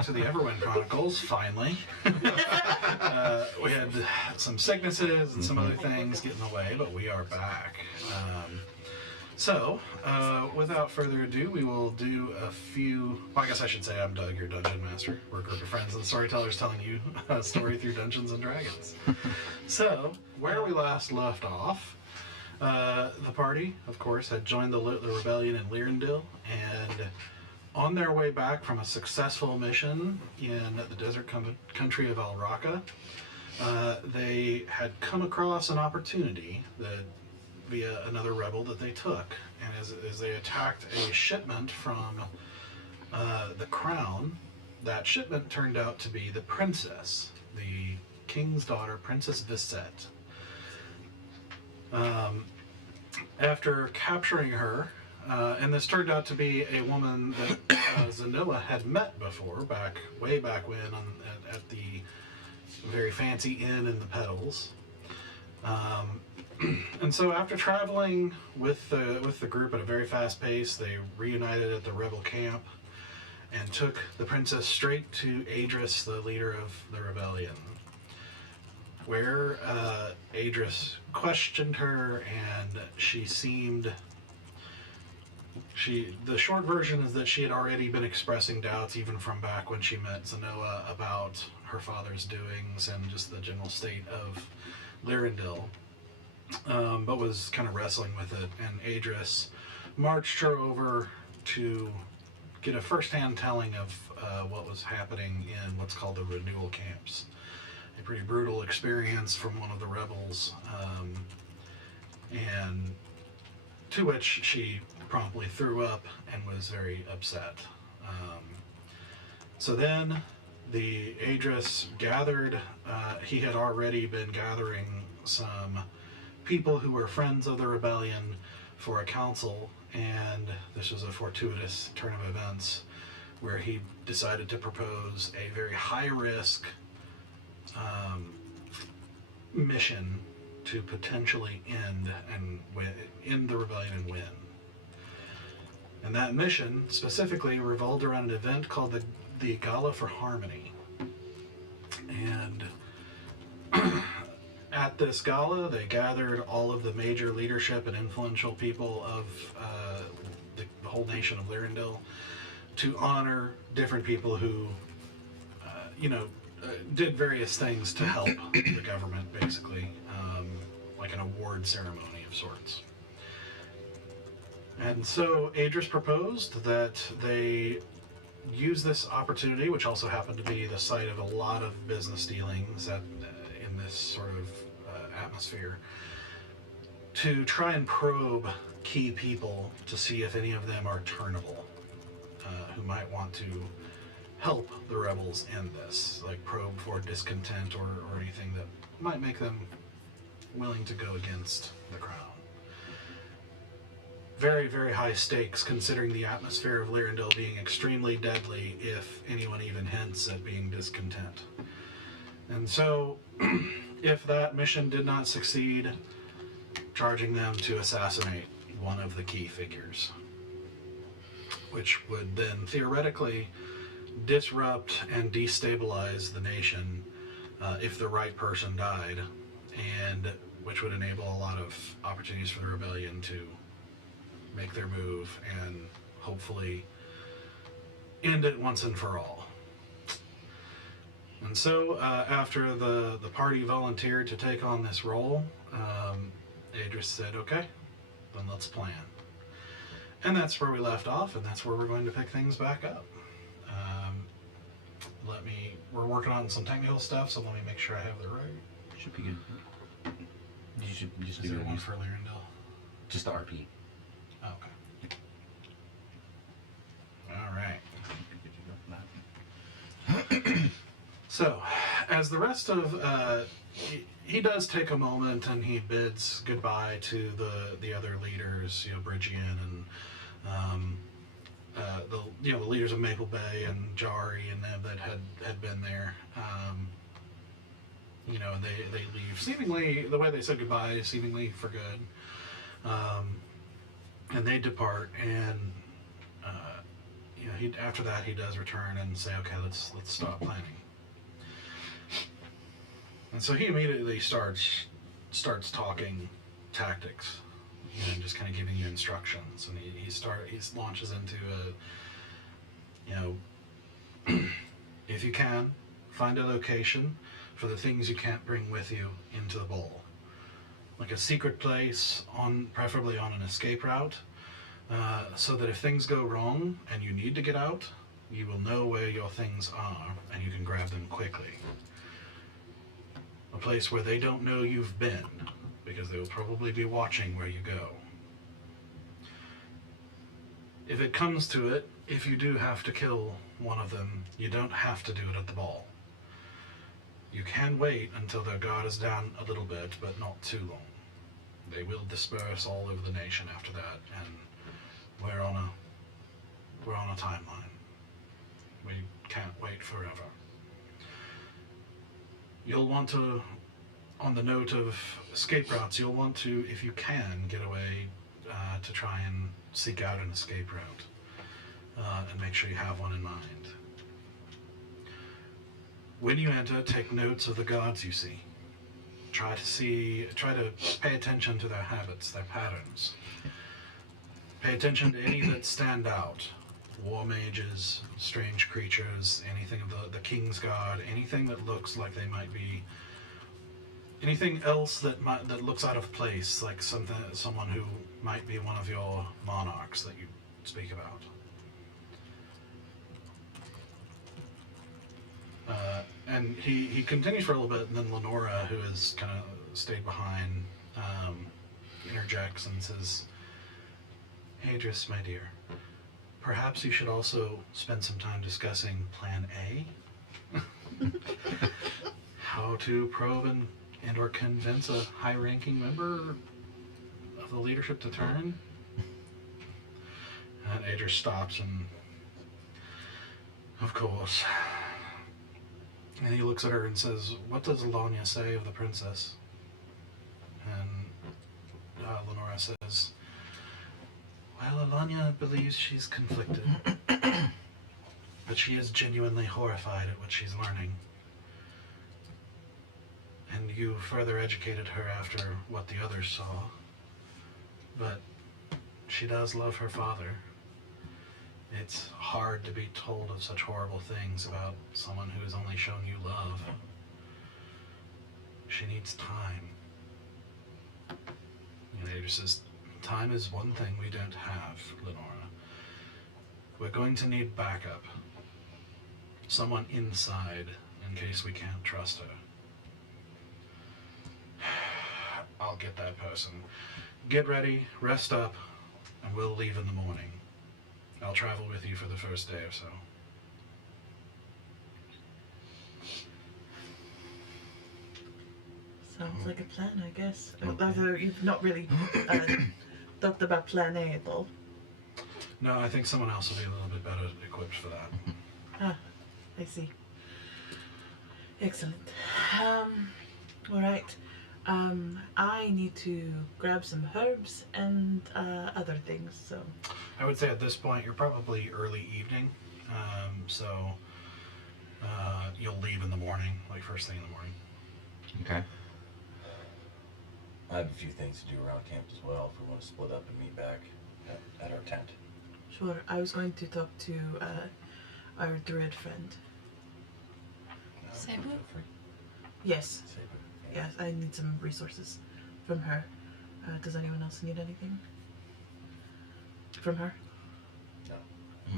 back to the Everwind Chronicles, finally. We had some sicknesses and some other things get in the way, but we are back. So, without further ado, we will do a few... Well, I guess I should say I'm Doug, your Dungeon Master. We're a group of friends and storytellers telling you a story through Dungeons & Dragons. So, where we last left off, the party, of course, had joined the rebellion in Lyrandil, and on their way back from a successful mission in the desert country of Alraka, they had come across an opportunity that via another rebel that they took, and as they attacked a shipment from the crown, that shipment turned out to be the princess, the king's daughter, Princess Visette. After capturing her, and this turned out to be a woman that Zanoa had met before, way back when, at the very fancy inn in the Petals. And so after traveling with the group at a very fast pace, they reunited at the rebel camp and took the princess straight to Aedrys, the leader of the rebellion, where Aedrys questioned her, and the short version is that she had already been expressing doubts even from back when she met Zanoa about her father's doings and just the general state of Lyrandil, but was kind of wrestling with it, and Aedrys marched her over to get a first-hand telling of what was happening in what's called the renewal camps. A pretty brutal experience from one of the rebels, and to which she promptly threw up and was very upset. So then the Aedrys gathered, he had already been gathering some people who were friends of the rebellion for a council, and this was a fortuitous turn of events where he decided to propose a very high-risk mission to potentially end the rebellion and win. And that mission specifically revolved around an event called the Gala for Harmony. And at this gala, they gathered all of the major leadership and influential people of the whole nation of Lyrandil to honor different people who, did various things to help the government, basically, like an award ceremony of sorts. And so Aedrys proposed that they use this opportunity, which also happened to be the site of a lot of business dealings in this sort of atmosphere, to try and probe key people to see if any of them are turnable, who might want to help the rebels end this, like probe for discontent or anything that might make them willing to go against the crown. Very, very high stakes, considering the atmosphere of Lyrandil being extremely deadly if anyone even hints at being discontent. And so, if that mission did not succeed, charging them to assassinate one of the key figures, which would then theoretically disrupt and destabilize the nation if the right person died, and which would enable a lot of opportunities for the rebellion to make their move and hopefully end it once and for all. And so after the party volunteered to take on this role, Aedrys said, okay, then let's plan. And that's where we left off, and that's where we're going to pick things back up. We're working on some technical stuff, so let me make sure I have the right. Should be good. You should just Is do there it. one for Lyrandil? Just the RP. Oh, okay. All right. So, as the rest of he does take a moment and he bids goodbye to the other leaders, Bridgian and the leaders of Maple Bay and Jari and them that had been there. And they leave seemingly, the way they said goodbye, seemingly for good. And they depart, and after that he does return and say, okay, let's start planning. And so he immediately starts talking tactics, and just kind of giving you instructions. And he launches into if you can, find a location for the things you can't bring with you into the ball, like a secret place, preferably on an escape route, so that if things go wrong and you need to get out, you will know where your things are and you can grab them quickly. A place where they don't know you've been, because they will probably be watching where you go. If it comes to it, if you do have to kill one of them, you don't have to do it at the ball. You can wait until their guard is down a little bit, but not too long. They will disperse all over the nation after that, and we're on a timeline. We can't wait forever. You'll want to, on the note of escape routes, you'll want to, if you can, get away to try and seek out an escape route, and make sure you have one in mind. When you enter, take notes of the guards you see. Try to pay attention to their habits, their patterns. Pay attention to any that stand out. War mages, strange creatures, anything of the King's Guard, anything that looks like they might be, anything else that looks out of place, like someone who might be one of your monarchs that you speak about. And he continues for a little bit, and then Lenora, who has kind of stayed behind, interjects and says, Aedrys, my dear, perhaps you should also spend some time discussing Plan A? How to probe and or convince a high-ranking member of the leadership to turn? And Aedrys stops and, of course. And he looks at her and says, what does Alanya say of the princess? And Lenora says, well, Alanya believes she's conflicted. But she is genuinely horrified at what she's learning. And you further educated her after what the others saw. But she does love her father. It's hard to be told of such horrible things about someone who has only shown you love. She needs time. And Aedrys says, time is one thing we don't have, Lenora. We're going to need backup. Someone inside, in case we can't trust her. I'll get that person. Get ready, rest up, and we'll leave in the morning. I'll travel with you for the first day or so. Sounds like a plan, I guess. Okay. Although you've not really talked about Plan A at all. No, I think someone else will be a little bit better equipped for that. Ah, I see. Excellent. Alright. I need to grab some herbs and other things, so... I would say at this point you're probably early evening, so you'll leave in the morning, like first thing in the morning. Okay. I have a few things to do around camp as well if we want to split up and meet back at our tent. Sure, I was going to talk to our druid friend. Sabu? Feel free. Yes, Sabu. yes, I need some resources from her. Does anyone else need anything? From her? No,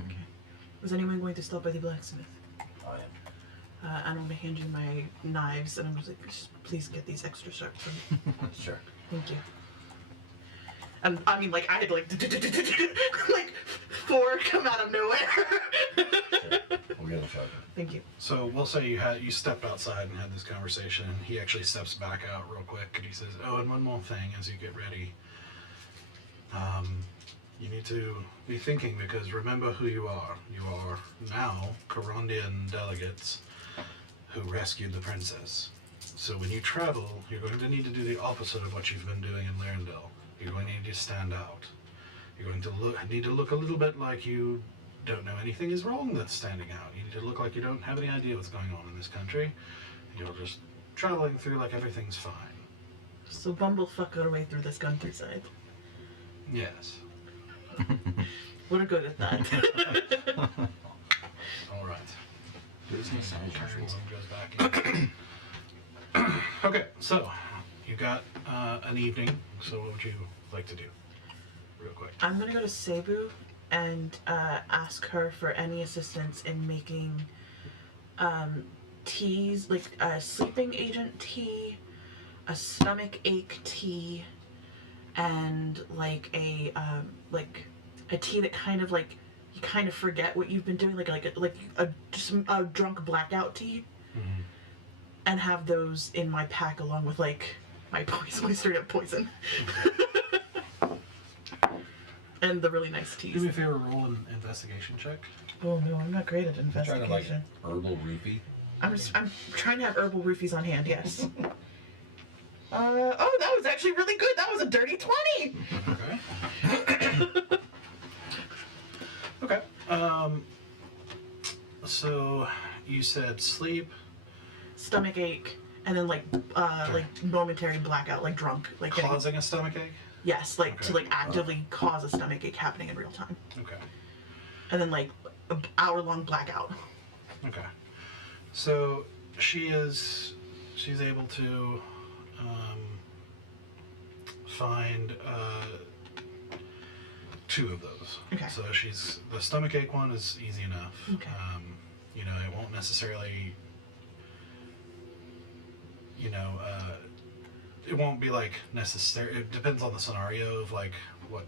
Okay. Was anyone going to stop by the blacksmith? I am. And I'm going to hand you my knives, and I'm just like, please get these extra sharp for me. Sure. Thank you. And I mean, like, I had like, like 4 come out of nowhere. Sure. We'll get them sharpened. Thank you. So we'll say you stepped outside and had this conversation, and he actually steps back out real quick, and he says, oh, and one more thing as you get ready. You need to be thinking, because remember who you are. You are now Carondian delegates who rescued the princess. So when you travel, you're going to need to do the opposite of what you've been doing in Lyrandel. You're going to need to stand out. You're going to need to look a little bit like you don't know anything is wrong that's standing out. You look like you don't have any idea what's going on in this country. You're just traveling through like everything's fine. So bumblefuck our way through this countryside. Yes. We're good at that. All right. Business and Everyone insurance. goes back in. Okay, so you got an evening. So what would you like to do, real quick? I'm gonna go to Cebu and ask her for any assistance in making teas, like a sleeping agent tea, a stomach ache tea, and like a tea that kind of like you kind of forget what you've been doing, just a drunk blackout tea, and have those in my pack along with like my poison, my straight up poison, and the really nice Do me teas. a favor, roll an investigation check. Oh no, I'm not great at Trying to like investigation. herbal roofie. I'm trying to have herbal roofies on hand. Yes. Oh, that was actually really good. That was a dirty 20. Okay. Okay. So you said sleep. Stomach ache, and then like momentary blackout, like drunk, like getting, Causing a stomach ache? yes, like to Okay. like actively cause a stomach ache happening in real time, Okay. and then like an hour-long blackout. Okay. So she's able to find 2 of those. Okay. So the stomach ache one is easy enough. Okay. You know, it won't necessarily, you know, it won't be like necessary. It depends on the scenario of like what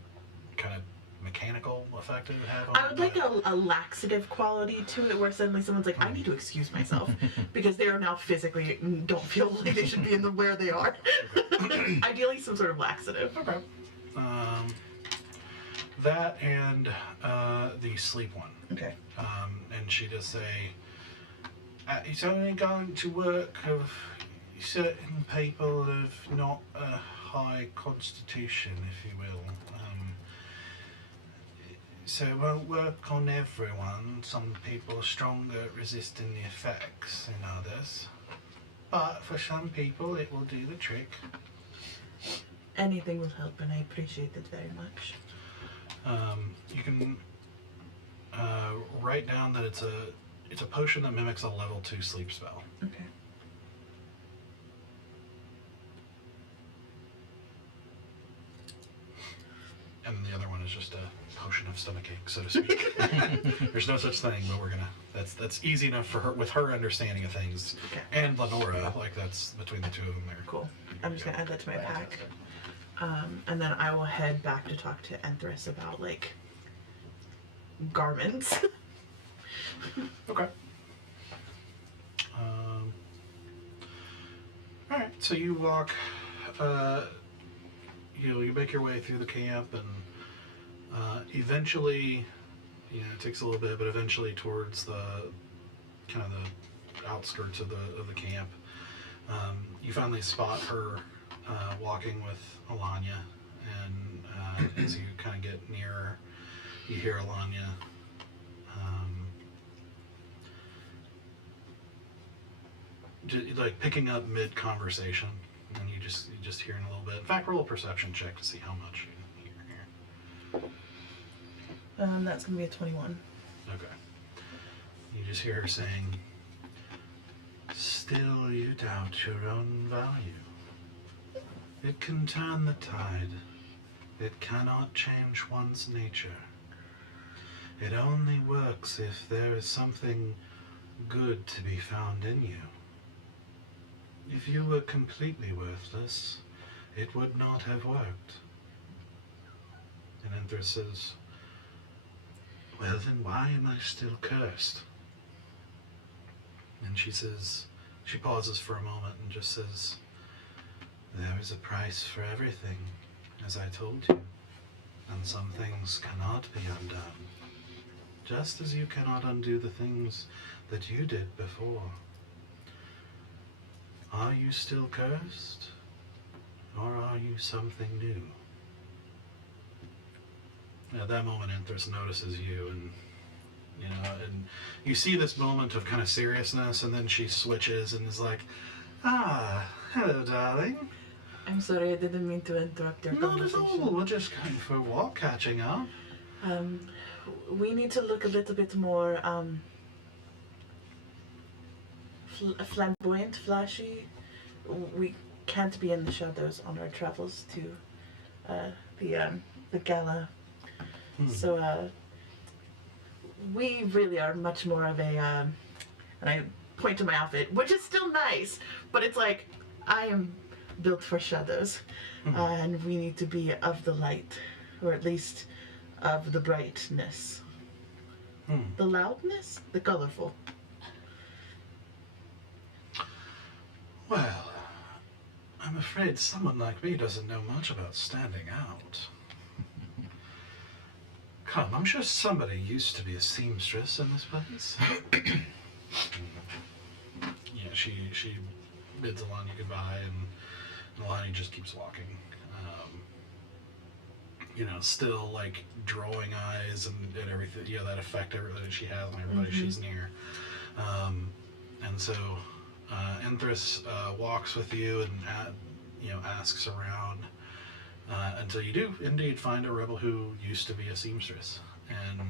kind of mechanical effect it would have on I would like but- a laxative quality to it, where suddenly someone's like, I need to excuse myself because they are now physically don't feel like they should be in the where they are. Ideally, some sort of laxative. Okay. That and the sleep one. Okay. And she does say, it's only going to work of certain people of not a high constitution, if you will. So it won't work on everyone. Some people are stronger at resisting the effects than others. But for some people, it will do the trick. Anything will help, and I appreciate it very much. You can write down that it's a potion that mimics a level 2 sleep spell. Okay. And the other one is just a potion of stomach ache, so to speak. There's no such thing, but we're gonna. That's easy enough for her with her understanding of things, Okay. and Lenora. Like that's between the 2 of them there. Cool. I'm just gonna add that to my pack. And then I will head back to talk to Aedrys about like garments. Okay. All right. So you walk. You make your way through the camp, and eventually, it takes a little bit, but eventually towards the kind of the outskirts of the camp, you finally spot her walking with Alanya, and as you kind of get nearer, you hear Alanya. Like picking up mid-conversation, and you just hearing a little bit. In fact, roll a perception check to see how much you hear. That's gonna be a 21. Okay. You just hear her saying, "Still you doubt your own value. It can turn the tide. It cannot change one's nature. It only works if there is something good to be found in you. If you were completely worthless, it would not have worked." And Aedrys says, "Well then why am I still cursed?" And she says, she pauses for a moment and just says, "There is a price for everything, as I told you, and some things cannot be undone, just as you cannot undo the things that you did before. Are you still cursed, or are you something new?" At that moment, Aedrys notices you, and you know, and you see this moment of kind of seriousness, and then she switches and is like, "Ah, hello, darling. I'm sorry, I didn't mean to interrupt your Not at conversation. all. We're just going for a walk, catching up." We need to look a little bit more flamboyant, flashy. We can't be in the shadows on our travels to the gala. So we really are much more of a and I point to my outfit, which is still nice, but it's like I am built for shadows, and we need to be of the light, or at least of the brightness. The loudness, the colorful. Well, I'm afraid someone like me doesn't know much about standing out. Come, I'm sure somebody used to be a seamstress in this place. Yeah, she bids Alani goodbye, and Alani just keeps walking. You know, still like drawing eyes and everything, you know, that effect that she has on everybody she's near. And so Aedrys walks with you and you know, asks around until you do indeed find a rebel who used to be a seamstress, and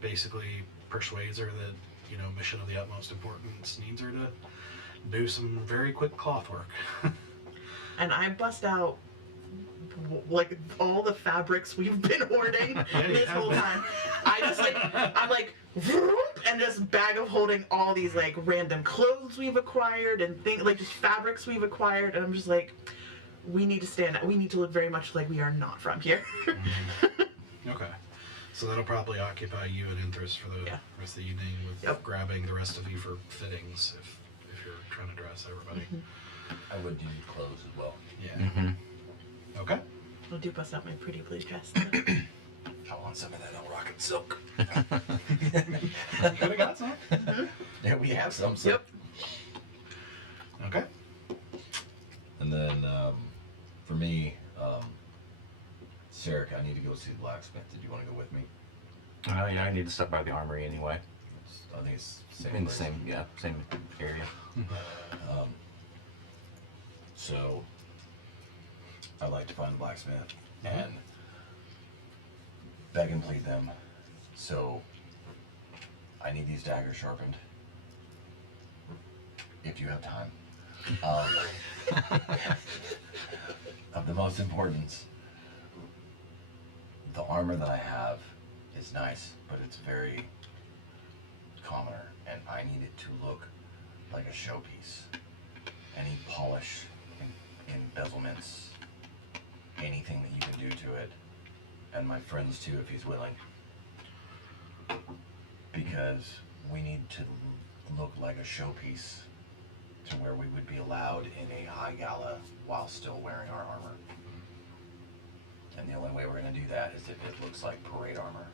basically persuades her that, you know, mission of the utmost importance needs her to do some very quick cloth work. And I bust out like all the fabrics we've been hoarding this whole time. I just like, I'm like, whoop, and this bag of holding all these like random clothes we've acquired and things like just fabrics we've acquired, and I'm just like, we need to stand out. We need to look very much like we are not from here. Okay. So that'll probably occupy you and Aedrys for the rest of the evening, with grabbing the rest of you for fittings if you're trying to dress everybody. I would need clothes as well. Yeah. Okay. I do bust out my pretty blue dress. I want some of that old rocket silk. You could have got some. Yeah, we have some. So. Yep. Okay. And then for me, Sarek, I need to go see the blacksmith. Did you want to go with me? Oh yeah, I need to stop by the armory anyway. I think it's the same. In the place. same area. So I'd like to find the blacksmith and beg and plead them. So I need these daggers sharpened. If you have time. Of the most importance, the armor that I have is nice, but it's very commoner, and I need it to look like a showpiece. Any polish, embezzlements, anything that you can do to it, and my friends too, if he's willing. Because we need to look like a showpiece to where we would be allowed in a high gala while still wearing our armor. And the only way we're going to do that is if it looks like parade armor.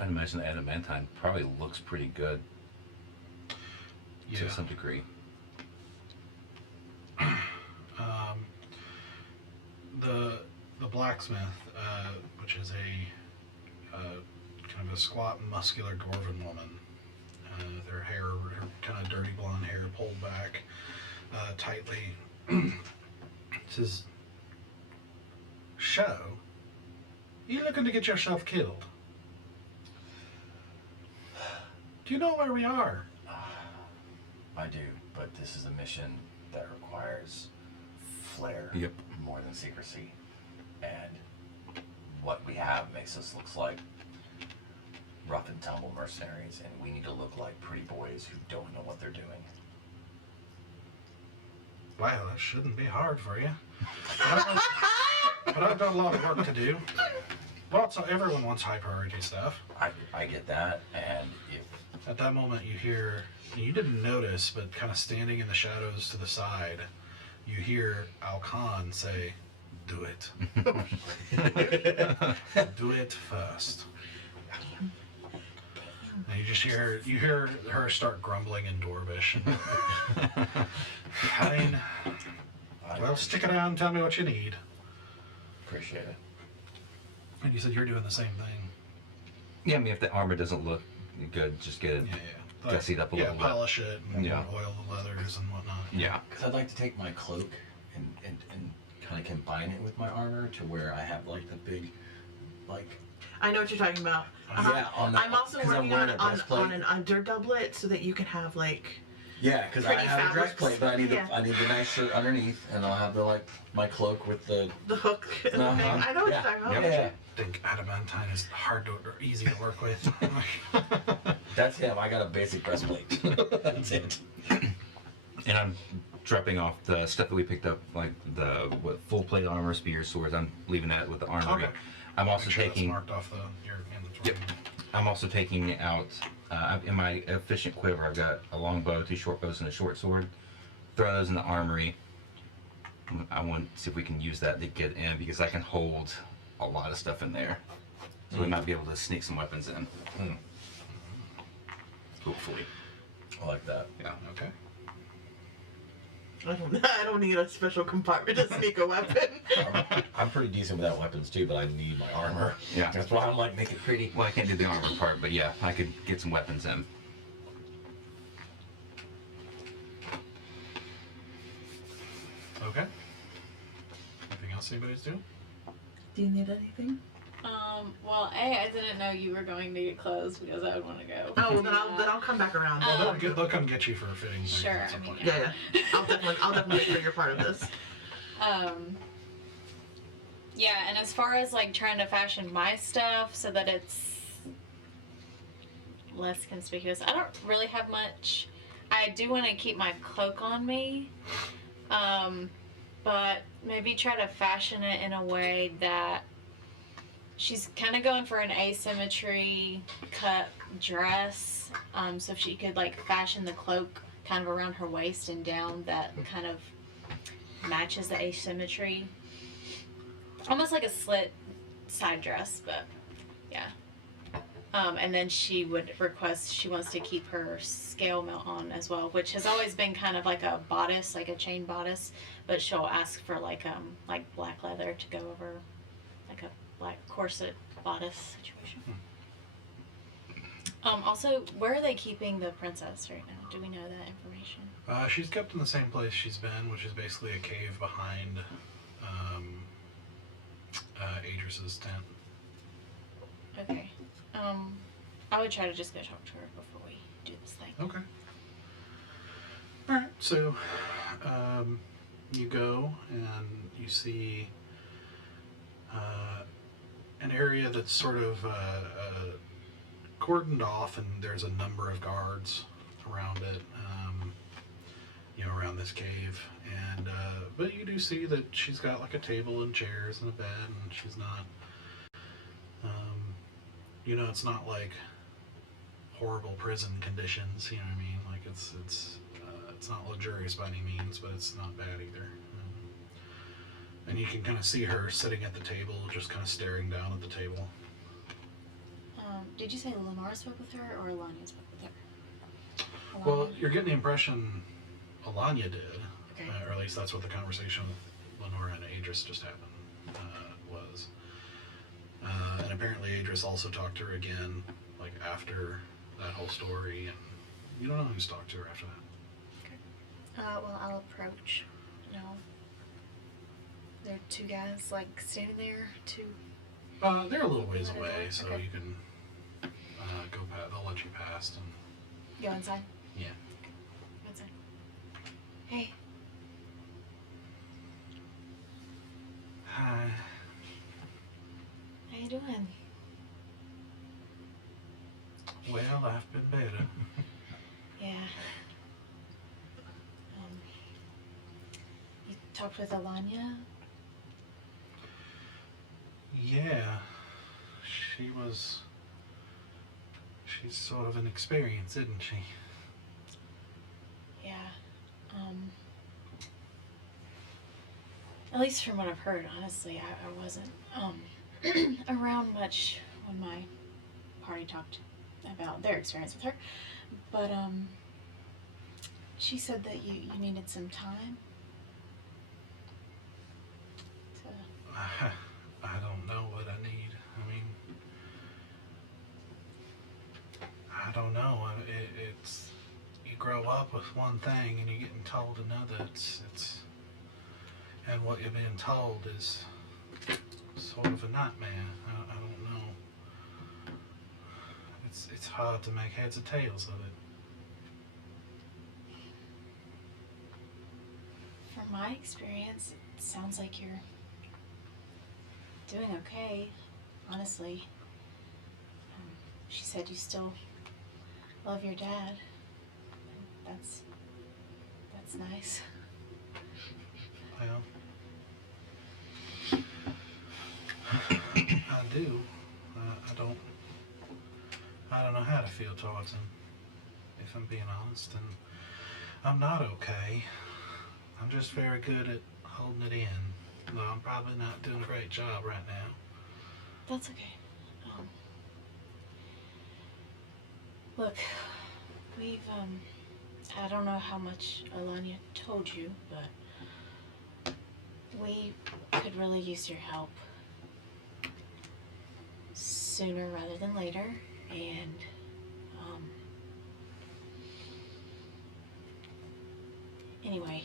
I'd imagine the adamantine probably looks pretty good Yeah. to some degree. The blacksmith, which is a kind of a squat, muscular dwarven woman. Their hair, her kind of dirty blonde hair pulled back tightly. Says, "Show? You looking to get yourself killed? Do you know where we are?" I do, but this is a mission that requires flair more than secrecy. And what we have makes us look like rough and tumble mercenaries, and we need to look like pretty boys who don't know what they're doing. Well, that shouldn't be hard for you. But I've got a lot of work to do. Everyone wants high priority stuff. I get that, and if At that moment, you hear, you didn't notice, but kind of standing in the shadows to the side, you hear Alkan say, "Do it." Do it first. And you just hear her start grumbling in Dwarvish. I mean, well, stick it out and tell me what you need. appreciate it. And you said you're doing the same thing. Yeah, I mean, if the armor doesn't look good, just get it gussied up a little bit. Yeah, polish it and Yeah. oil the leathers and whatnot. Yeah. Because I'd like to take my cloak and kind of combine it with my armor to where I have like the big, like. I know what you're talking about. Yeah, on the, I'm also 'cause I'm working wearing on, a breastplate. on an under doublet so that you can have like. Yeah, because I pretty have a fabrics. breastplate, but I need Yeah. I need the nice shirt underneath, and I'll have the like my cloak with the. The hook. And the thing. I know what you're talking about. Yeah. I think adamantine is hard to or easy to work with. That's him. I got a basic breastplate. That's it. And I'm dropping off the stuff that we picked up, like the full plate armor, spears, swords. I'm leaving that with the armory. Okay. I'm also Make sure that's taking. marked off your inventory. Yep. I'm also taking out in my efficient quiver. I've got a long bow, 2 short bows, and a short sword. Throw those in the armory. I want to see if we can use that to get in because I can hold a lot of stuff in there. So we might be able to sneak some weapons in. Hopefully. I like that. Yeah. Okay. I don't need a special compartment to sneak a weapon. I'm pretty decent without weapons too, but I need my armor. Yeah. That's why I'm like make it pretty. Well, I can't do the armor part, but yeah, I could get some weapons in. Okay. Anything else anybody's doing? Do you need anything? Well, I didn't know you were going to get clothes because I would want to go. Oh, well, then I'll come back around. Well, they'll come get you for a fitting. Sure, at some I mean, point. Yeah. I'll definitely make sure you're part of this. Yeah, and as far as like trying to fashion my stuff so that it's less conspicuous, I don't really have much. I do want to keep my cloak on me, but maybe try to fashion it in a way that she's kind of going for an asymmetry cut dress. So if she could like fashion the cloak kind of around her waist and down, that kind of matches the asymmetry. Almost like a slit side dress, but yeah. And then she would request, she wants to keep her scale mount on as well, which has always been kind of like a bodice, like a chain bodice, but she'll ask for like black leather to go over, like a black corset bodice situation. Also, where are they keeping the princess right now? Do we know that information? She's kept in the same place she's been, which is basically a cave behind Aedrys' tent. Okay. I would try to just go talk to her before we do this thing. Okay. Alright, so you go and you see an area that's sort of cordoned off, and there's a number of guards around it, around this cave. And but you do see that she's got like a table and chairs and a bed, and she's not, it's not like horrible prison conditions. You know what I mean? Like it's not luxurious by any means, but it's not bad either. And you can kind of see her sitting at the table, just kind of staring down at the table. Did you say Lenora spoke with her or Alanya spoke with her? Well, you're getting the impression Alanya did, Okay. or at least that's what the conversation with Lenora and Aedrys just happened was. And apparently Aedrys also talked to her again, like after that whole story, and you don't know who's talked to her after that. Well, I'll approach. There are 2 guys, like, standing there, 2... They're a little ways Let her away, go. so Okay. you can go past. They'll let you past, and Go inside? yeah. Go inside. Hey. Hi. How you doing? Well, I've been better. Yeah. You talked with Alanya? Yeah, she's sort of an experience, isn't she? Yeah. At least from what I've heard, honestly, I wasn't around much when my party talked about their experience with her. But she said that you needed some time to... I don't know what I need. I mean, grow up with one thing and you're getting told another. And what you're being told is sort of a nightmare. I don't know. It's hard to make heads or tails of it. From my experience, it sounds like you're doing okay, honestly. She said you still love your dad. That's nice. Well, I do. I don't know how to feel towards him, if I'm being honest, and I'm not okay. I'm just very good at holding it in. No, I'm probably not doing a great job right now. That's okay. Look, we've, I don't know how much Alanya told you, but we could really use your help sooner rather than later, and, anyway,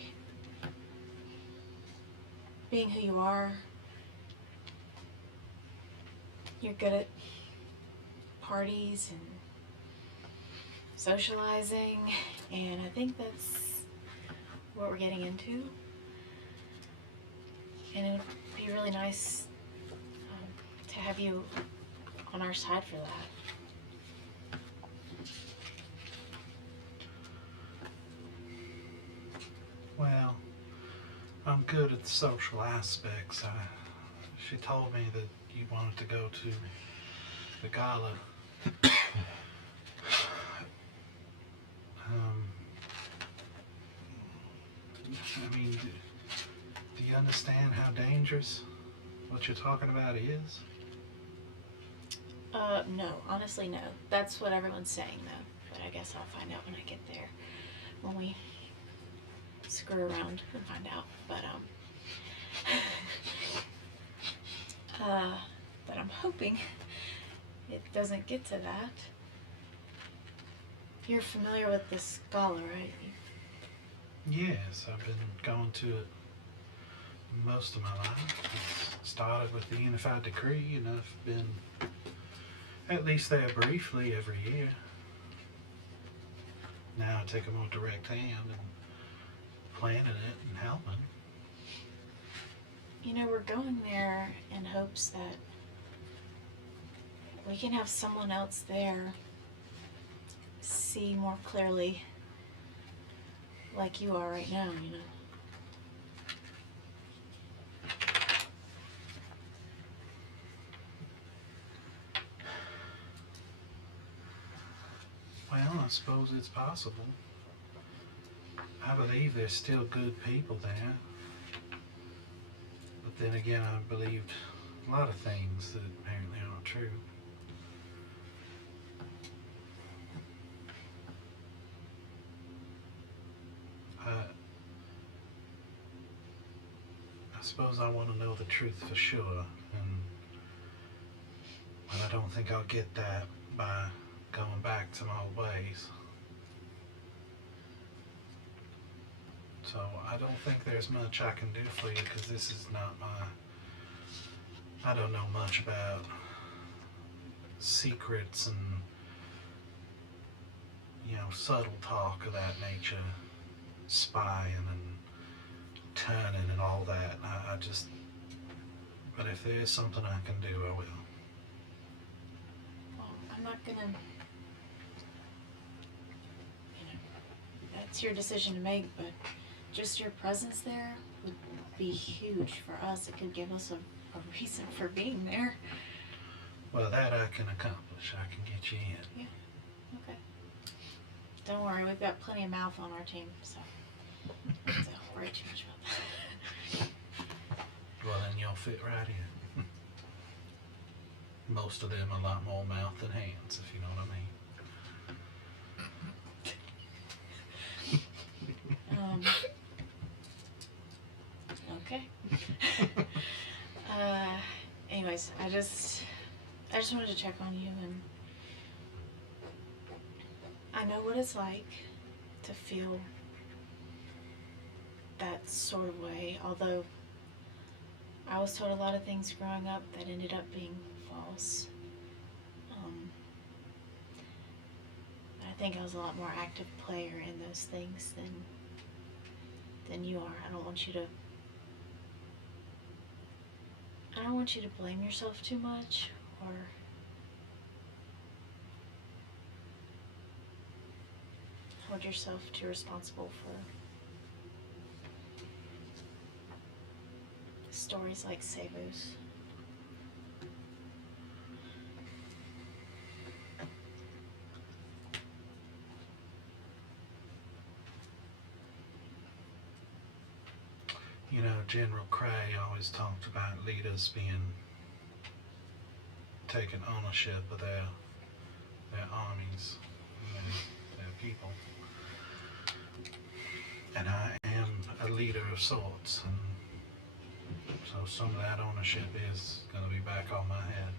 being who you are, you're good at parties and socializing, and I think that's what we're getting into. And it'd be really nice to have you on our side for that. Well, I'm good at the social aspects. She told me that you wanted to go to the gala. I mean, do you understand how dangerous what you're talking about is? No, honestly, no. That's what everyone's saying, though. But I guess I'll find out when I get there. When we screw around and find out. But I'm hoping it doesn't get to that. You're familiar with this gala, right? Yes, I've been going to it most of my life. It started with the Unified Decree, and I've been at least there briefly every year. Now I take a more direct hand in planning it and helping. You know, we're going there in hopes that we can have someone else there see more clearly like you are right now, you know. Well, I suppose it's possible. I believe there's still good people there. But then again, I believed a lot of things that apparently aren't true. I suppose I want to know the truth for sure, but I don't think I'll get that by going back to my old ways. So I don't think there's much I can do for you, because this is not I don't know much about secrets and, subtle talk of that nature, spying and turning and all that. But if there is something I can do, I will. Well, I'm not gonna, that's your decision to make, but just your presence there would be huge for us. It could give us a reason for being there. Well, that I can accomplish. I can get you in. Yeah, okay. Don't worry, we've got plenty of mouth on our team, so don't worry too much about that. Well, then you'll fit right in. Most of them a lot more mouth than hands, if you know what I mean. Okay. Anyways, I just wanted to check on you, and I know what it's like to feel that sort of way, although I was told a lot of things growing up that ended up being false. I think I was a lot more active player in those things than you are. I don't want you to blame yourself too much or hold yourself too responsible for stories like Sabu's. You know, General Cray always talked about leaders taking ownership of their armies, their people. And I am a leader of sorts, and so some of that ownership is going to be back on my head.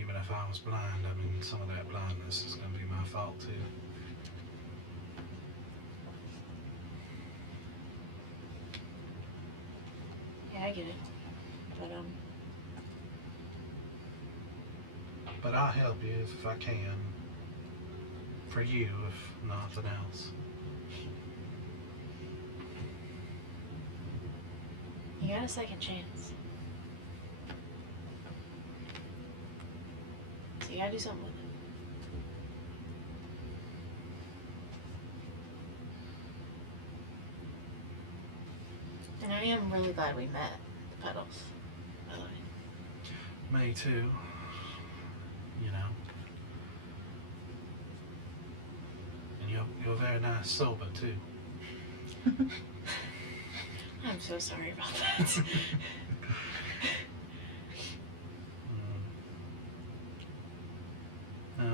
Even if I was blind, I mean, some of that blindness is going to be my fault too. Yeah, I get it. But I'll help you if I can. For you, if nothing else. You got a second chance. So you gotta do something with it. And I am really glad we met the Petals, by the way. Me too. You know. And you're a very nice sober too. I'm so sorry about that.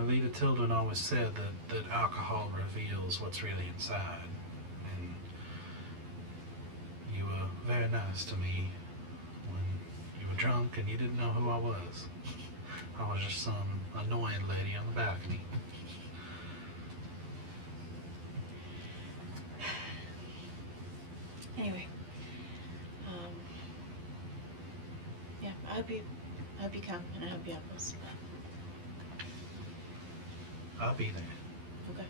Lita Tilden always said that alcohol reveals what's really inside. And you were very nice to me when you were drunk and you didn't know who I was. I was just some annoying lady on the balcony. Anyway, yeah, I hope you come, and I hope you help us. I'll be there. Okay.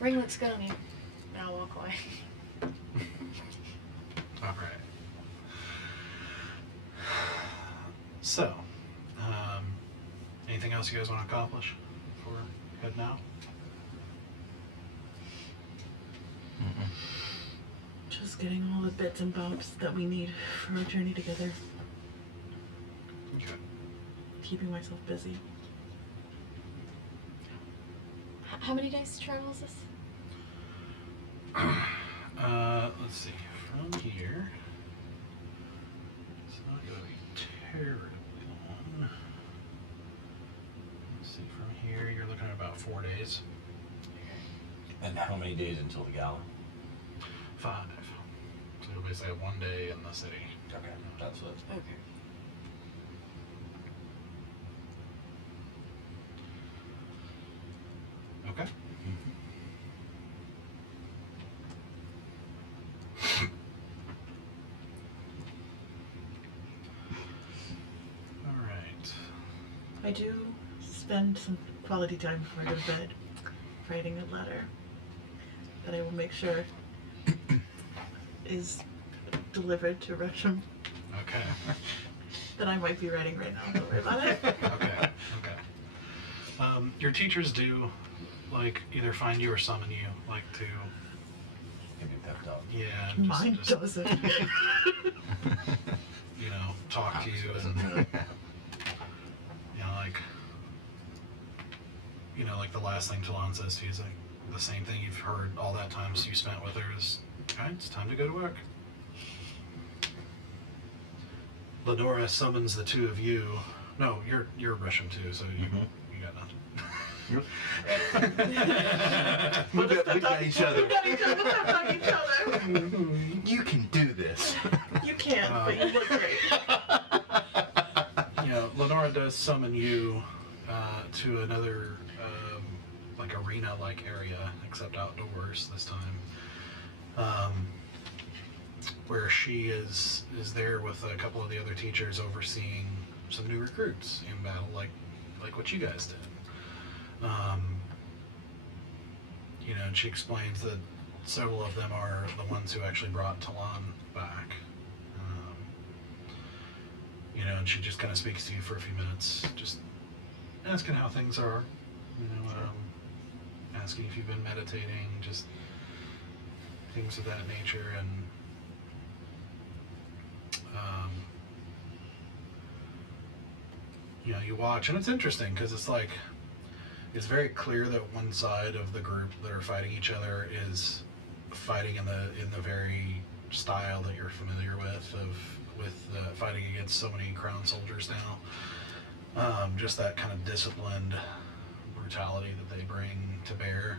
Ring looks good on you, and I'll walk away. All right. So, anything else you guys want to accomplish before heading out? Just getting all the bits and bobs that we need for our journey together. Okay. Keeping myself busy. How many days to travel is this? Let's see. From here, it's not going to be terribly long. Let's see. From here, you're looking at about 4 days. And how many days until the gala? 5. So you'll basically have 1 day in the city. Okay, that's it. Okay. Okay. All right. I do spend some quality time before I go to bed writing a letter that I will make sure is delivered to Russian Okay. that I might be writing right now. Don't worry about it. Okay. Okay. Your teachers do, like, either find you or summon you, like, to, Give you pep talk. yeah, Mine just, doesn't. you know, talk to you and, like the last thing Talon says to you is like the same thing you've heard all that time you spent with her is, all right, it's time to go to work. Lenora summons the two of you. No, you're Russian too, so you got nothing. We got each other. We got each other. Let's step on each other. You can do this. You can, but you look great. You know, Lenora does summon you to another like arena-like area, except outdoors this time, where she is there with a couple of the other teachers overseeing some new recruits in battle, like what you guys did. You know, and she explains that several of them are the ones who actually brought Talon back. You know, and she just kind of speaks to you for a few minutes, just asking how things are, you know, asking if you've been meditating, just things of that nature, and you know, you watch, and it's interesting because it's like, it's very clear that one side of the group that are fighting each other is fighting in the very style that you're familiar with fighting against so many crown soldiers now. Just that kind of disciplined brutality that they bring to bear.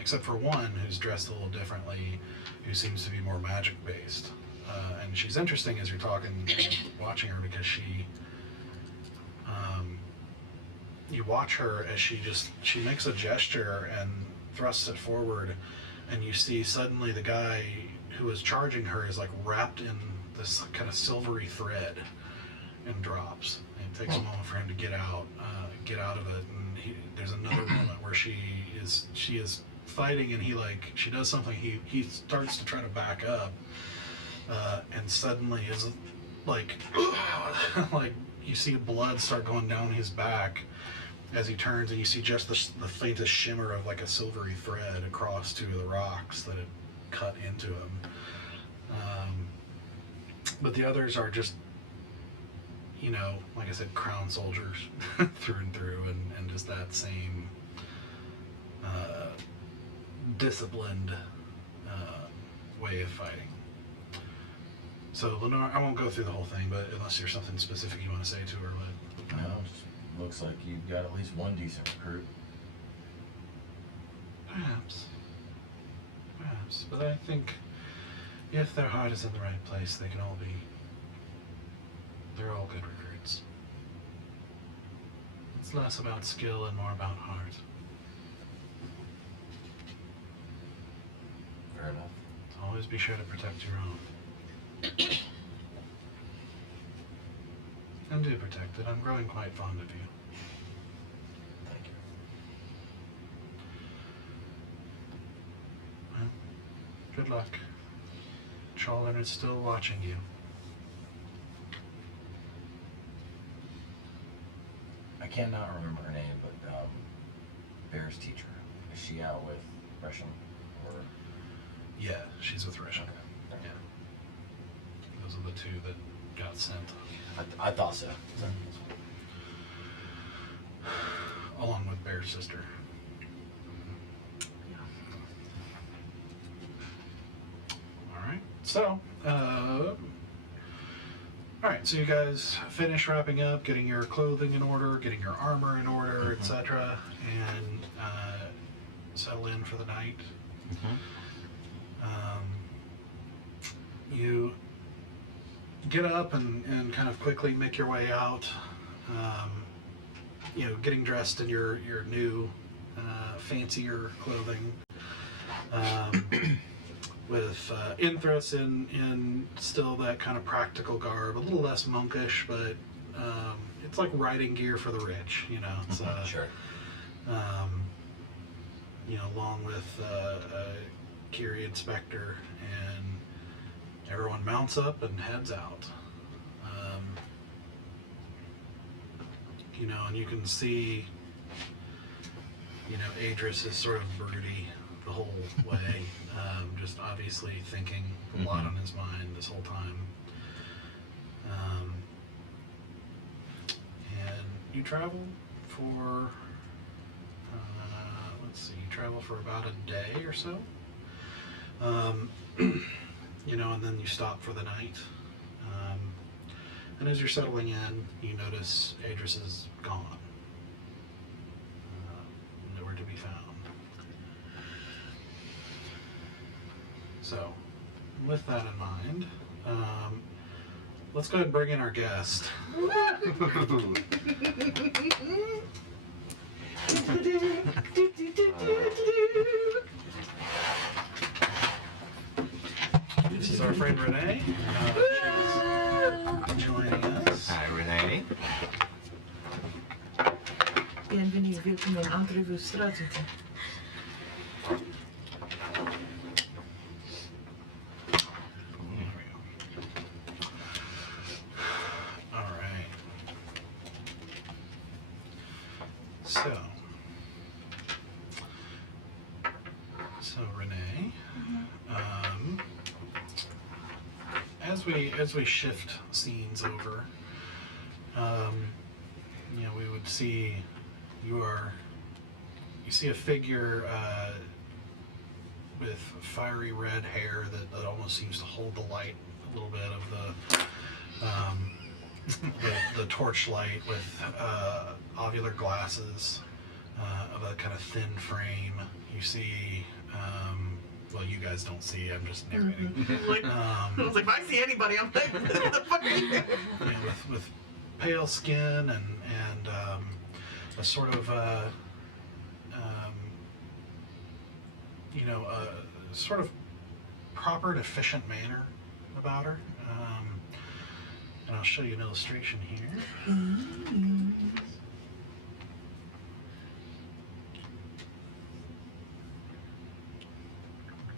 Except for one who's dressed a little differently, who seems to be more magic based. And she's interesting as you're talking, watching her, because you watch her as she makes a gesture and thrusts it forward, and you see suddenly the guy who is charging her is like wrapped in this kind of silvery thread and drops. And it takes a moment for him to get out of it, and there's another moment where she is fighting, and she does something, he starts to try to back up, and suddenly is like like you see blood start going down his back as he turns, and you see just the faintest shimmer of like a silvery thread across two of the rocks that had cut into him. But the others are just, you know, like I said, crown soldiers through and through, and just that same disciplined way of fighting. So Lenore, I won't go through the whole thing, but unless there's something specific you want to say to her, but No, looks like you've got at least one decent recruit. perhaps, but I think if their heart is in the right place, they're all good recruits. It's less about skill and more about heart. Fair enough. Always be sure to protect your own. And do protect it. I'm growing quite fond of you. Thank you. Well, good luck. Charlton is still watching you. I cannot remember her name, but Bear's teacher. Is she out with Gresham? Or Yeah, she's with Risha. okay. Yeah. Those are the two that got sent. I thought so. Along with Bear's sister. Alright, so, alright, so you guys finish wrapping up, getting your clothing in order, getting your armor in order, etc., and settle in for the night. You get up and kind of quickly make your way out, you know, getting dressed in your new fancier clothing, with Aedrys in still that kind of practical garb, a little less monkish, but it's like riding gear for the rich, you know. It's Sure. you know, along with Akira Inspector, and everyone mounts up and heads out. You know, and you can see, you know, Aedrys is sort of broody the whole way, just obviously thinking a lot on his mind this whole time. And you travel for, you travel for about a day or so. You know, and then you stop for the night. And as you're settling in, you notice Aedrys is gone. So, with that in mind, let's go ahead and bring in our guest. This is our friend Renee. She's joining us. Hi, Renee. Bienvenue, welkom in Entrevue Shrouded. So Renee, as we shift scenes over, we would see you see a figure with fiery red hair that almost seems to hold the light a little bit of the torchlight with ovular glasses of a kind of thin frame. You see, well, you guys don't see. I'm just narrating. I was like, if I see anybody, I'm like, what the fuck are you? With pale skin and a sort of a sort of proper and efficient manner about her. And I'll show you an illustration here.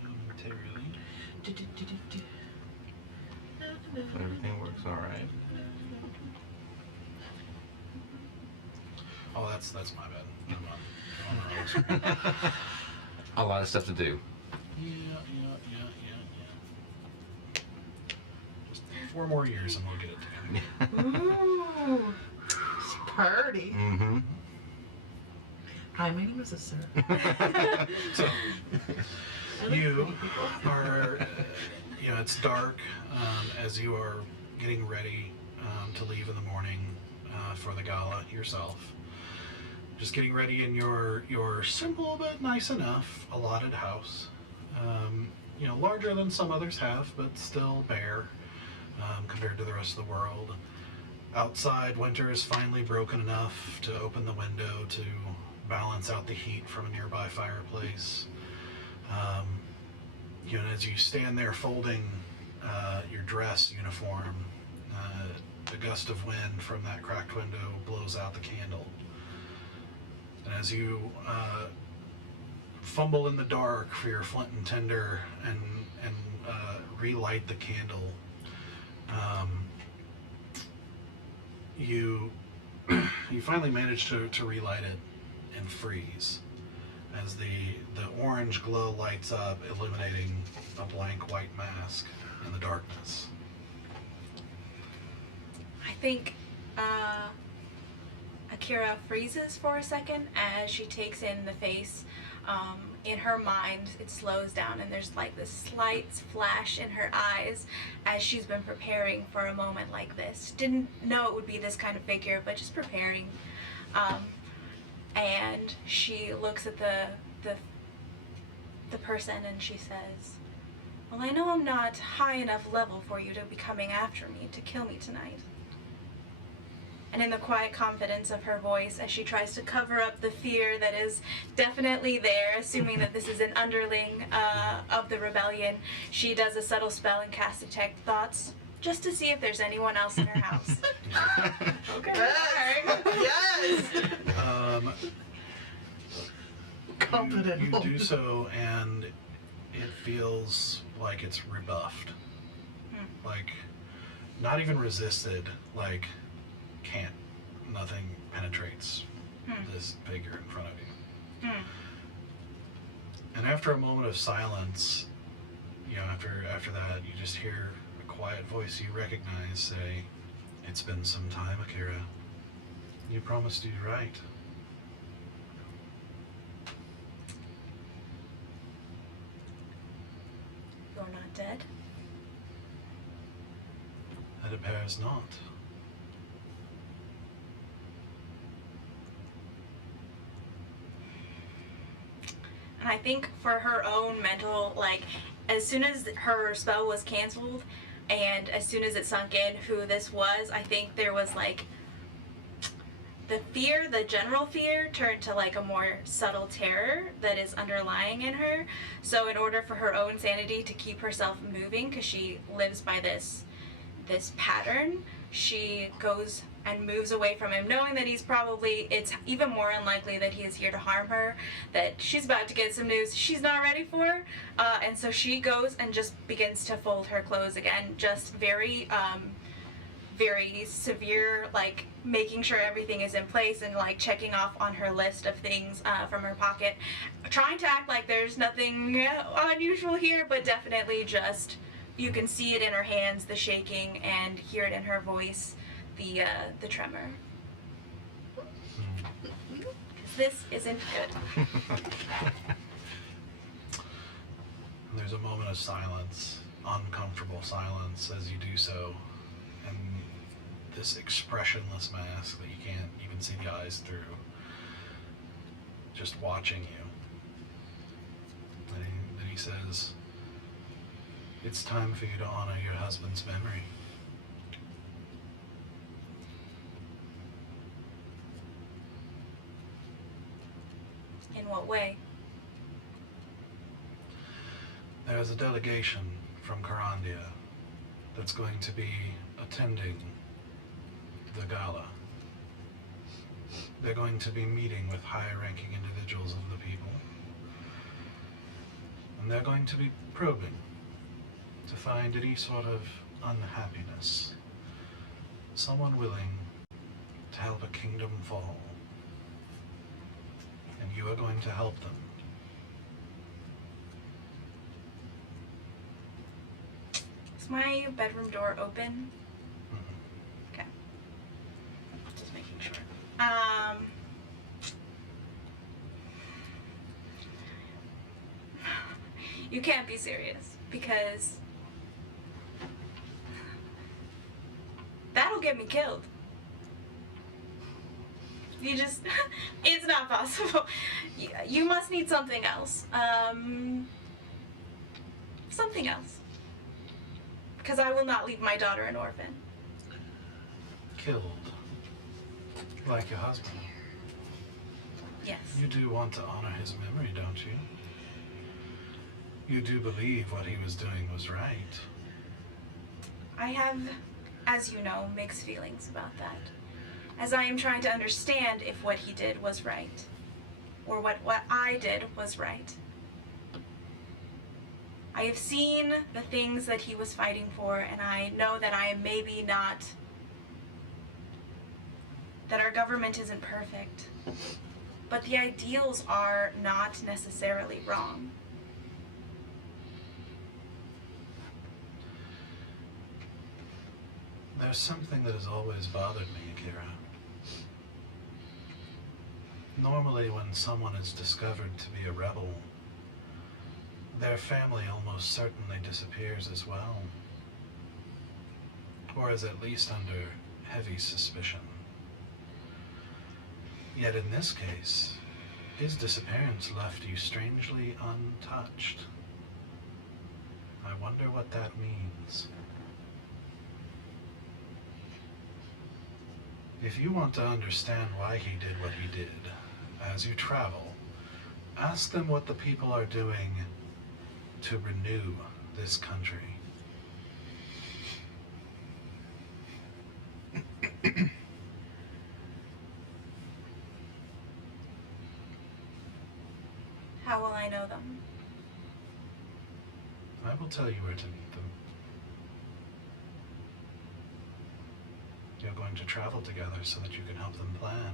Momentarily. Everything works all right. Oh, that's my bad. I'm on the wrong screen. A lot of stuff to do. Yeah. Just 4 more years and we'll get it together. Ooh, it's party. Mm-hmm. Hi, my name is Sir. So, you are, it's dark as you are getting ready to leave in the morning for the gala yourself. Just getting ready in your simple but nice enough allotted house. Larger than some others have, but still bare compared to the rest of the world. Outside, winter is finally broken enough to open the window to balance out the heat from a nearby fireplace. As you stand there folding your dress uniform, a gust of wind from that cracked window blows out the candle. And as you fumble in the dark for your flint and tinder and relight the candle, you finally manage to relight it and freeze as the orange glow lights up, illuminating a blank white mask in the darkness. I think Akira freezes for a second as she takes in the face. In her mind, it slows down and there's like this slight flash in her eyes as she's been preparing for a moment like this. Didn't know it would be this kind of figure, but just preparing. And she looks at the person and she says, "Well, I know I'm not high enough level for you to be coming after me, to kill me tonight." And in the quiet confidence of her voice, as she tries to cover up the fear that is definitely there, assuming that this is an underling of the rebellion, she does a subtle spell and casts Detect Thoughts, just to see if there's anyone else in her house. Okay. Yes. Confident. You do so, and it feels like it's rebuffed. Like, not even resisted, like, can't. Nothing penetrates this figure in front of you. And after a moment of silence, after that, you just hear a quiet voice you recognize say, "It's been some time, Akira. You promised to do right." You're not dead? It appears not. And I think for her own mental, as soon as her spell was canceled, and as soon as it sunk in who this was, I think there was like the fear, the general fear, turned to like a more subtle terror that is underlying in her. So in order for her own sanity to keep herself moving, because she lives by this pattern, she goes and moves away from him, knowing that it's even more unlikely that he is here to harm her, that she's about to get some news she's not ready for, and so she goes and just begins to fold her clothes again, just very severe, like making sure everything is in place and like checking off on her list of things from her pocket, trying to act like there's nothing unusual here, but definitely just, you can see it in her hands, the shaking, and hear it in her voice, the tremor. This isn't good. There's a moment of silence, uncomfortable silence as you do so, and this expressionless mask that you can't even see the eyes through, just watching you. Then he says, "It's time for you to honor your husband's memory." In what way? There is a delegation from Karandia that's going to be attending the gala. They're going to be meeting with higher-ranking individuals of the people. And they're going to be probing to find any sort of unhappiness. Someone willing to help a kingdom fall. And you are going to help them. Is my bedroom door open? Mhm. Okay. Just making sure. You can't be serious, because that'll get me killed. You just, it's not possible. You must need something else. Something else. Because I will not leave my daughter an orphan. Killed. Like your husband. Yes. You do want to honor his memory, don't you? You do believe what he was doing was right. I have, as you know, mixed feelings about that. As I am trying to understand if what he did was right. Or what I did was right. I have seen the things that he was fighting for, and I know that I am maybe not, that our government isn't perfect. But the ideals are not necessarily wrong. There's something that has always bothered me, Akira. Normally when someone is discovered to be a rebel, their family almost certainly disappears as well. Or is at least under heavy suspicion. Yet in this case, his disappearance left you strangely untouched. I wonder what that means. If you want to understand why he did what he did, as you travel, ask them what the people are doing to renew this country. How will I know them? I will tell you where to meet them. You're going to travel together so that you can help them plan.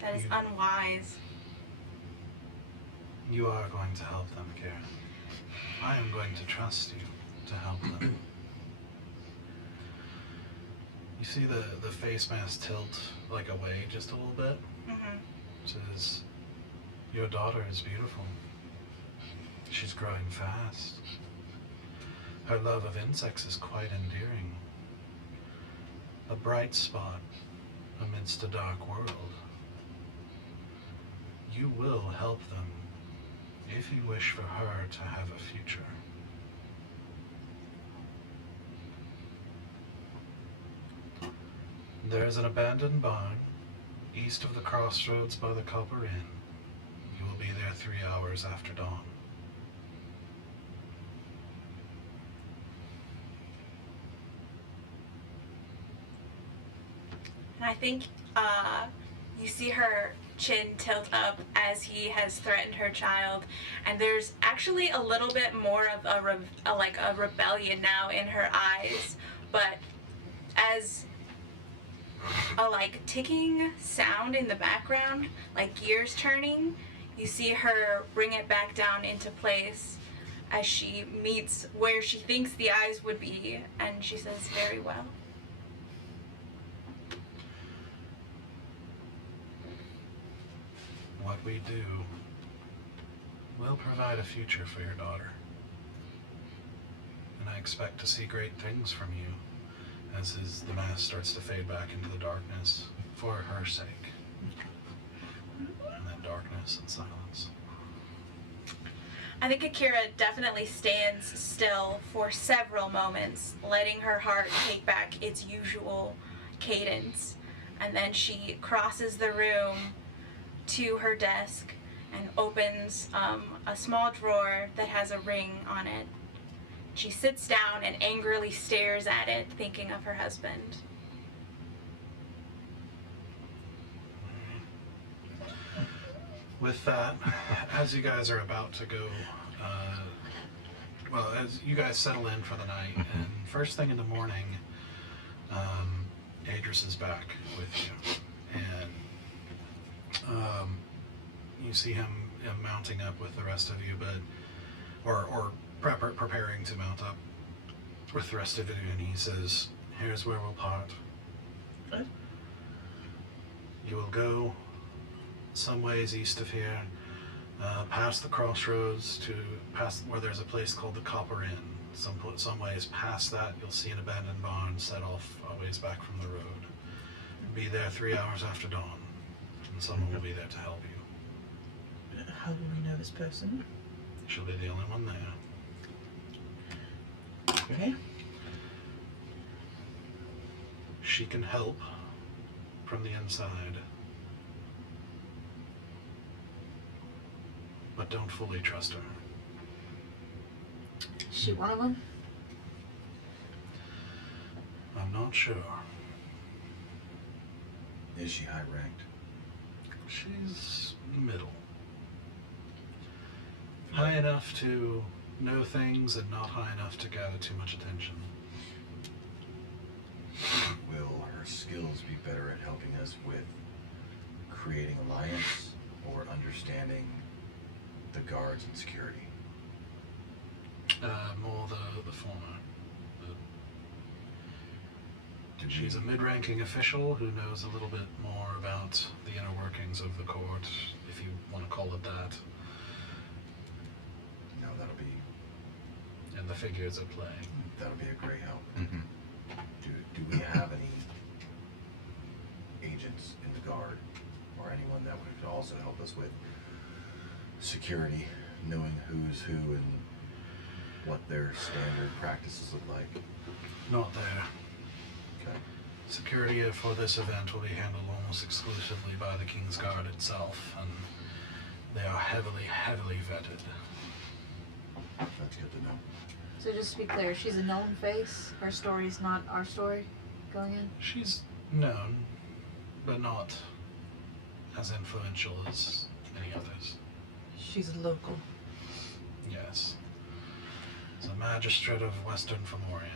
That is unwise. You are going to help them, Akira. I am going to trust you to help them. You see the face mask tilt like away just a little bit? Mm-hmm. It says, your daughter is beautiful. She's growing fast. Her love of insects is quite endearing. a bright spot amidst a dark world. You will help them if you wish for her to have a future. There is an abandoned barn east of the crossroads by the Copper Inn. You will be there 3 hours after dawn. And I think you see her chin tilt up as he has threatened her child, and there's actually a little bit more of a rebellion now in her eyes, but as a ticking sound in the background, like gears turning, you see her bring it back down into place as she meets where she thinks the eyes would be, and she says, "Very well." What we do will provide a future for your daughter. And I expect to see great things from you as the mask starts to fade back into the darkness for her sake. And then darkness and silence. I think Akira definitely stands still for several moments, letting her heart take back its usual cadence. And then she crosses the room to her desk and opens a small drawer that has a ring on it. She sits down and angrily stares at it, thinking of her husband. With that, as you guys are about to go, as you guys settle in for the night, and first thing in the morning, Aedrys is back with you, and you see him mounting up with the rest of you, or preparing to mount up with the rest of you, and he says, "Here's where we'll part. What? You will go some ways east of here, past the crossroads to past where there's a place called the Copper Inn. Some ways past that, you'll see an abandoned barn set off a ways back from the road. Be there 3 hours after dawn, and someone will be there to help you. How do we know this person? She'll be the only one there. Okay. She can help from the inside, but don't fully trust her. Is she one of them? I'm not sure. Is she high ranked? She's middle. High enough to know things and not high enough to gather too much attention. Will her skills be better at helping us with creating alliance or understanding the guards and security? More the former. She's a mid-ranking official who knows a little bit more about the inner workings of the court, if you want to call it that. No, that'll be The figures at play. That'll be a great help. Mm-hmm. Do we have any agents in the guard or anyone that would also help us with security, knowing who's who and what their standard practices look like? Not there. Okay. Security for this event will be handled almost exclusively by the King's Guard itself, and they are heavily, heavily vetted. That's good to know. So just to be clear, she's a known face. Her story's not our story going in. She's known, but not as influential as any others. She's a local. Yes. As a magistrate of Western Femoria.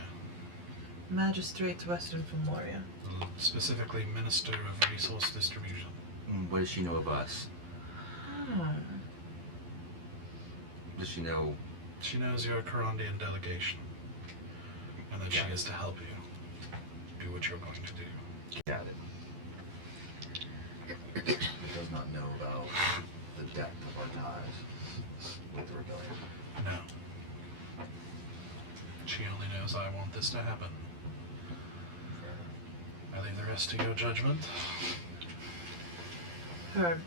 Magistrate Western Femoria. Specifically Minister of Resource Distribution. What does she know of us? Oh. Does she know? She knows you're a Karandian delegation, and that she is to help you do what you're going to do. Got it. It does not know about the depth of our ties with the rebellion. No. She only knows I want this to happen. I leave the rest to your judgment. Her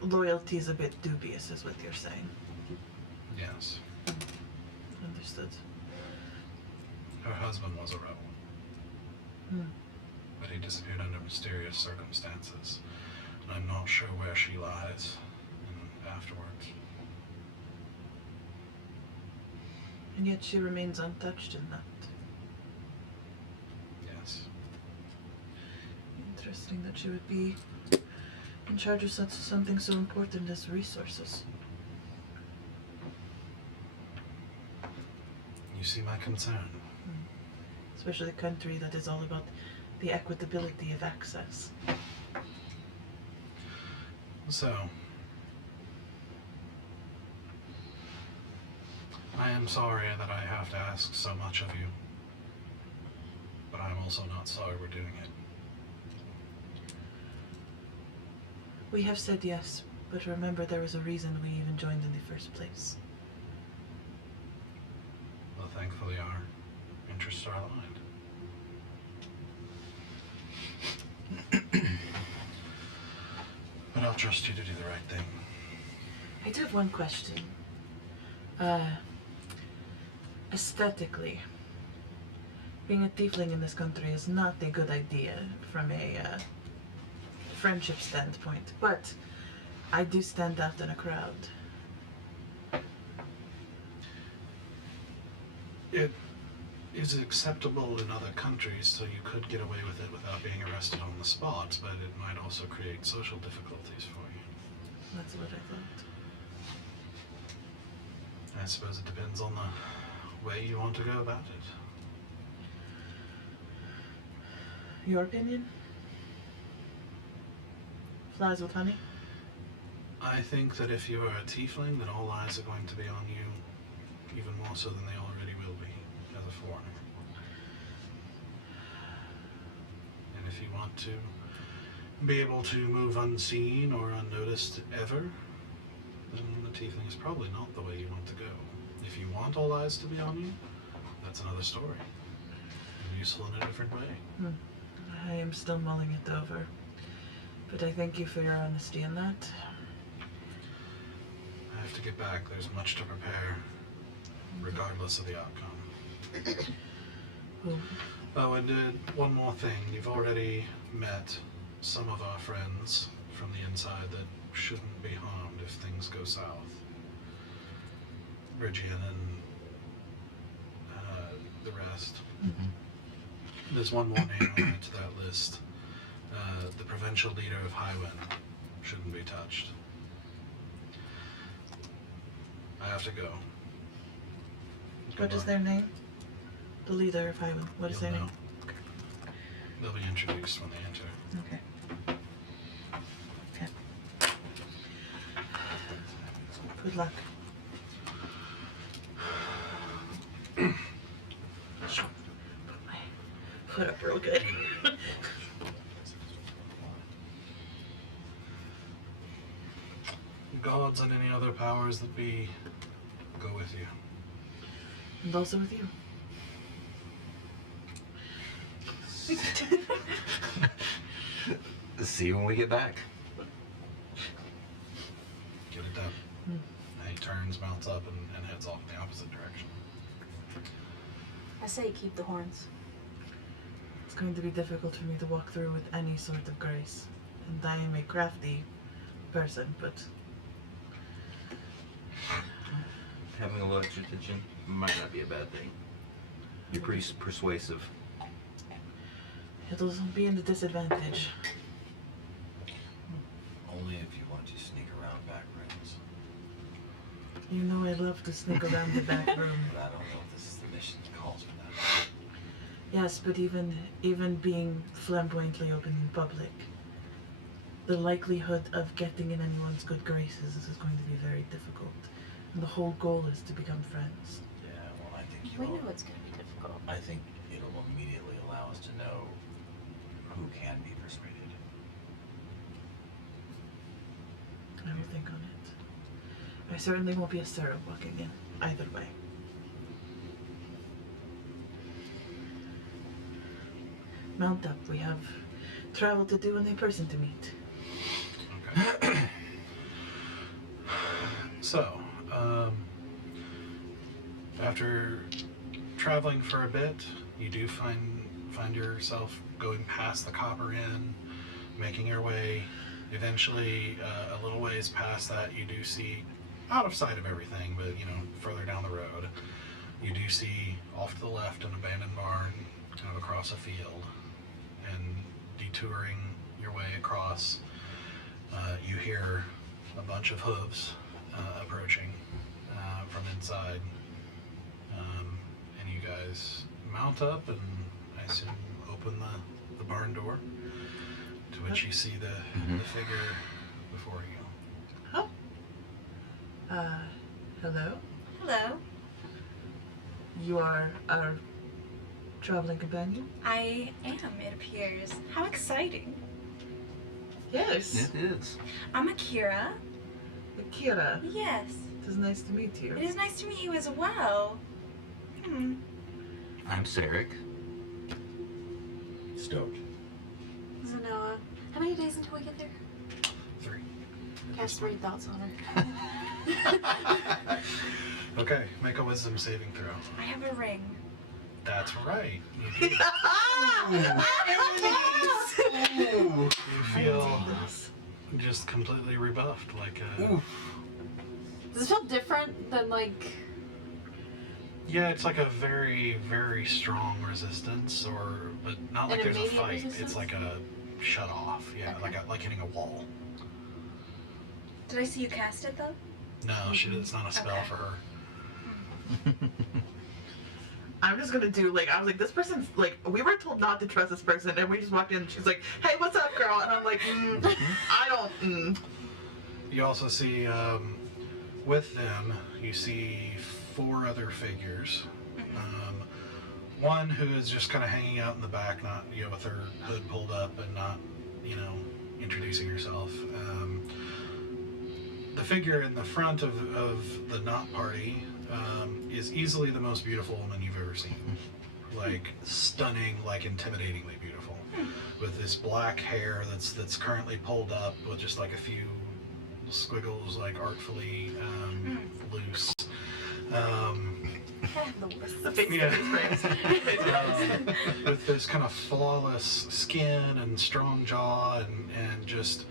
loyalty is a bit dubious, is what you're saying. Yes. Understood. Her husband was a rebel. But he disappeared under mysterious circumstances. And I'm not sure where she lies afterwards. And yet she remains untouched in that. Yes. Interesting that she would be in charge of something so important as resources. You see my concern. Especially a country that is all about the equitability of access. So, I am sorry that I have to ask so much of you. But I'm also not sorry we're doing it. We have said yes, but remember there was a reason we even joined in the first place. Well, thankfully our interests are aligned. But I'll trust you to do the right thing. I do have one question. Aesthetically, being a tiefling in this country is not a good idea from a friendship standpoint, but I do stand out in a crowd. It is acceptable in other countries, so you could get away with it without being arrested on the spot, but it might also create social difficulties for you. That's what I thought. I suppose it depends on the way you want to go about it. Your opinion? Flies with honey? I think that if you are a tiefling, then all eyes are going to be on you, even more so than they already will be as a foreigner. And if you want to be able to move unseen or unnoticed ever, then the tiefling is probably not the way you want to go. If you want all eyes to be on you, that's another story. And useful in a different way. I am still mulling it over, but I thank you for your honesty in that. I have to get back. There's much to prepare, regardless of the outcome. Oh, and one more thing. You've already met some of our friends from the inside that shouldn't be harmed if things go south. Bridgian and the rest. There's one more name I'll add to that list. The provincial leader of Highwind shouldn't be touched. I have to go. What is their name? The leader of Highwind. What is You'll their know. name? They'll be introduced when they enter. Okay. Good luck. Put my foot up real good. Gods and any other powers that be, go with you. And also with you. See you when we get back. Get it done. And he turns, mounts up, and heads off in the opposite direction. I say keep the horns. It's going to be difficult for me to walk through with any sort of grace. And I am a crafty person, but Having a little extra attention might not be a bad thing. You're pretty persuasive. it'll be in the disadvantage. Only if you want to sneak around back rooms. You know I love to sneak around the back room. But I don't know if this is the mission that calls for that. Yes, but even being flamboyantly open in public, the likelihood of getting in anyone's good graces is going to be very difficult. And the whole goal is to become friends. Yeah, well, I think We know it's going to be difficult. I think it'll immediately allow us to know who can be persuaded. I will think on it. I certainly won't be a syrup walking in, either way. Mount up. We have travel to do and a person to meet. Okay. So, after traveling for a bit, you do find yourself going past the Copper Inn, making your way. Eventually, a little ways past that, you do see, out of sight of everything, but further down the road, you do see off to the left an abandoned barn, kind of across a field, and detouring your way across, you hear a bunch of hooves approaching from inside, and you guys mount up and I assume open the barn door, to which you see the figure before you. Oh. Hello? Hello. You are our traveling companion? I am, it appears. How exciting. Yes. It is. I'm Akira. Akira. Yes. It is nice to meet you. It is nice to meet you as well. I'm Sarek. Stoked. Zanoa. How many days until we get there? 3. Cast 3 thoughts on her. Okay, make a wisdom saving throw. I have a ring. That's right. You do. You feel just completely rebuffed, like Does it feel different than like... yeah, it's like a very, very strong resistance, but not like An there's a immediate fight. resistance? It's like a shut off. Yeah, Okay. like hitting a wall. Did I see you cast it though? No, it's not a spell Okay. for her. I'm just gonna do I was like, this person's we were told not to trust this person, and we just walked in and she's like, hey, what's up, girl? And I'm like, I don't. You also see, with them, you see 4 other figures. One who is just kind of hanging out in the back, not, with her hood pulled up and not, introducing herself. The figure in the front of the knot party is easily the most beautiful woman you've ever seen. Like, stunning, like intimidatingly beautiful. With this black hair that's currently pulled up with just like a few squiggles, like artfully loose. The face With this kind of flawless skin and strong jaw and just,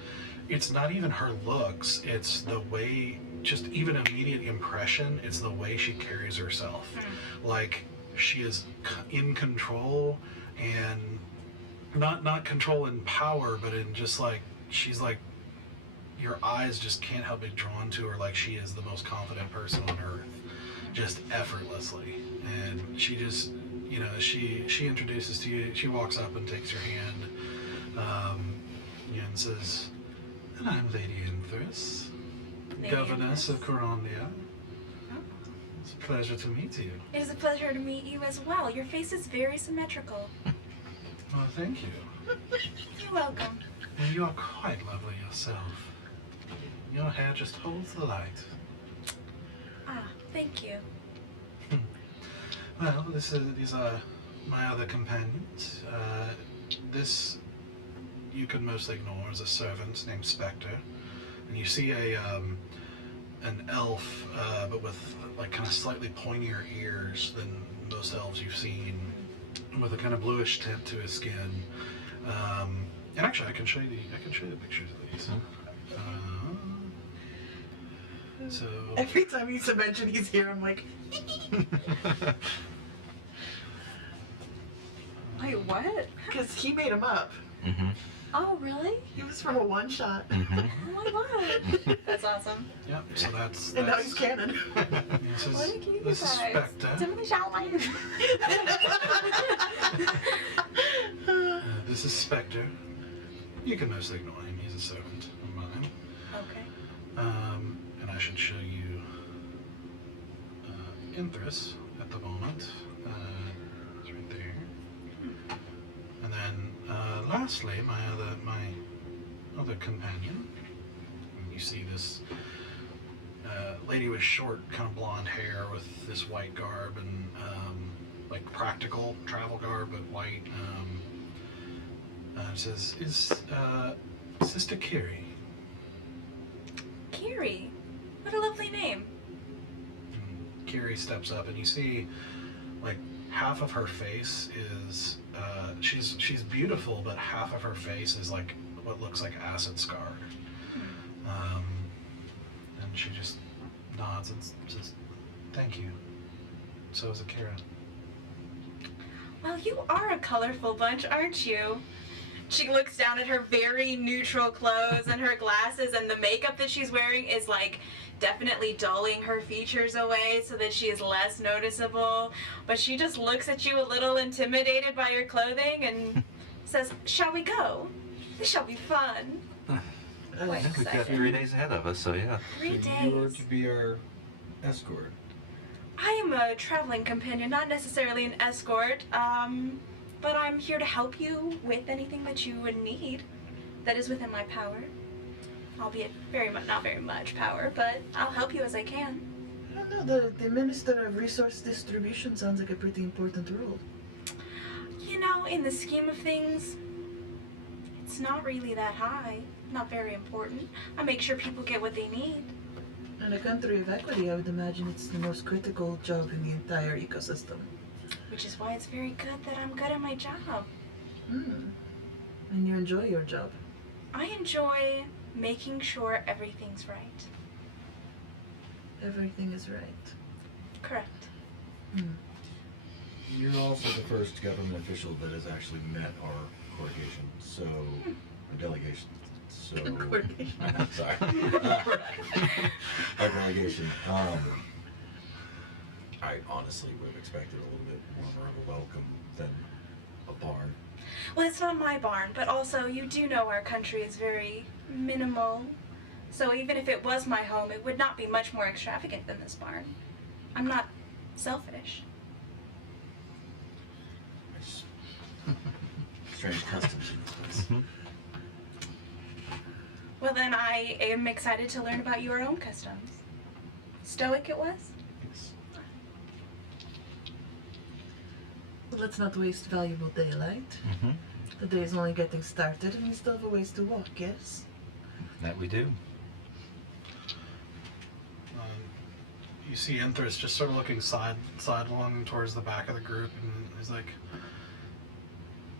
it's not even her looks, it's the way, just even immediate impression, it's the way she carries herself. Like, she is in control, and not control in power, but in just like, she's like, your eyes just can't help but drawn to her, like she is the most confident person on earth, just effortlessly. And she just, she introduces to you, she walks up and takes your hand, and says, and I'm Lady Aedrys, Governess of Corondia. It's a pleasure to meet you. It is a pleasure to meet you as well. Your face is very symmetrical. Well, thank you. You're welcome. And you are quite lovely yourself. Your hair just holds the light. Ah, thank you. Well, these are my other companions. This you can mostly ignore as a servant named Spectre. And you see an elf, but with like kind of slightly pointier ears than most elves you've seen, with a kind of bluish tint to his skin. And actually, I can show you the pictures of these. So Every time you mention he's here, I'm like, Wait, what? because he made him up. Oh, really? He was from a one shot. Oh my god. That's awesome. yep. So that's And now he's canon. This is, What a cute this is guys. Spectre. Timothy Chalamet. This is Spectre. You can mostly ignore him. He's a servant of mine. Okay. And I should show you Aedrys at the moment. It's right there. And then lastly, my other companion. You see this lady with short, kind of blonde hair with this white garb and like practical travel garb, but white. It says, is Sister Kiri. Kiri. What a lovely name. And Kiri steps up, and you see, like, half of her face is, she's beautiful, but half of her face is like what looks like acid scarred. And she just nods and says, thank you. So is Akira. Well, you are a colorful bunch, aren't you? She looks down at her very neutral clothes and her glasses, and the makeup that she's wearing is like definitely dulling her features away so that she is less noticeable. But she just looks at you a little intimidated by your clothing and says, shall we go? This shall be fun. I think we've got 3 days ahead of us, so yeah. 3 So you are days. to be our escort. I am a traveling companion, not necessarily an escort, but I'm here to help you with anything that you would need that is within my power. Albeit not very much power, but I'll help you as I can. I don't know, the Minister of Resource Distribution sounds like a pretty important role. You know, in the scheme of things, it's not really that high. Not very important. I make sure people get what they need. In a country of equity, I would imagine it's the most critical job in the entire ecosystem. Which is why it's very good that I'm good at my job. And you enjoy your job. I enjoy making sure everything's right. Everything is right. Correct. You're also the first government official that has actually met our coordination, so our delegation. So Coordination. sorry, our delegation. I honestly would have expected a little bit more of a welcome than a barn. Well, it's not my barn, but also you do know our country is very minimal. So even if it was my home, it would not be much more extravagant than this barn. I'm not selfish. There's strange customs in this place. Well, then I am excited to learn about your own customs. Stoic it was? Well, let's not waste valuable daylight. The day is only getting started and we still have a ways to walk, yes? That we do. You see Aedrys just sort of looking sidelong towards the back of the group, and he's like,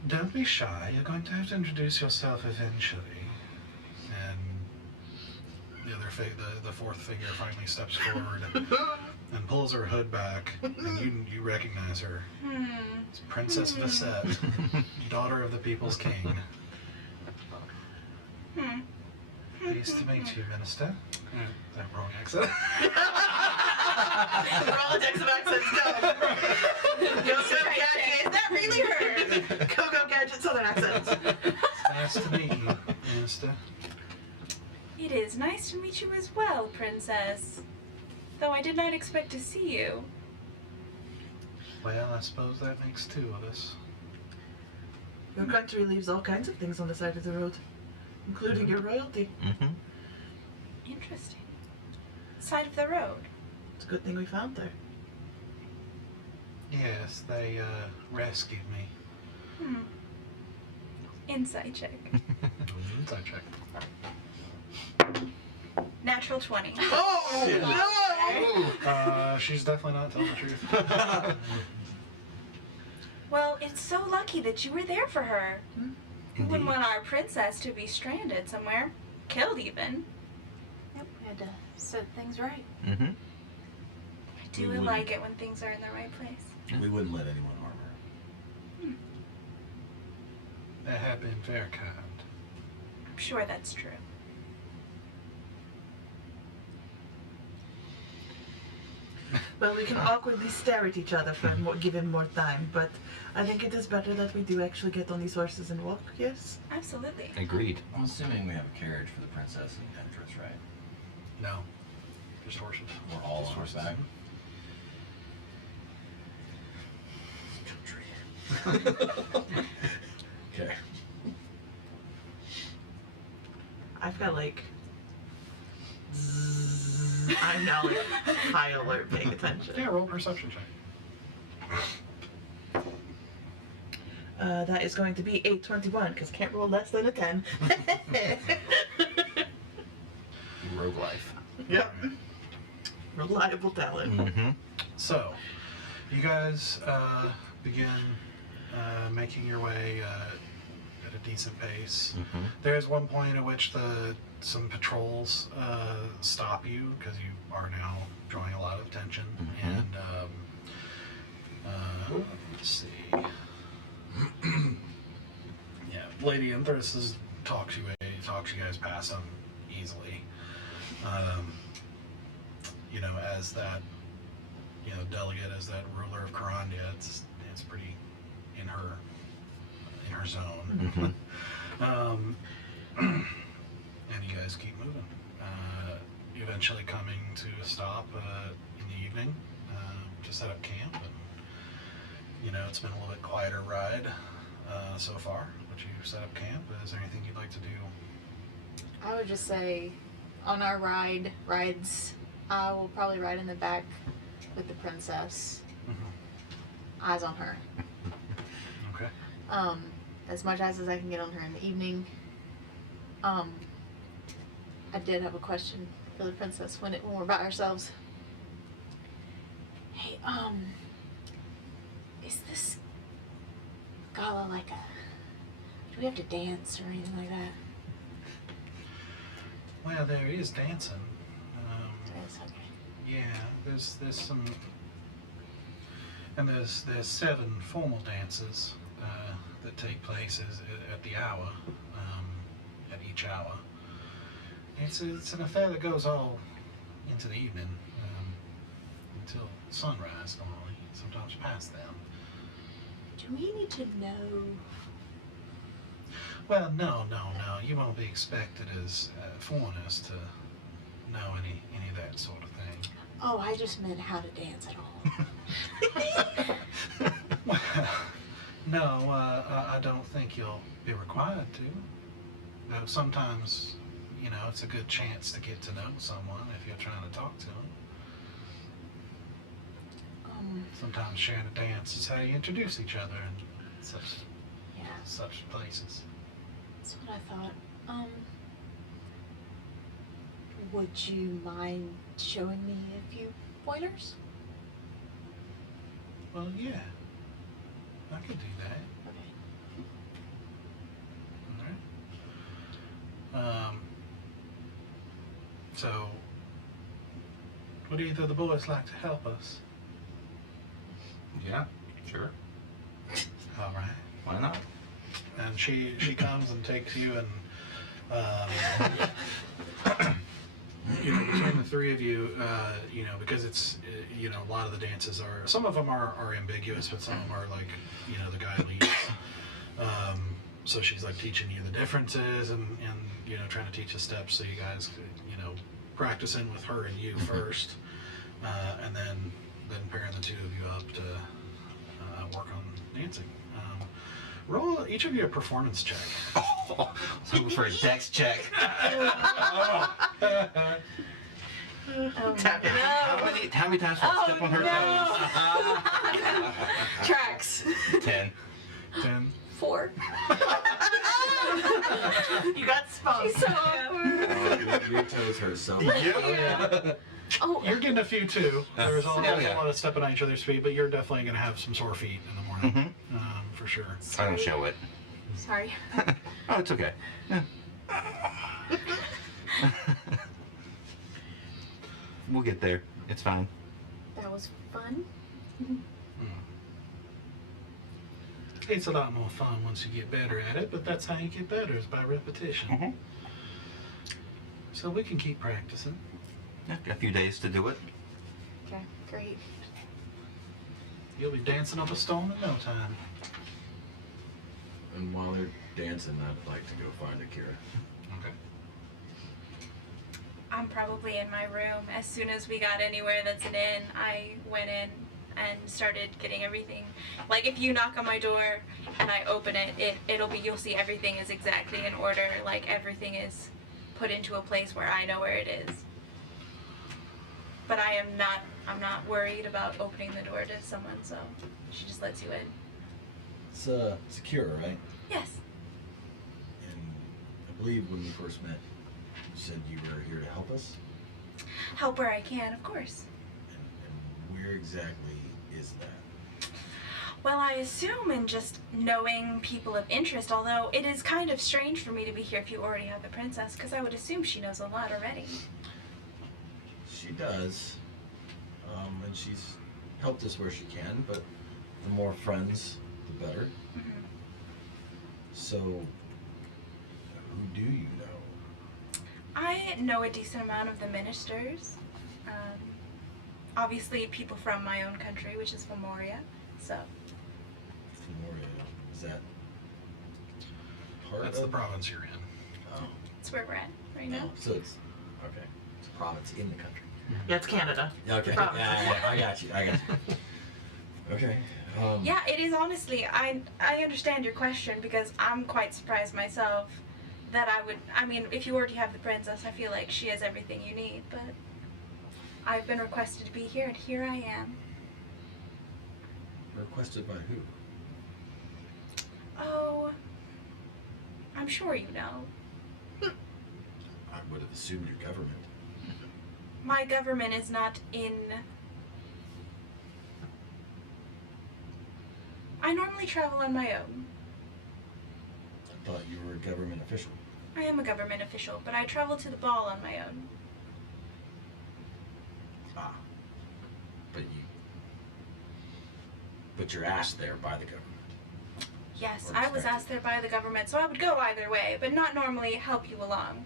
don't be shy, you're going to have to introduce yourself eventually. And the other the fourth figure finally steps forward and pulls her hood back, and you recognize her. It's Princess Visette, daughter of the People's King. Pleased to meet you, Minister. Is that wrong accent? Roll a dex of accents, go! Go, Gadget! Is that really her? Go, Gadget, Southern accents. Nice to meet you, Minister. It is nice to meet you as well, Princess. Though I did not expect to see you. Well, I suppose that makes two of us. Your country leaves all kinds of things on the side of the road, including your royalty. Interesting. Side of the road. It's a good thing we found her. Yes, they rescued me. Insight check. Inside check. Natural 20. Oh, no! She's definitely not telling the truth. Well, it's so lucky that you were there for her. We wouldn't want our princess to be stranded somewhere. Killed even. Yep, we had to set things right. I do like it when things are in the right place. We wouldn't let anyone harm her. They have been very kind. I'm sure that's true. Well, we can awkwardly stare at each other for given more time, but I think it is better that we do actually get on these horses and walk, yes? Absolutely. Agreed. I'm assuming we have a carriage for the princess and Aedrys, right? No. Just horses. We're all on horseback. Okay. I've got like... Zzz, I'm now like high alert paying attention. Yeah, roll perception check. That is going to be 821 because can't roll less than a 10. Rogue life. Yep. Reliable talent. Mm-hmm. So, you guys begin making your way at a decent pace. Mm-hmm. There is one point at which some patrols stop you because you are now drawing a lot of attention. Mhm. And let's see. Yeah, Lady Aedrys talks you guys past them easily. As that delegate, as that ruler of Karandia, it's pretty in her zone. Mm-hmm. And you guys keep moving. Eventually coming to a stop in the evening to set up camp. And, it's been a little bit quieter ride so far, but you set up camp. Is there anything you'd like to do? I would just say, on our rides, I will probably ride in the back with the princess. Eyes on her. Okay. As much eyes as I can get on her in the evening. I did have a question for the princess when we're by ourselves. Hey, is this gala like do we have to dance or anything like that? Well, there is dancing. Dance, okay. Yeah, there's some, and there's 7 formal dances that take place at the hour, at each hour. It's an affair that goes all into the evening, until sunrise normally, sometimes past then. Do we need to know? Well, no, you won't be expected as foreigners to know any of that sort of thing. Oh, I just meant how to dance at all. Well, no, I don't think you'll be required to. Though sometimes, it's a good chance to get to know someone if you're trying to talk to them. Sometimes sharing a dance is how you introduce each other in such places. That's what I thought. Would you mind showing me a few pointers? Well, yeah, I could do that. Okay. All right. So, would either of the boys like to help us? Yeah, sure. All right. Why not? And she comes and takes you, and between the 3 of you, because it's a lot of the dances are, some of them are ambiguous, but some of them are like the guy leads. So she's like teaching you the differences and trying to teach the steps, so you guys practicing with her and you first, and then pairing the 2 of you up to work on dancing. Roll each of you a performance check. Oh, so for a dex check. Tap it out. How many times will I step on her toes? Tracks. 10. 10. 4. You got spun. She's so awkward. Your toes hurt so much. Yeah. Oh, You're getting a few too. There's a Yeah. lot of stepping on each other's feet, but you're definitely going to have some sore feet in the morning, for sure. I don't show it. sorry. Oh, it's okay. Yeah. We'll get there. It's fine. That was fun. It's a lot more fun once you get better at it, but that's how you get better, is by repetition. Mm-hmm. So we can keep practicing. Yeah, got a few days to do it. Okay, great. You'll be dancing up a storm in no time. And while they're dancing, I'd like to go find Akira. Okay. I'm probably in my room. As soon as we got anywhere that's an inn, I went in and started getting everything. Like, if you knock on my door and I open it, it'll be, you'll see everything is exactly in order. Like, everything is put into a place where I know where it is. But I'm not worried about opening the door to someone, so she just lets you in. It's Akira, right? Yes. And I believe when we first met, you said you were here to help us. Help where I can, of course. And where exactly is that? Well, I assume in just knowing people of interest, although it is kind of strange for me to be here if you already have the princess, because I would assume she knows a lot already. She does. And she's helped us where she can, but the more friends, the better. Mm-hmm. So, who do you know? I know a decent amount of the ministers. Obviously, people from my own country, which is Filmoria. So. Filmoria, is that part That's of the province you're in. Oh. That's where we're at right now. Oh, so it's okay. It's a province in the country. Yeah, it's Canada. Okay. Province. Yeah, I got you. Okay. Yeah, it is honestly. I understand your question because I'm quite surprised myself that I mean, if you already have the princess, I feel like she has everything you need, but I've been requested to be here, and here I am. Requested by who? Oh, I'm sure you know. I would have assumed your government. My government is not in... I normally travel on my own. I thought you were a government official. I am a government official, but I travel to the ball on my own. Ah. But you're asked there by the government. Yes, Or I was expected. asked there by the government, so I would go either way, but not normally help you along.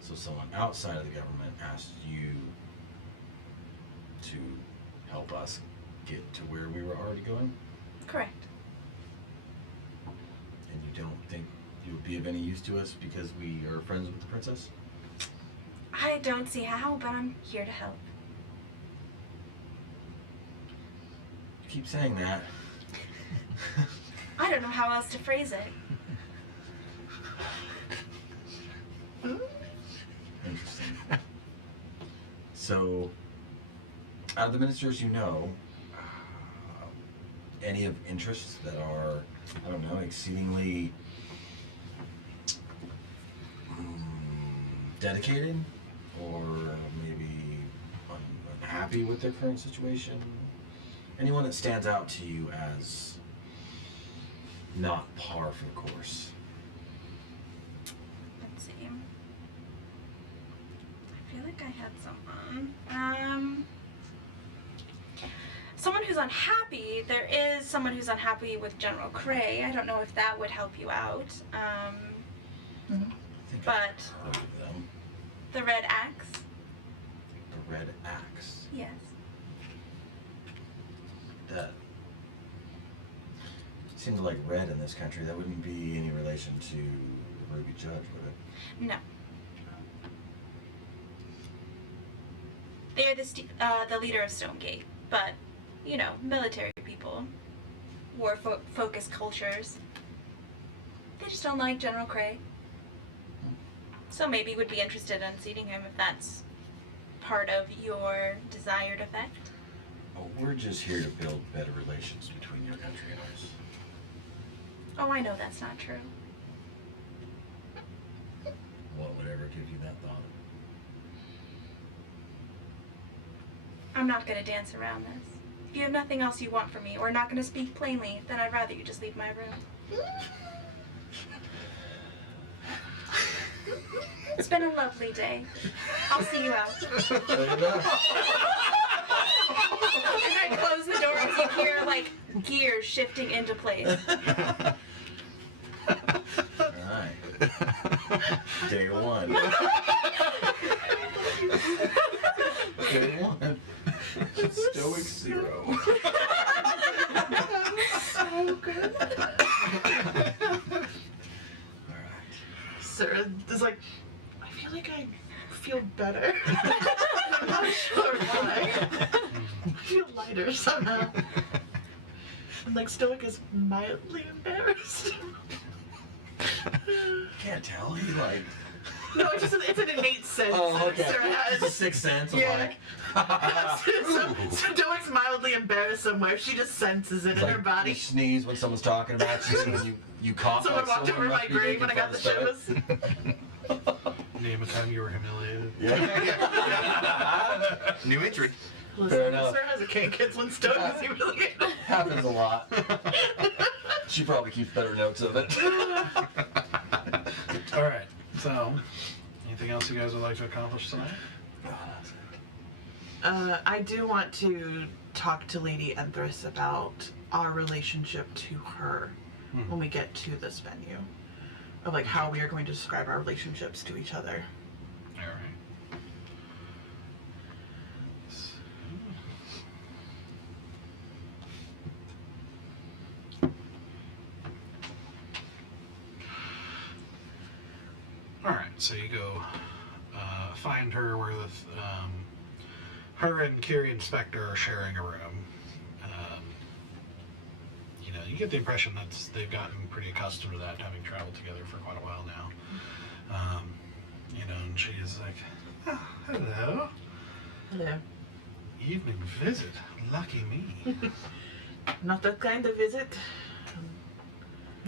So someone outside of the government asked you to help us get to where we were already going? Correct. And you don't think you'll be of any use to us because we are friends with the princess? I don't see how, but I'm here to help. You keep saying that. I don't know how else to phrase it. Interesting. So, out of the ministers you know, any of interest that are, I don't know, exceedingly dedicated, or maybe unhappy with their current situation? Anyone that stands out to you as not par for the course? Let's see. I feel like I had someone. Someone who's unhappy. There is someone who's unhappy with General Cray. I don't know if that would help you out. I think But I've heard of them. the Red Axe. The Red Axe. Yes. That seems like red in this country. That wouldn't be any relation to the Ruby Judge, would it? No. They're the leader of Stonegate, but, you know, military people, war-focused cultures. They just don't like General Cray. So maybe would be interested in seating him if that's part of your desired effect. Oh, we're just here to build better relations between your country and ours. Oh, I know that's not true. What would ever give you that thought? I'm not going to dance around this. If you have nothing else you want from me, or not going to speak plainly, then I'd rather you just leave my room. It's been a lovely day. I'll see you out. And I close the door and you hear, like, gears shifting into place. Alright. Day one. Day one. Stoic 0. So good. Sarah is like, I feel like I feel better. I'm not sure why. I feel lighter somehow. And like Stoic is mildly embarrassed. Can't tell. He like No, it's just it's an innate sense. Oh, that okay. Sarah has. It's a sixth sense. I'm Yeah. like, So Stoic's mildly embarrassed somewhere. She just senses it it's in like her body. You sneeze when someone's talking about you, and then you cough. Someone like walked over must my be grave when I making got the fun of it. shivers. Name a time you were humiliated. Yeah. New entry. Fair Listen, enough. Sarah has a kink. It's when Stoic is humiliated. Happens a lot. She probably keeps better notes of it. All right. So, anything else you guys would like to accomplish tonight? I do want to talk to Lady Aedrys about our relationship to her when we get to this venue. Of like how we are going to describe our relationships to each other. All right. All right. So you go find her where the her and Kyrie Spectre are sharing a room. You know, you get the impression that they've gotten pretty accustomed to that, having traveled together for quite a while now. You know, and she is like, oh, hello. Hello. Evening visit. Lucky me. Not that kind of visit.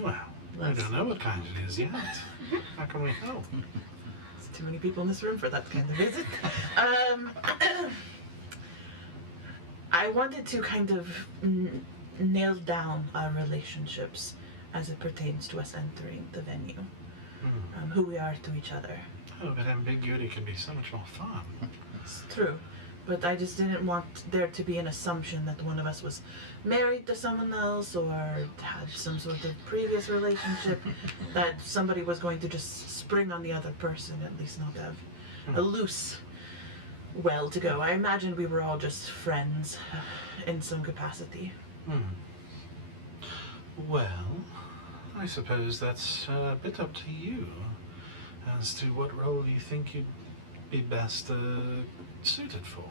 Well, I don't know what kind it is yet. How can we help? There's too many people in this room for that kind of visit. I wanted to kind of nail down our relationships as it pertains to us entering the venue. Who we are to each other. Oh, but ambiguity can be so much more fun. It's true. But I just didn't want there to be an assumption that one of us was married to someone else or had some sort of previous relationship, that somebody was going to just spring on the other person, at least not have a loose well to go. I imagined we were all just friends in some capacity. Well, I suppose that's a bit up to you as to what role you think you'd be best suited for.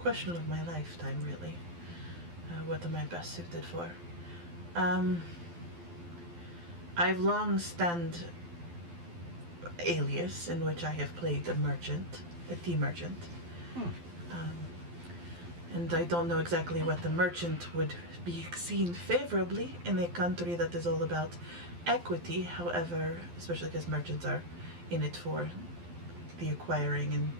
Question of my lifetime, really. What am I best suited for? I've long stand alias in which I have played a merchant, a tea merchant. And I don't know exactly what the merchant would be seen favorably in a country that is all about equity. However, especially because merchants are in it for the acquiring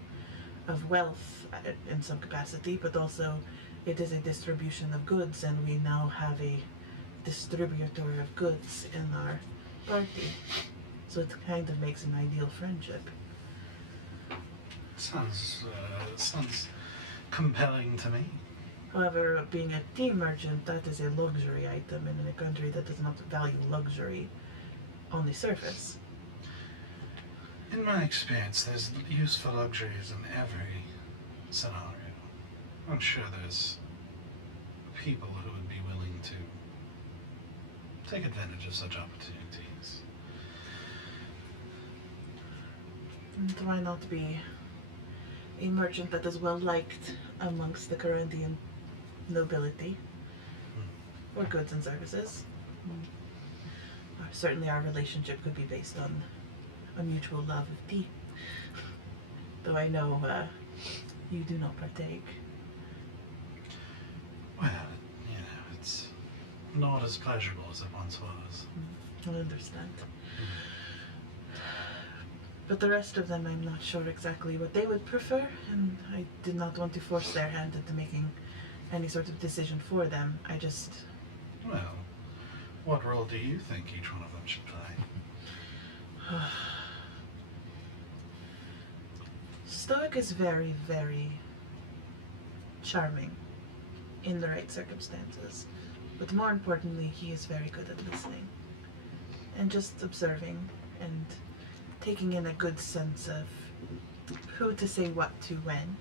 of wealth in some capacity, but also it is a distribution of goods, and we now have a distributor of goods in our party. So it kind of makes an ideal friendship. Sounds compelling to me. However, being a tea merchant, that is a luxury item, and in a country that does not value luxury on the surface. In my experience, there's use for luxuries in every scenario. I'm sure there's people who would be willing to take advantage of such opportunities. And why not be a merchant that is well liked amongst the Corinthian nobility for goods and services? Certainly our relationship could be based on a mutual love of tea. Though I know you do not partake. Well, you know, it's not as pleasurable as it once was. I understand. But the rest of them, I'm not sure exactly what they would prefer, and I did not want to force their hand into making any sort of decision for them. I just... Well, what role do you think each one of them should play? Stoic is very, very charming in the right circumstances. But more importantly, he is very good at listening. And just observing and taking in a good sense of who to say what to when.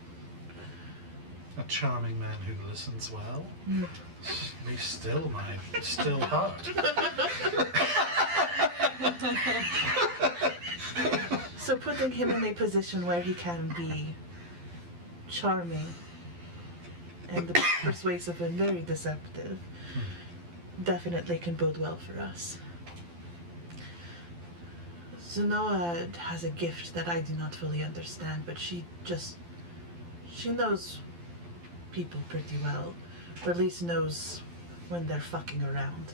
A charming man who listens well? Be still, my still heart. So putting him in a position where he can be charming and persuasive and very deceptive definitely can bode well for us. Zenoa has a gift that I do not fully understand, but she knows people pretty well, or at least knows when they're fucking around.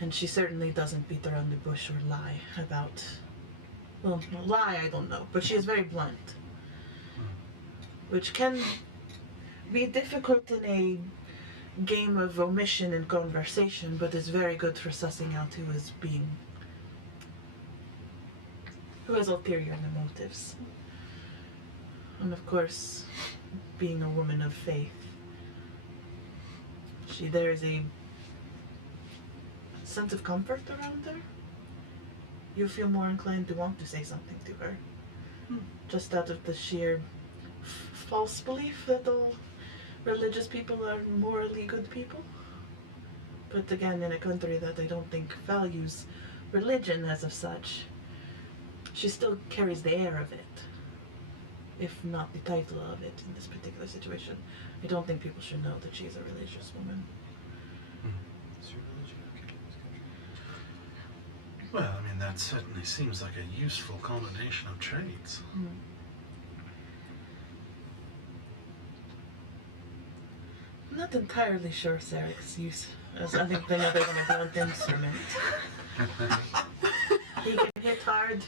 And she certainly doesn't beat around the bush or lie about... Well, lie, I don't know, but she is very blunt. Which can be difficult in a game of omission and conversation, but is very good for sussing out who has ulterior motives. And of course, being a woman of faith, there is a sense of comfort around her. You feel more inclined to want to say something to her. Just out of the sheer false belief that all religious people are morally good people. But again, in a country that I don't think values religion as of such, she still carries the air of it, if not the title of it in this particular situation. I don't think people should know that she's a religious woman. Is your religion okay in this country? Well, I mean, that certainly seems like a useful combination of traits. I'm not entirely sure Sarek's use as anything other than a blunt instrument. He can hit hard,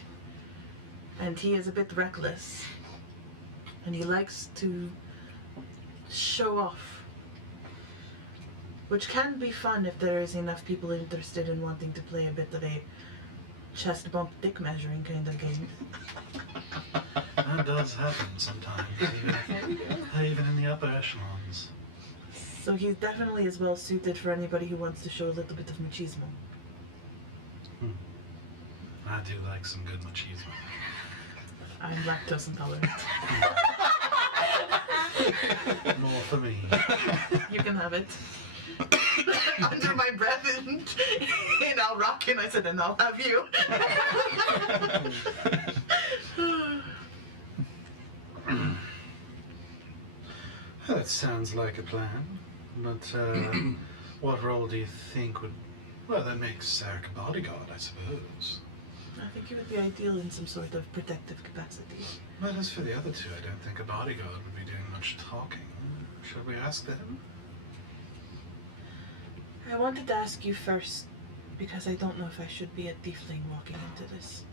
and he is a bit reckless. And he likes to show off, which can be fun if there is enough people interested in wanting to play a bit of a chest bump dick measuring kind of game. That does happen sometimes, even in the upper echelons. So he definitely is well suited for anybody who wants to show a little bit of machismo. I do like some good machismo. I'm lactose intolerant. More for me. You can have it. Under my breath, and I'll rock it. I said, and I'll have you. That sounds like a plan. But what role do you think would... Well, that makes Sarek a bodyguard, I suppose. I think he would be ideal in some sort of protective capacity. But as for the other two, I don't think a bodyguard would be doing much talking. Should we ask them? I wanted to ask you first, because I don't know if I should be a tiefling walking into this.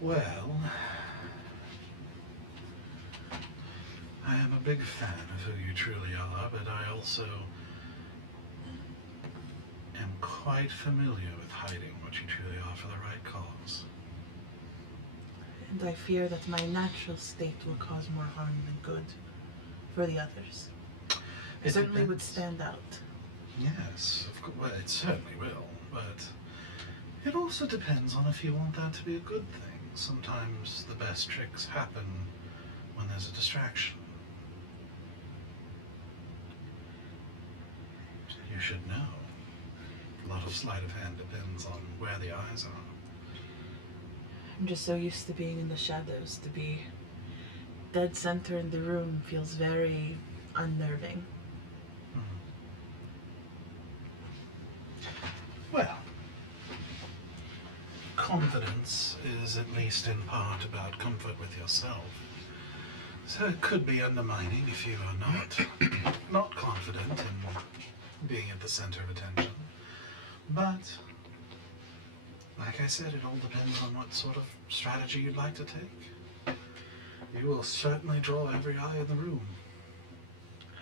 Well... I am a big fan of who you truly are, but I also am quite familiar with hiding what you truly are for the right cause. And I fear that my natural state will cause more harm than good for the others. It certainly would stand out. Yes, of course. Well, it certainly will, but it also depends on if you want that to be a good thing. Sometimes the best tricks happen when there's a distraction. You should know. A lot of sleight of hand depends on where the eyes are. I'm just so used to being in the shadows. To be dead center in the room feels very unnerving. Well, confidence is at least in part about comfort with yourself. So it could be undermining if you are not confident in being at the center of attention. But, like I said, it all depends on what sort of strategy you'd like to take. You will certainly draw every eye in the room.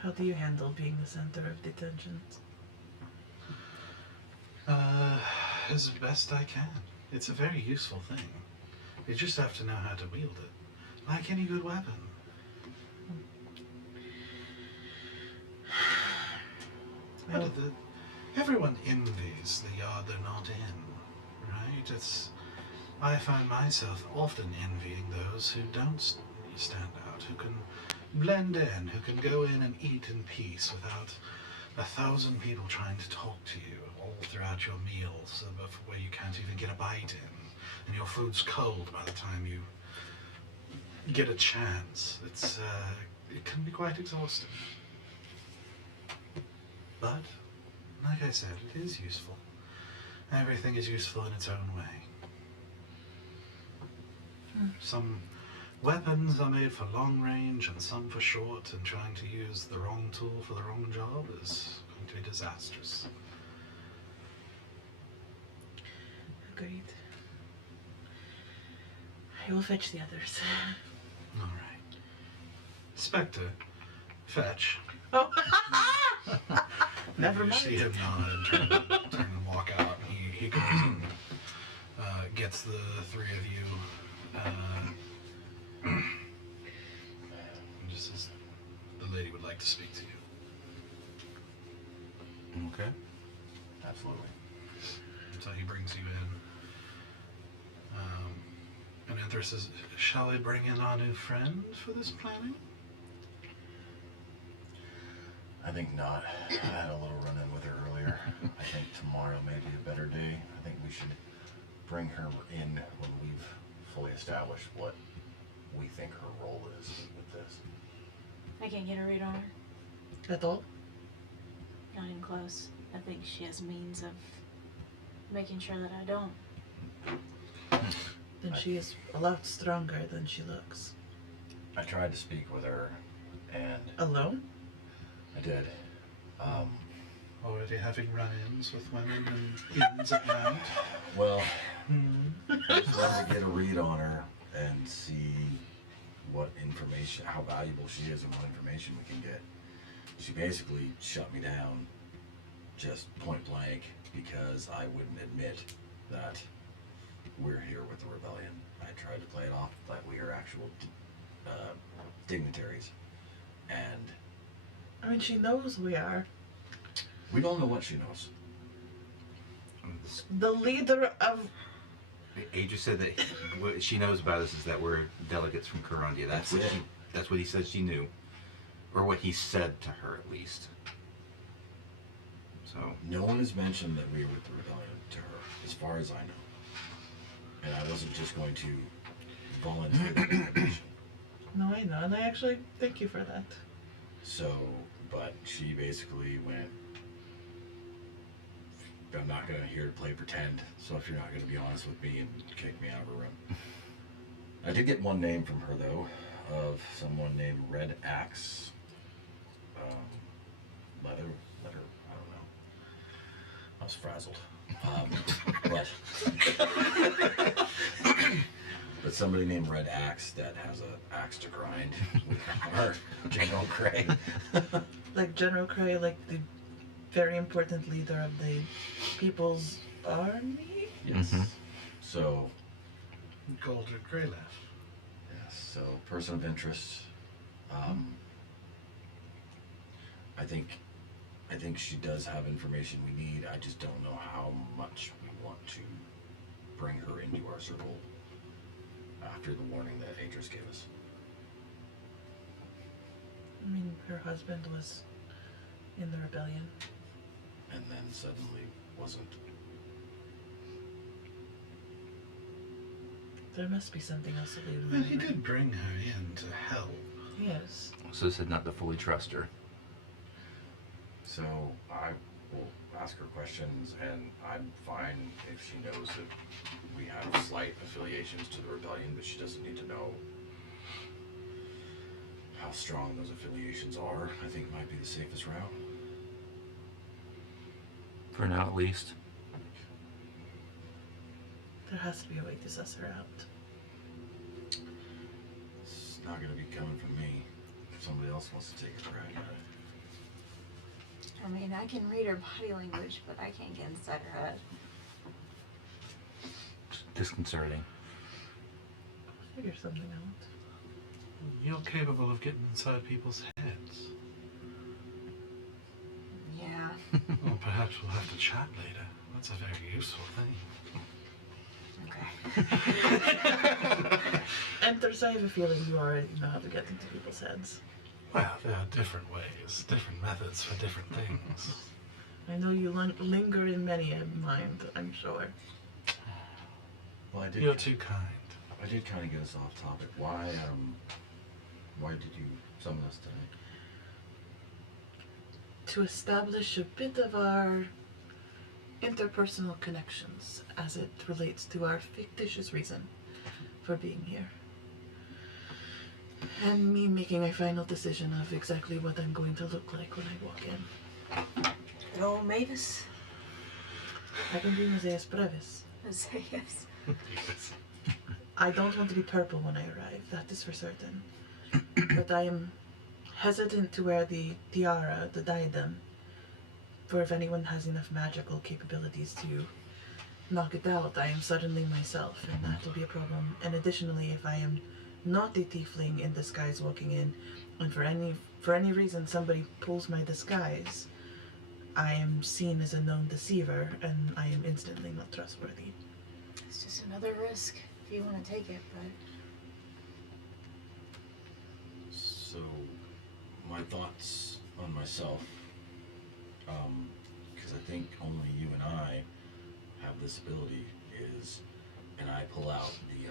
How do you handle being the center of detention? As best I can. It's a very useful thing. You just have to know how to wield it. Like any good weapon. Well, everyone envies the yard they're not in, right? I find myself often envying those who don't stand out, who can blend in, who can go in and eat in peace without 1,000 people trying to talk to you all throughout your meals, where you can't even get a bite in, and your food's cold by the time you get a chance. It can be quite exhausting. But, like I said, it is useful. Everything is useful in its own way. Some weapons are made for long range and some for short, and trying to use the wrong tool for the wrong job is going to be disastrous. Agreed. I will fetch the others. All right. Spectre, fetch. Oh. Never Never you see mind. him nod and turn and walk out. He goes and gets the three of you. And just says, the lady would like to speak to you. Okay. Absolutely. So he brings you in. And Aedrys says, shall we bring in our new friend for this planning? I think not. I had a little run-in with her earlier. I think tomorrow may be a better day. I think we should bring her in when we've fully established what we think her role is with this. I can't get a read on her. At all? Not even close. I think she has means of making sure that I don't. Then she is a lot stronger than she looks. I tried to speak with her, and Alone? I did. Already having run-ins with women and inns at night? Well, I just wanted to get a read on her and see what information, how valuable she is and what information we can get. She basically shut me down just point blank because I wouldn't admit that we're here with the rebellion. I tried to play it off like we are actual dignitaries, and I mean, she knows we are. we don't know what she knows. The leader of... Aedrys said that what she knows about us is that we're delegates from Karandia. That's it. That's what he said she knew. Or what he said to her, at least. So... No one has mentioned that we are with the rebellion to her, as far as I know. And I wasn't just going to volunteer that information. No, I know, and I actually thank you for that. So, but she basically went, I'm not going to here to play pretend, so if you're not going to be honest with me, and kick me out of her room. I did get one name from her, though, of someone named Red Axe. Leather, I don't know. I was frazzled. But somebody named Red Axe that has an axe to grind with our General Cray. Like General Cray, like the very important leader of the People's Army? Yes. So, Golden Greylaugh. yes, so person of interest. I think she does have information we need. I just don't know how much we want to bring her into our circle after the warning that Aedrys gave us. I mean, her husband was in the rebellion. And then suddenly wasn't. There must be something else that we would Well, he did bring her in to help. Yes. So said not to fully trust her. So I will ask her questions, and I'm fine if she knows that we have slight affiliations to the rebellion, but she doesn't need to know how strong those affiliations are. I think it might be the safest route. For now, at least. There has to be a way to suss her out. It's not going to be coming from me. If somebody else wants to take a crack at it. I mean, I can read her body language, but I can't get inside her head. It's disconcerting. Figure something out. You're capable of getting inside people's heads. Yeah. Well, perhaps we'll have to chat later. That's a very useful thing. Okay. Aedrys, I have a feeling you already know how to get into people's heads. Well, there are different ways, different methods for different things. I know you linger in many a mind, I'm sure. Well, You're too kind. I did kind of get us off topic. Why did you summon us tonight? To establish a bit of our interpersonal connections as it relates to our fictitious reason for being here. And me making a final decision of exactly what I'm going to look like when I walk in. Good old Mavis. I can be Museus Brevis. Yes. Yes. I don't want to be purple when I arrive, that is for certain. But I am hesitant to wear the tiara, the diadem, for if anyone has enough magical capabilities to knock it out, I am suddenly myself, and that will be a problem. And additionally, if I am not a tiefling in disguise walking in, and for any reason somebody pulls my disguise, I am seen as a known deceiver, and I am instantly not trustworthy. It's just another risk if you want to take it, but So, my thoughts on myself, because I think only you and I have this ability, is, and I pull out the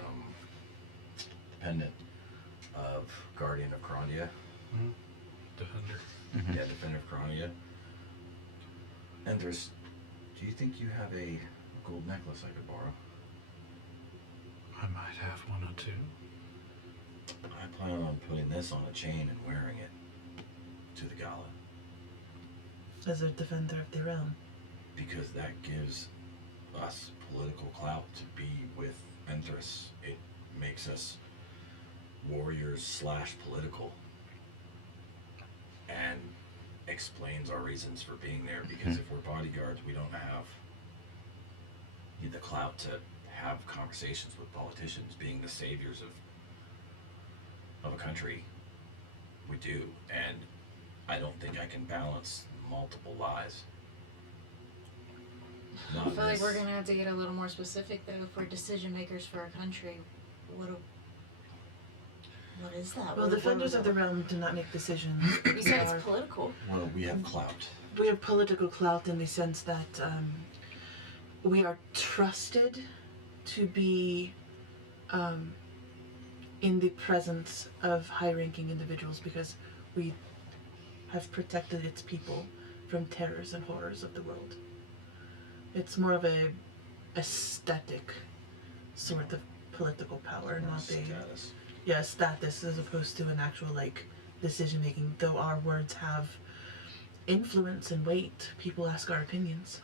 pendant of Guardian of Crondia. Defender. Yeah, Defender of Crondia. Aedrys, do you think you have a gold necklace I could borrow? I might have one or two. I plan on putting this on a chain and wearing it to the gala, As a defender of the realm. because that gives us political clout to be with Aedrys. It makes us warriors / political, and explains our reasons for being there, because if we're bodyguards, we don't have the clout to have conversations with politicians. Being the saviors of a country, we do, and I don't think I can balance multiple lies. I feel like we're gonna have to get a little more specific though. If we're decision makers for our country, what is that? Well, defenders of the realm do not make decisions. You said it's political. Well, we have clout. We have political clout in the sense that we are trusted to be in the presence of high-ranking individuals because we have protected its people from terrors and horrors of the world. It's more of a aesthetic sort of political power, not a Status. status, as opposed to an actual decision making. Though our words have influence and weight, people ask our opinions.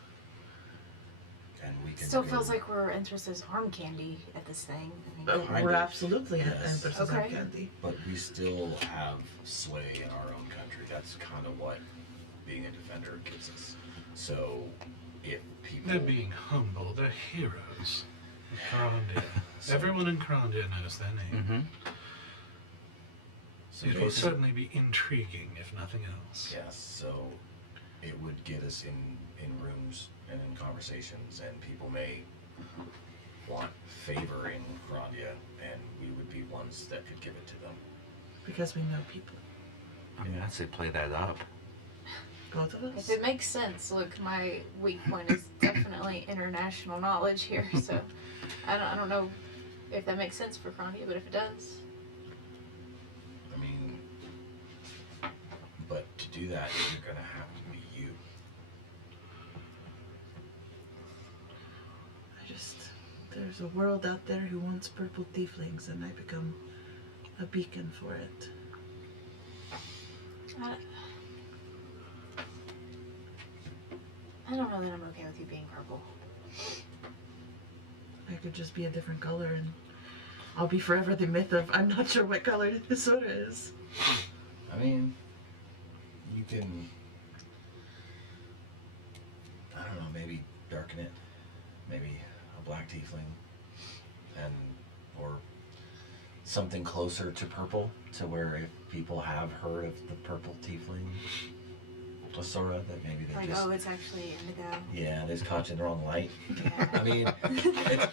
And we can Still go- feels like we're interested as arm candy at this thing. I mean, Kind We're of, absolutely yes. an versus Okay. candy. But we still have sway in our own country. That's kind of what being a defender gives us. So, if people... They're being humble. They're heroes. Crondia. So- Everyone in Crondia knows their name. Mm-hmm. So It will basically- certainly be intriguing, if nothing else. Yes, so it would get us in rooms and in conversations, and people may want favor in Grandia, and we would be ones that could give it to them. Because we know people. I mean, I'd say play that up. Both of us. if it makes sense, look, my weak point is definitely international knowledge here. So I don't know if that makes sense for Crondia, but if it does, I mean, but to do that, you're gonna have to be you. There's a world out there who wants purple tieflings, and I become a beacon for it. I don't know that I'm okay with you being purple. I could just be a different color, and I'll be forever the myth of I'm not sure what color this soda is. I mean, you can, I don't know, maybe darken it, maybe a black tiefling, and, or something closer to purple, to where if people have heard of the purple tiefling Asura, that maybe they Like, just, oh, it's actually indigo. yeah, they just caught you in the wrong light. Yeah. I mean,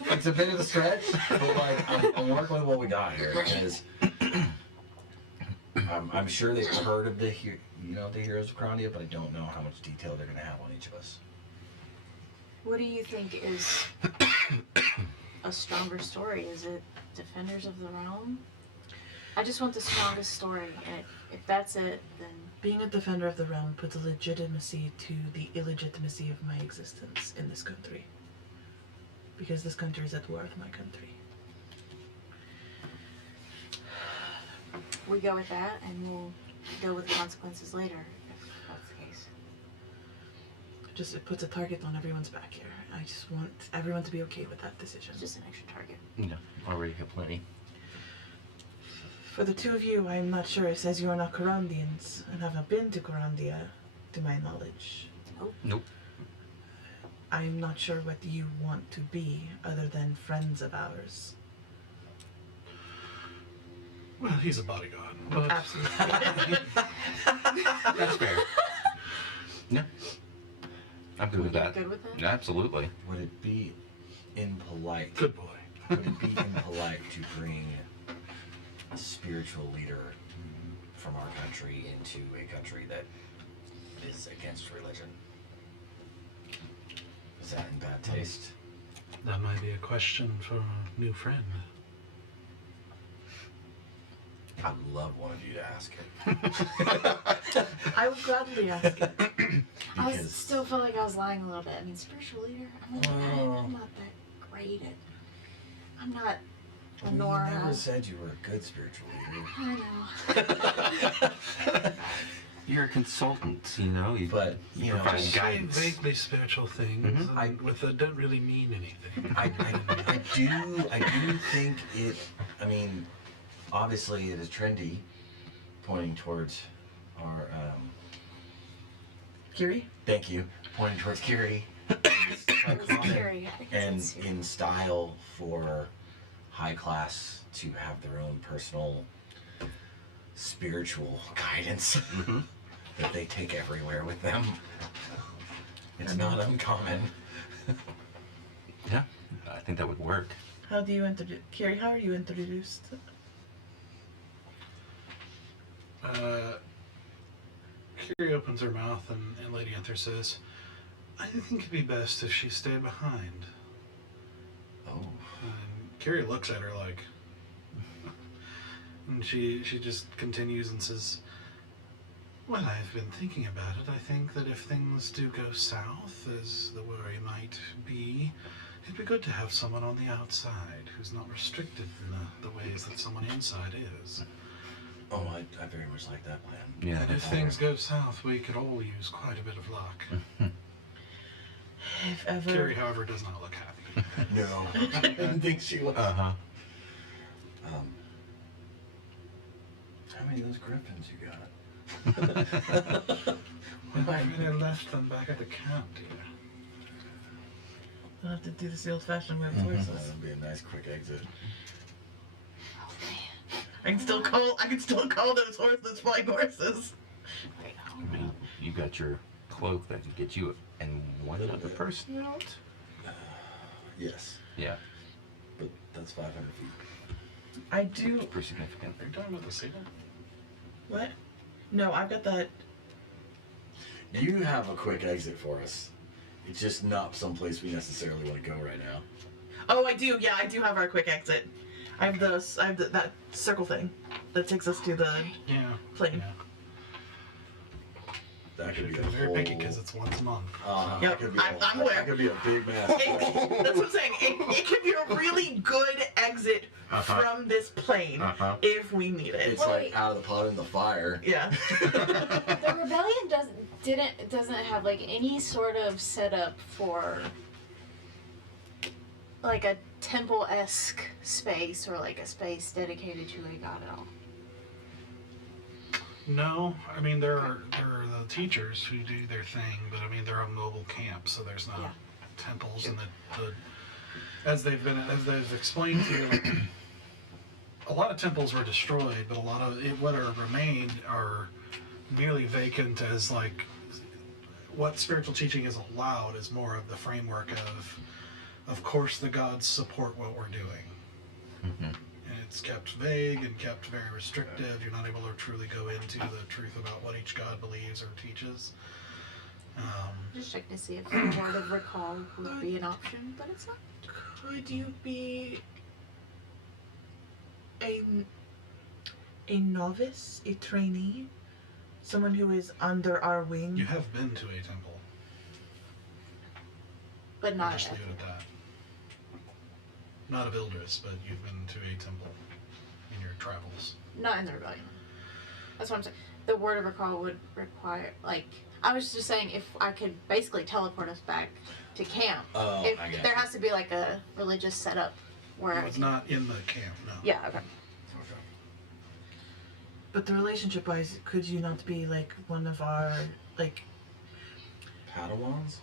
it's a bit of a stretch, but like, I'm working with what we got here, because I'm sure they've heard of the heroes of Crondia, but I don't know how much detail they're going to have on each of us. What do you think is a stronger story? Is it Defenders of the Realm? I just want the strongest story, and if that's it, then Being a defender of the realm puts a legitimacy to the illegitimacy of my existence in this country. Because this country is at war with my country. we go with that, and we'll deal with the consequences later, if that's the case. It puts a target on everyone's back here. I just want everyone to be okay with that decision. It's just an extra target. No, already have plenty. For the two of you, I'm not sure. It says you are not Corandians and have not been to Corandia, to my knowledge. Nope. I'm not sure what you want to be other than friends of ours. Well, he's a bodyguard. But Absolutely. That's fair. Yeah. I'm good with that. Good with that? Absolutely. Would it be impolite? good boy. Would it be impolite to bring a spiritual leader from our country into a country that is against religion? Is that in bad taste? That might be a question for a new friend. I'd love one of you to ask it. I would gladly ask it. I Because still feel like I was lying a little bit. I mean, spiritual leader, I'm not that great at... I'm not a we Nora. never said you were a good spiritual leader. I know. You're a consultant, you know. You But, you know, provide Just say guidance. vaguely spiritual things and with that don't really mean anything. I do think it, I mean, obviously it is trendy, pointing towards our, Kiri? thank you, pointing towards Kiri. It's iconic Kiri, I think and that's in style for high class to have their own personal spiritual guidance that they take everywhere with them. It's not uncommon. Yeah, I think that would work. How do you introduce... Kiri, how are you introduced? Kiri opens her mouth and Lady Enter says, I think it'd be best if she stayed behind. Oh. And Kiri looks at her like... And she just continues and says, well, I've been thinking about it. I think that if things do go south, as the worry might be, it'd be good to have someone on the outside who's not restricted in the ways that someone inside is. Oh, I very much like that plan. Yeah. And if things go south, we could all use quite a bit of luck. If ever... Kiri, however, does not look happy. No, I didn't think she was. Uh-huh. How many of those griffins you got? Well, I'm really left them back at the camp, dear. I'll have to do this the old-fashioned way with horses. That'd be a nice quick exit. Oh, man. I can still call those horses flying horses. I mean, you got your cloak that could get you and one other person out. Yes, Yeah, but that's 500 feet. I do... pretty significant. Are you talking about the seagull? What? No, I've got that... You have a quick exit for us. It's just not someplace we necessarily want to go right now. Oh, I do. Yeah, I do have our quick exit. I have that circle thing that takes us to the Yeah. plane. Yeah. That could be a Very whole... picky because it's once a month. that Yep, could be I'm aware. That could be a big mess. That's what I'm saying. It could be a really good exit from this plane if we need it. It's like out of the pot in the fire. Yeah. The rebellion doesn't have like any sort of setup for like a temple-esque space or like a space dedicated to a god at all. No, I mean there are the teachers who do their thing, but I mean they're a mobile camp, so there's not temples and as they've explained to you, like, a lot of temples were destroyed, but a lot of what are remained are merely vacant as like what spiritual teaching is allowed is more of the framework of course the gods support what we're doing. And it's kept vague and kept very restrictive. You're not able to truly go into the truth about what each god believes or teaches. Just checking to see if the word of recall would be an option, but it's not. Could you be a A novice, a trainee, someone who is under our wing. You have been to a temple. But I'll not just leave it at that. Not of Aedrys, but you've been to a temple in your travels. not in the rebellion. That's what I'm saying. The word of recall would require, like, I was just saying if I could basically teleport us back to camp. Oh, If I get there you. has to be like a religious setup where I It's can. not in the camp, no. Yeah. Okay. Okay. But the relationship wise, could you not be like one of our, like, Padawans?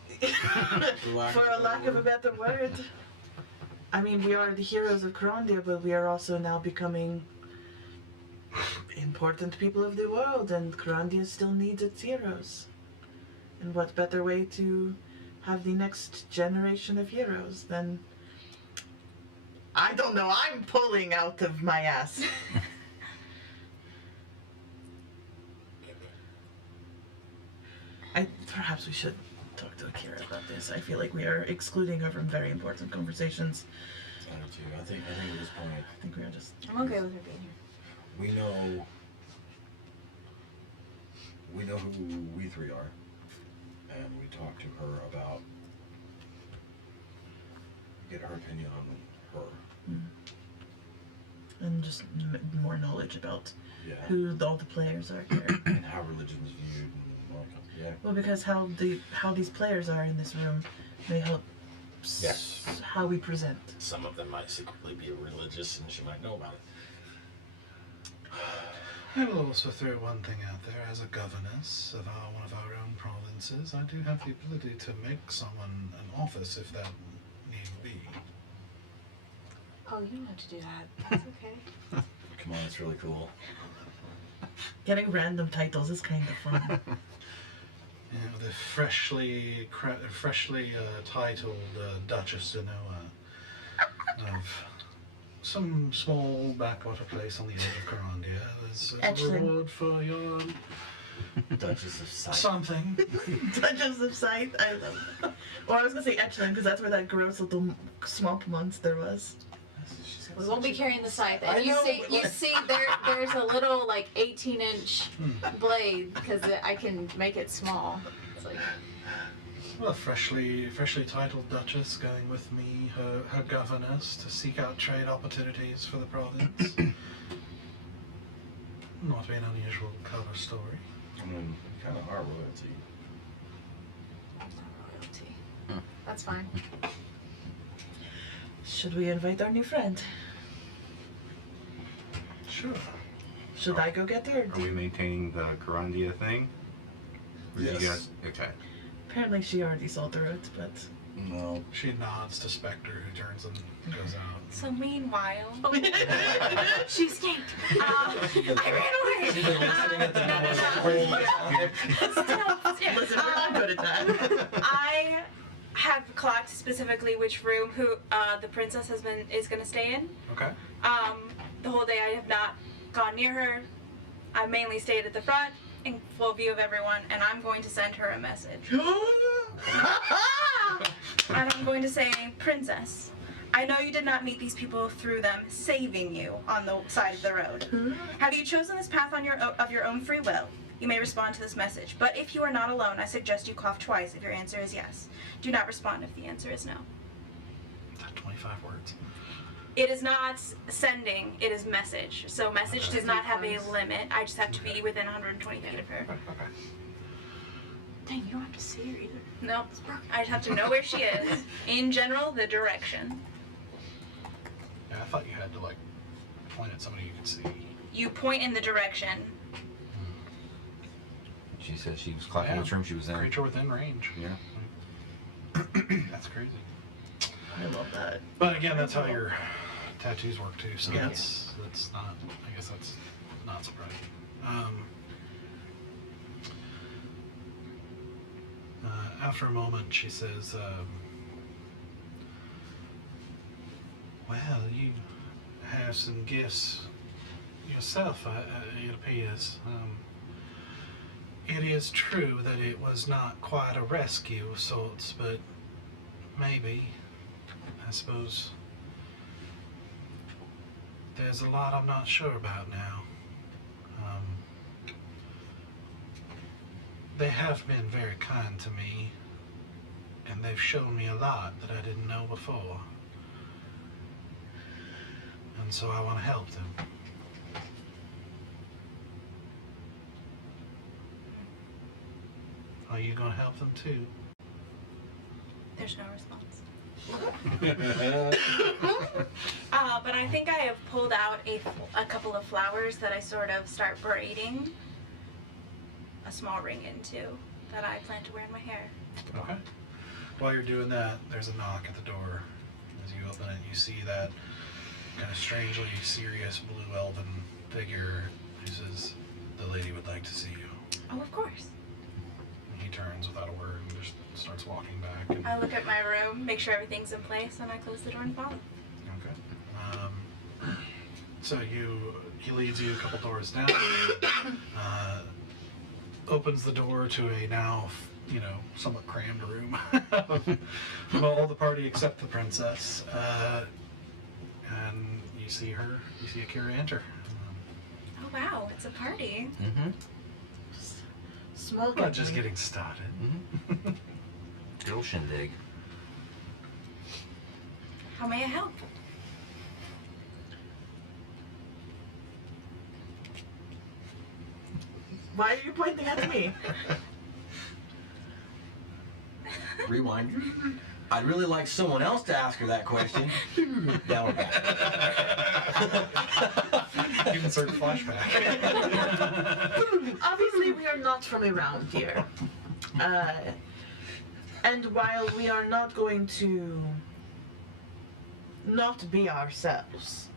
for a lack of a better word? I mean, we are the heroes of Karandia, but we are also now becoming important people of the world, and Karandia still needs its heroes. And what better way to have the next generation of heroes than... I don't know, I'm pulling out of my ass. Perhaps we should talk to Akira about this. I feel like we are excluding her from very important conversations. I do too. I think at this point, I think we are just... I'm okay with her being here. we know who we three are, and we talked to her about get her opinion on her. And just more knowledge about Yeah. who all the players are here. And how religion is viewed and all that. Yeah. Well, because how these players are in this room may help how we present. Some of them might secretly be religious and she might know about it. I will also throw one thing out there. As a governess of one of our own provinces, I do have the ability to make someone an office if that need be. Oh, you don't have to do that. That's okay. Come on, it's really cool. Getting random titles is kind of fun. You know, the freshly titled Duchess of of some small backwater place on the edge of Karandia. As a Excellent. reward for your Duchess of Sight. something. Duchess of Sight, I love that. Or I was gonna say Etchlin, because that's where that gross little swamp monster was. We won't be carrying the scythe. I And you know, see, but you like- see, there's a little like 18-inch blade because I can make it small. It's like Well, a freshly titled Duchess going with me, her governess, to seek out trade opportunities for the province. Not be an unusual cover story. I mean, you kind of are royalty. royalty. That's fine. Should we invite our new friend? Sure. Should I go get her? Are we maintaining the Karandia thing? Or did you guys? Okay. Apparently she already saw through it, but... No. She nods to Spectre, who turns and goes out. So meanwhile, She escaped. I ran She's been listening at the away. Listen, we're not good at that. I have clocked specifically which room the princess is going to stay in. Okay. The whole day I have not gone near her. I mainly stayed at the front in full view of everyone, and I'm going to send her a message. And I'm going to say, Princess, I know you did not meet these people through them saving you on the side of the road. Have you chosen this path of your own free will? You may respond to this message. But if you are not alone, I suggest you cough twice if your answer is yes. Do not respond if the answer is no. Is that 25 words? It is not sending, it is message. So message does not have a limit. I just have to be within 120 feet of her. Okay. Dang, you don't have to see her either. Nope. I just have to know where she is. In general, the direction. Yeah, I thought you had to, like, point at somebody you could see. You point in the direction. She said she was clocking which room she was in. Creature within range. Yeah. That's crazy. I love that. But again, that's how your tattoos work too. So Yeah. that's not. I guess that's not surprising. After a moment, she says, "Well, you have some gifts yourself. It appears. It is true that it was not quite a rescue of sorts, but maybe." I suppose there's a lot I'm not sure about now. They have been very kind to me, and they've shown me a lot that I didn't know before. And so I want to help them. Are you going to help them too? There's no response. But I think I have pulled out a couple of flowers that I sort of start braiding a small ring into that I plan to wear in my hair. Okay. While you're doing that, there's a knock at the door. As you open it, you see that kind of strangely serious blue elven figure who says, "The lady would like to see you." Oh, of course. And he turns without a word and just starts walking back. And, I look at my room, make sure everything's in place, and I close the door and follow. okay. So he leads you a couple doors down, opens the door to a now, somewhat crammed room of all the party except the princess. And you see Akira enter. Oh wow, it's a party. Mm-hmm. Small. Not just getting started. Mm-hmm. Girl shindig. How may I help? Why are you pointing at me? Rewind. I'd really like someone else to ask her that question. Now we're back. Insert flashback. Obviously, we are not from around here. And while we are not going to not be ourselves,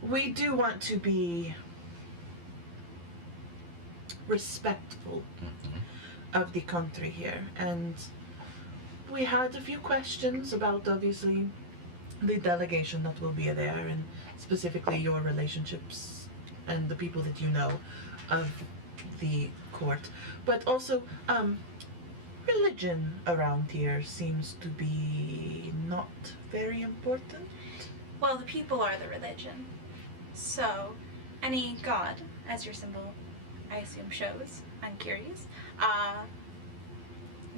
we do want to be respectful of the country here. And we had a few questions about, obviously, the delegation that will be there, and specifically your relationships and the people that you know of the court. But also, religion around here seems to be not very important. Well, the people are the religion. So, any god, as your symbol, I assume, shows, I'm curious,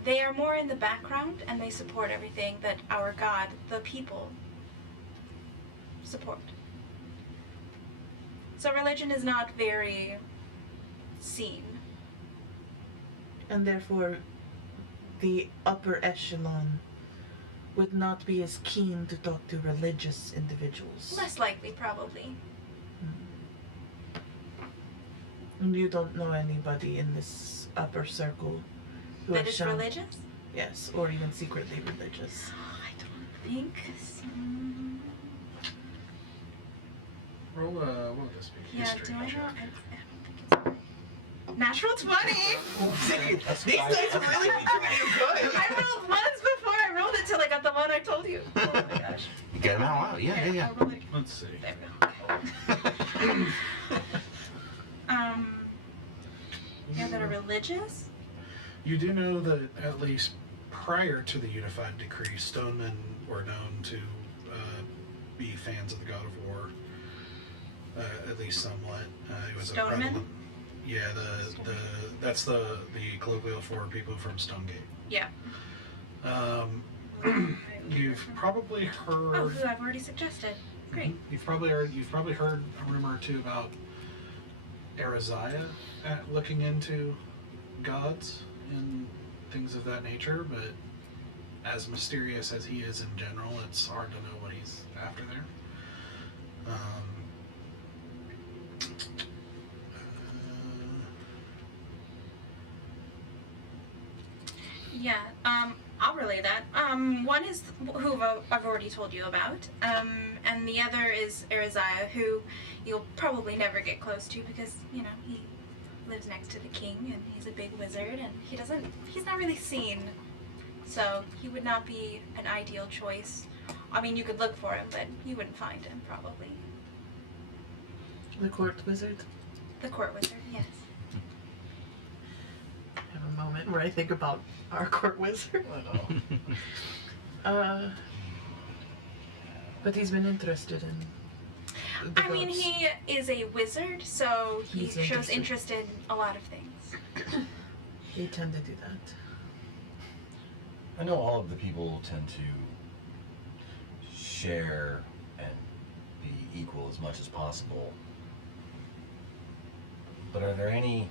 they are more in the background and they support everything that our god, the people, support. So religion is not very seen. And therefore, the upper echelon would not be as keen to talk to religious individuals. Less likely, probably. And you don't know anybody in this upper circle who That has is shown- religious? Yes, or even secretly religious. I don't think so. Roll what this be? Yeah, History do I check. not? I don't think it's... Natural 20! These days are really good. I rolled once before I rolled it till I got the one I told you. Oh my gosh. You get them out. Wow. Yeah. I'll roll it. Let's see. There we go. Yeah, that are religious? You do know that at least prior to the Unified Decree, Stonemen were known to be fans of the God of War, at least somewhat. It was Stonemen? a prevalent. Yeah, that's the colloquial for people from Stonegate. Yeah. You've probably heard. Oh, who I've already suggested. Great. You've probably heard a rumor or two about Aedrys looking into gods and things of that nature, but as mysterious as he is in general, it's hard to know what he's after there. Yeah, I'll relay that. One is who I've already told you about, and the other is Aedrys, who you'll probably never get close to because, he lives next to the king and he's a big wizard and he's not really seen. So he would not be an ideal choice. I mean, you could look for him, but you wouldn't find him, probably. The court wizard? The court wizard, yes. I have a moment where I think about our court wizard. But he's been interested in... the I mean, goats. he is a wizard, so he He's shows interested. interest in a lot of things. They tend to do that. I know all of the people tend to share and be equal as much as possible. But are there any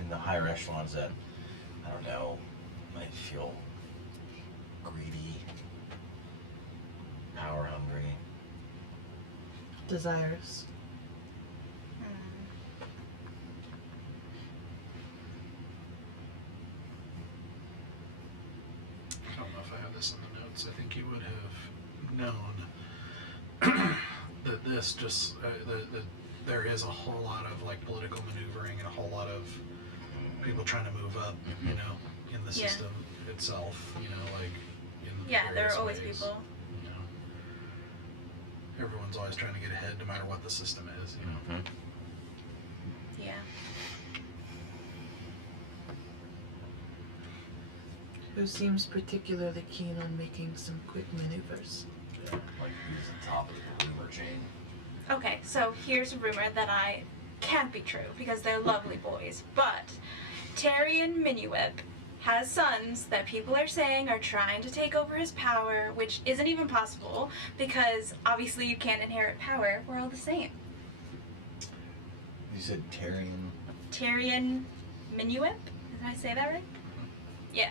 in the higher echelons that, I don't know, might feel greedy, power hungry? Desires. I don't know if I have this in the notes. I think you would have known that this just there is a whole lot of like political maneuvering and a whole lot of people trying to move up, you know, in the Yeah. system itself, you know, like in Yeah, there various are always ways, people. You know, everyone's always trying to get ahead, no matter what the system is. You know. Yeah. Who seems particularly keen on making some quick maneuvers. Yeah, like who's the top of the rumor chain? Okay, so here's a rumor that I can't be true because they're lovely boys, but Tyrion Minuip has sons that people are saying are trying to take over his power, which isn't even possible because obviously you can't inherit power. We're all the same. You said Tyrion. Tyrion Minuip? Did I say that right? Yeah.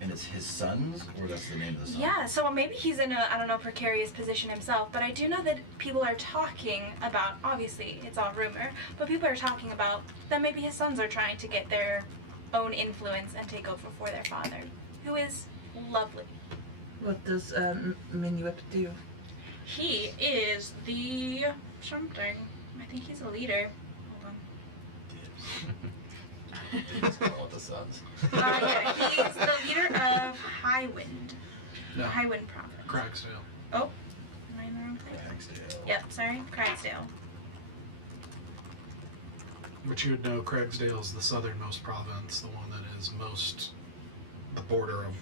And it's his sons, or that's the name of the son? Yeah, so maybe he's in a, I don't know, precarious position himself, but I do know that people are talking about, obviously, it's all rumor, but people are talking about that maybe his sons are trying to get their own influence and take over for their father, who is lovely. What does Minuip do? He is the something. I think he's a leader. Hold Dibs. Call it the sons. on. Yeah, he's the leader of Highwind. No, Highwind Province. Cragsdale. Oh, am I in the wrong place? Cragsdale. Yep, sorry, Cragsdale. Which you would know, Cragsdale's the southernmost province, the one that is most the border of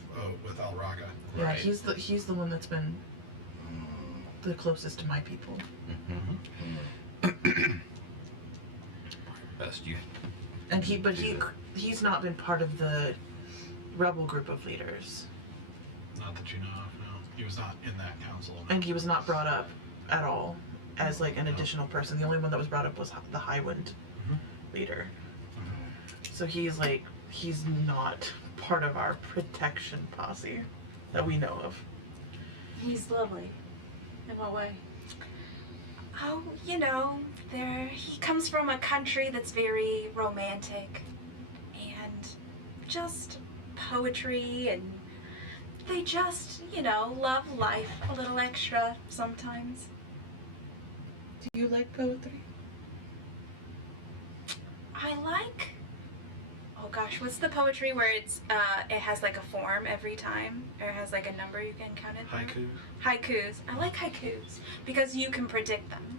with Al Raga. Yeah, Right. he's the one that's been the closest to my people. Best you. And he's not been part of the rebel group of leaders. Not that you know of, no. He was not in that council. No. And he was not brought up at all as like an additional person. The only one that was brought up was the Highwind leader. So he's not part of our protection posse that we know of. He's lovely. In what way? Oh, you know, he comes from a country that's very romantic and just poetry, and they just, you know, love life a little extra sometimes. Do you like poetry? I like, oh gosh, what's the poetry where it has like a form every time, or it has like a number you can count it through? Haiku. Haikus. I like haikus because you can predict them.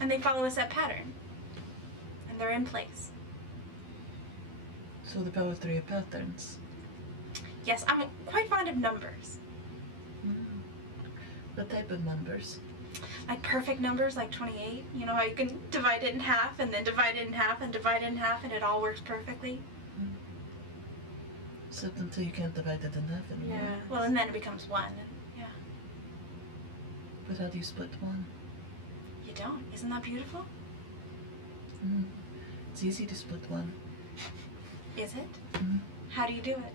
And they follow a set pattern. And they're in place. So the poetry of patterns. Yes, I'm quite fond of numbers. What type of numbers? Like perfect numbers, like 28. You know how you can divide it in half, and then divide it in half, and divide it in half, and it all works perfectly? Except until you can't divide it in half anymore. Yeah. Well, and then it becomes one. Yeah. But how do you split one? You don't. Isn't that beautiful? It's easy to split one. Is it? Mhm. How do you do it?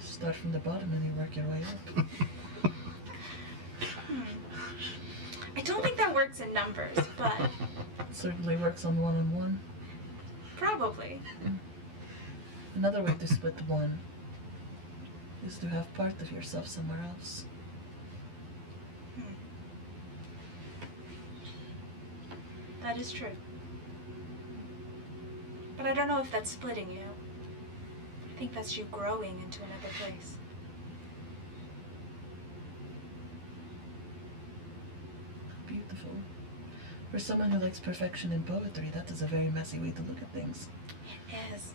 Start from the bottom and you work your way up. I don't think that works in numbers, but It certainly works on one. probably. Another way to split one is to have part of yourself somewhere else. That is true. But I don't know if that's splitting you. I think that's you growing into another place. Beautiful. For someone who likes perfection in poetry, that is a very messy way to look at things. It is.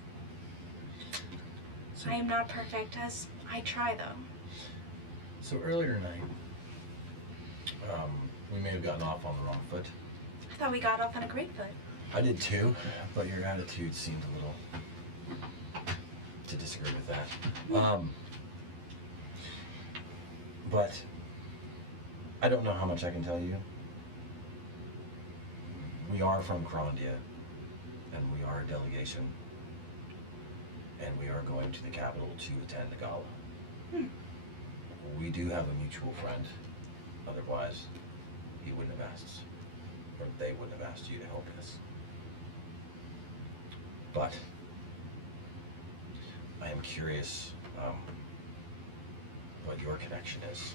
I am not perfect, as I try though. So earlier tonight, we may have gotten off on the wrong foot. I thought we got off on a great foot. I did too, but your attitude seemed a little to disagree with that. But I don't know how much I can tell you. We are from Crondia, and we are a delegation, and we are going to the capital to attend the gala. We do have a mutual friend. Otherwise, he wouldn't have asked us, or they wouldn't have asked you to help us. But I am curious what your connection is.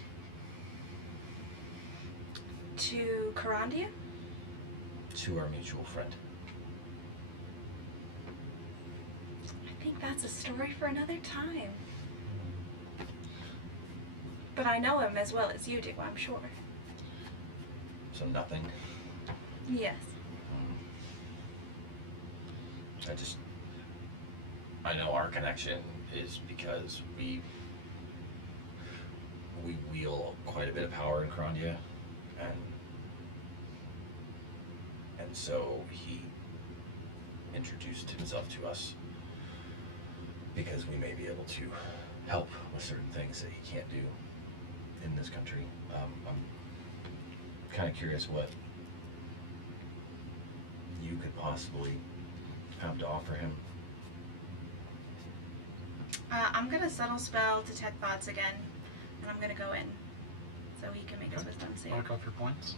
To Carandia? To our mutual friend. I think that's a story for another time. But I know him as well as you do, I'm sure. So nothing. Yes. I know our connection is because we wield quite a bit of power in Crondia, and so he introduced himself to us because we may be able to help with certain things that he can't do in this country. I'm kind of curious what you could possibly have to offer him. I'm gonna subtle spell detect thoughts again, and I'm gonna go in so he can make his wisdom save. Mark off your points.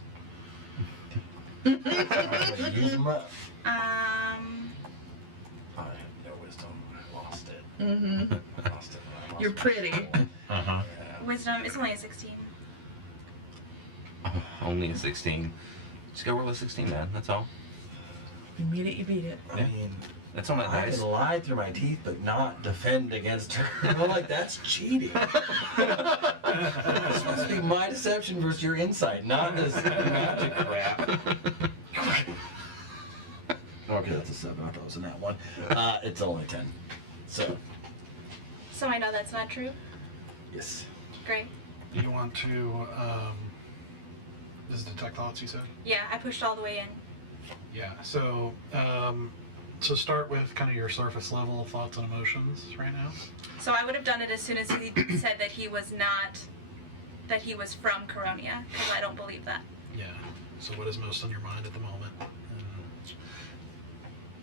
Use them up. Um, I have no wisdom. I lost it. Mm-hmm. I lost it when I lost You're my pretty. soul. Uh-huh. Yeah. wisdom, it's only a 16. Only a 16. Just go roll a 16, man. That's all. You meet it, you beat it. I mean, That's on that I dice. can lie through my teeth, but not defend against her. I'm like, that's cheating. It's supposed to be my deception versus your insight, not this magic crap. Okay, that's a 7. I thought it was in that one. It's only 10. So, So I know that's not true. yes. Great. Do you want to, this is detect thoughts, you said? Yeah, I pushed all the way in. Yeah, so, so start with kind of your surface level thoughts and emotions right now. So I would have done it as soon as he said that he was from Coronia, because I don't believe that. Yeah, so what is most on your mind at the moment?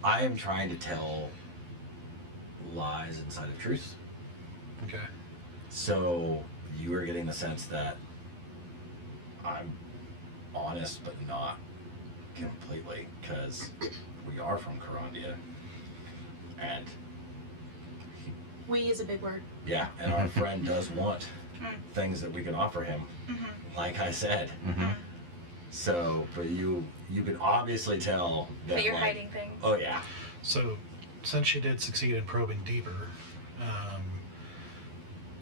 I am trying to tell lies inside of truth. Okay. So you are getting the sense that I'm honest, but not completely, because we are from Carandia, and We is a big word. yeah, and our friend does want things that we can offer him, like I said. Mm-hmm. So, but you can obviously tell that But you're like, hiding things. oh yeah, So, since you did succeed in probing deeper,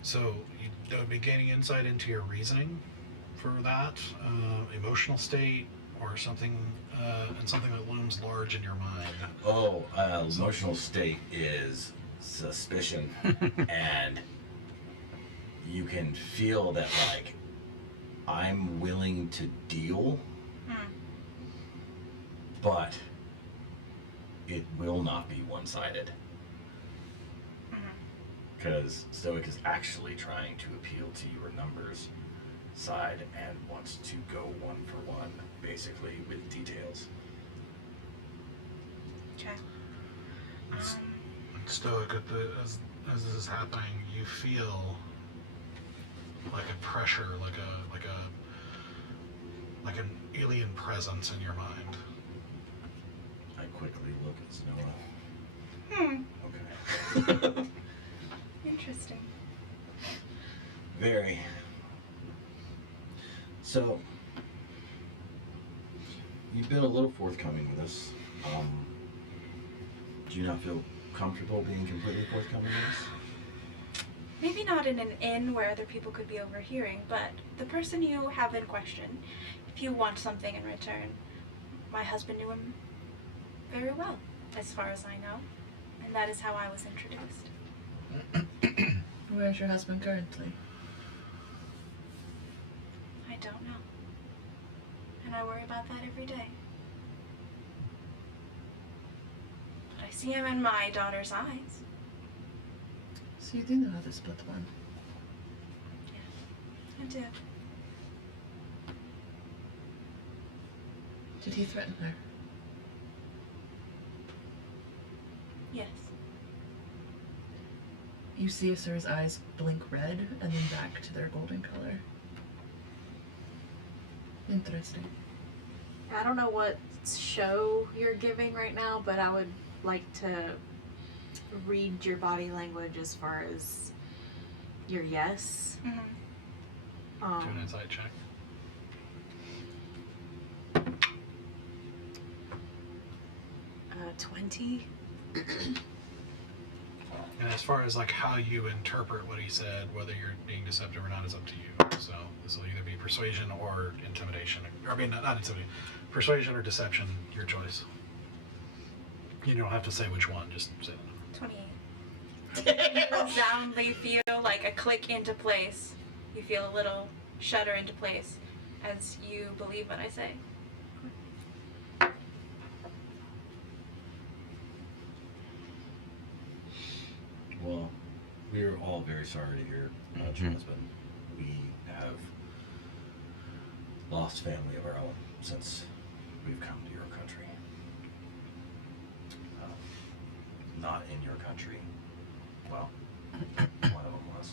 so you would be gaining insight into your reasoning for that, emotional state, or something, and something that looms large in your mind. oh, emotional state is suspicion, and you can feel that like I'm willing to deal, but it will not be one-sided. Because Stoic is actually trying to appeal to your numbers side and wants to go one for one, basically, with details. Okay. Stoic, as this is happening, you feel like a pressure, like an alien presence in your mind. I quickly look at Snowa. Okay. Interesting. Very. So, you've been a little forthcoming with us. Do you not feel comfortable being completely forthcoming with us? Maybe not in an inn where other people could be overhearing, but the person you have in question, if you want something in return, my husband knew him very well, as far as I know, and that is how I was introduced. Where's your husband currently? don't know. And I worry about that every day. But I see him in my daughter's eyes. So you do know how to split one. I do. Did he threaten her? Yes. You see Asura's eyes blink red and then back to their golden color. Interesting. I don't know what show you're giving right now, but I would like to read your body language as far as your yes. Mm-hmm. Do an insight check. 20. And as far as like how you interpret what he said, whether you're being deceptive or not, is up to you. So this will either be persuasion or intimidation. Or I mean, not intimidation. Persuasion or deception, your choice. You don't have to say which one, just say the number. 28. You resoundly feel like a click into place. You feel a little shudder into place as you believe what I say. Well, we're all very sorry to hear about your husband. We have lost family of our own since we've come to your country. Not in your country. Well, one of them was.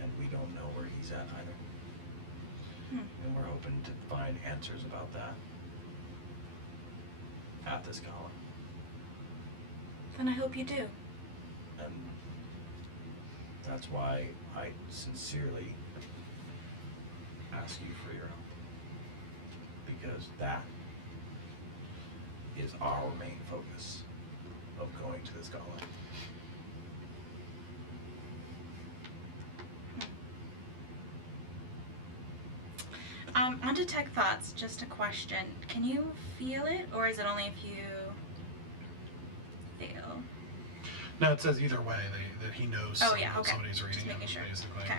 And we don't know where he's at either. And we're hoping to find answers about that at this gala. Then I hope you do. And that's why I sincerely ask you for your help. Because that is our main focus of going to this gala. On detect thoughts, just a question. Can you feel it, or is it only if you feel? No, it says either way that he knows Oh, yeah, okay. somebody's reading Just him, making sure. basically. Okay.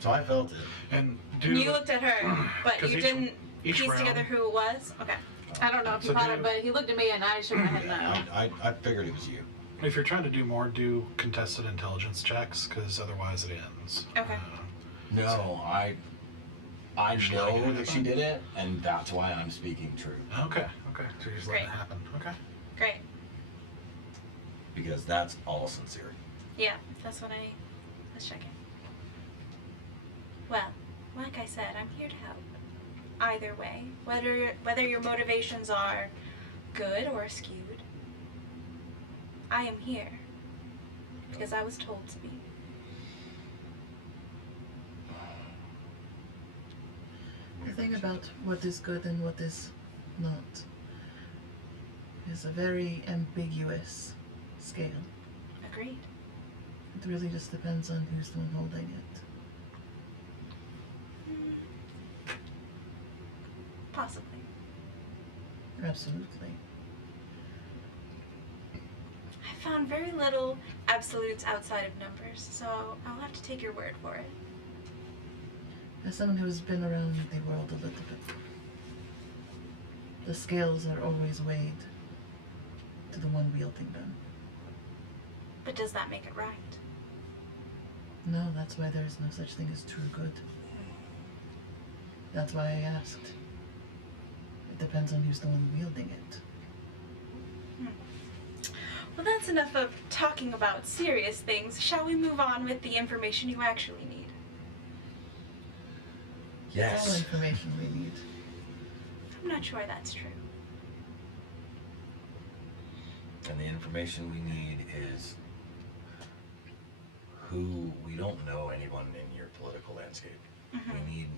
So I felt it. And And you looked at her, but 'cause you each- didn't each piece round- together who it was? Okay. I don't know if So you caught do- it, but he looked at me and I shook my head no. I figured it was you. If you're trying to do more, do contested intelligence checks, because otherwise it ends. Okay. No, I Just letting know it that she happen? did it, and that's why I'm speaking true. Okay, okay. So you're just letting it Great. happen. Okay. Great. Because that's all sincere. Yeah, that's what I was checking. Well, like I said, I'm here to help. Either way, whether your motivations are good or skewed, I am here because I was told to be. The thing about what is good and what is not is a very ambiguous scale. Agreed. It really just depends on who's the one holding it. Possibly. Absolutely. I found very little absolutes outside of numbers, so I'll have to take your word for it. As someone who has been around the world a little bit, the scales are always weighed to the one wielding them. But does that make it right? No, that's why there is no such thing as true good. That's why I asked. It depends on who's the one wielding it. Well, that's enough of talking about serious things. Shall we move on with the information you actually need? All Yes. information we need. I'm not sure that's true. And the information we need is who we don't know anyone in your political landscape. Mhm. We need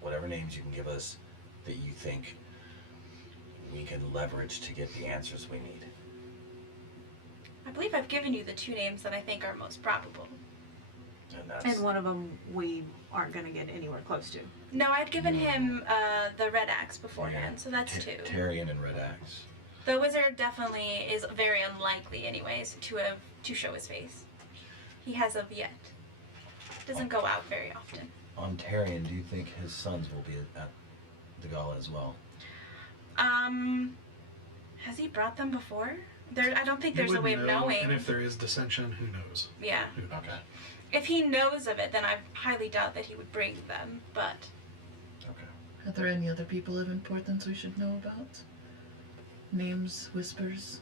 whatever names you can give us that you think we can leverage to get the answers we need. I believe I've given you the two names that I think are most probable. And that's And one of them we aren't going to get anywhere close to. No, I'd given him the red axe beforehand, so that's two. Tyrion and Red Axe. The wizard definitely is very unlikely, anyways, to show his face. He has of yet. Doesn't go out very often. Ontarian, do you think his sons will be at the gala as well? Has he brought them before? I don't think You there's a way of wouldn't know, knowing. And if there is dissension, who knows? Yeah. Okay. If he knows of it, then I highly doubt that he would bring them, but... Okay. Are there any other people of importance we should know about? Names, whispers?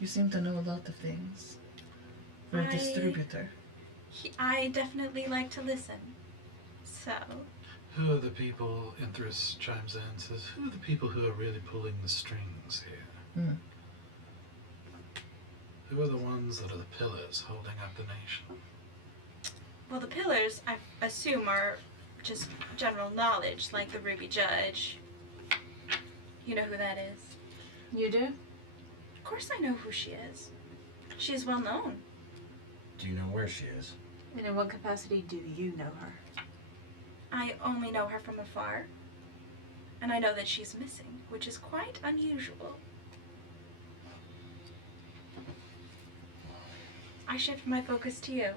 You seem to know a lot of things. You're a distributor. I definitely like to listen. So... Who are the people, Aedrys chimes in, says, who are the people who are really pulling the strings here? Who are the ones that are the pillars holding up the nation? Well, the pillars, I assume, are just general knowledge, like the Ruby Judge. You know who that is? You do? Of course I know who she is. She is well known. Do you know where she is? And in what capacity do you know her? I only know her from afar. And I know that she's missing, which is quite unusual. I shift my focus to you.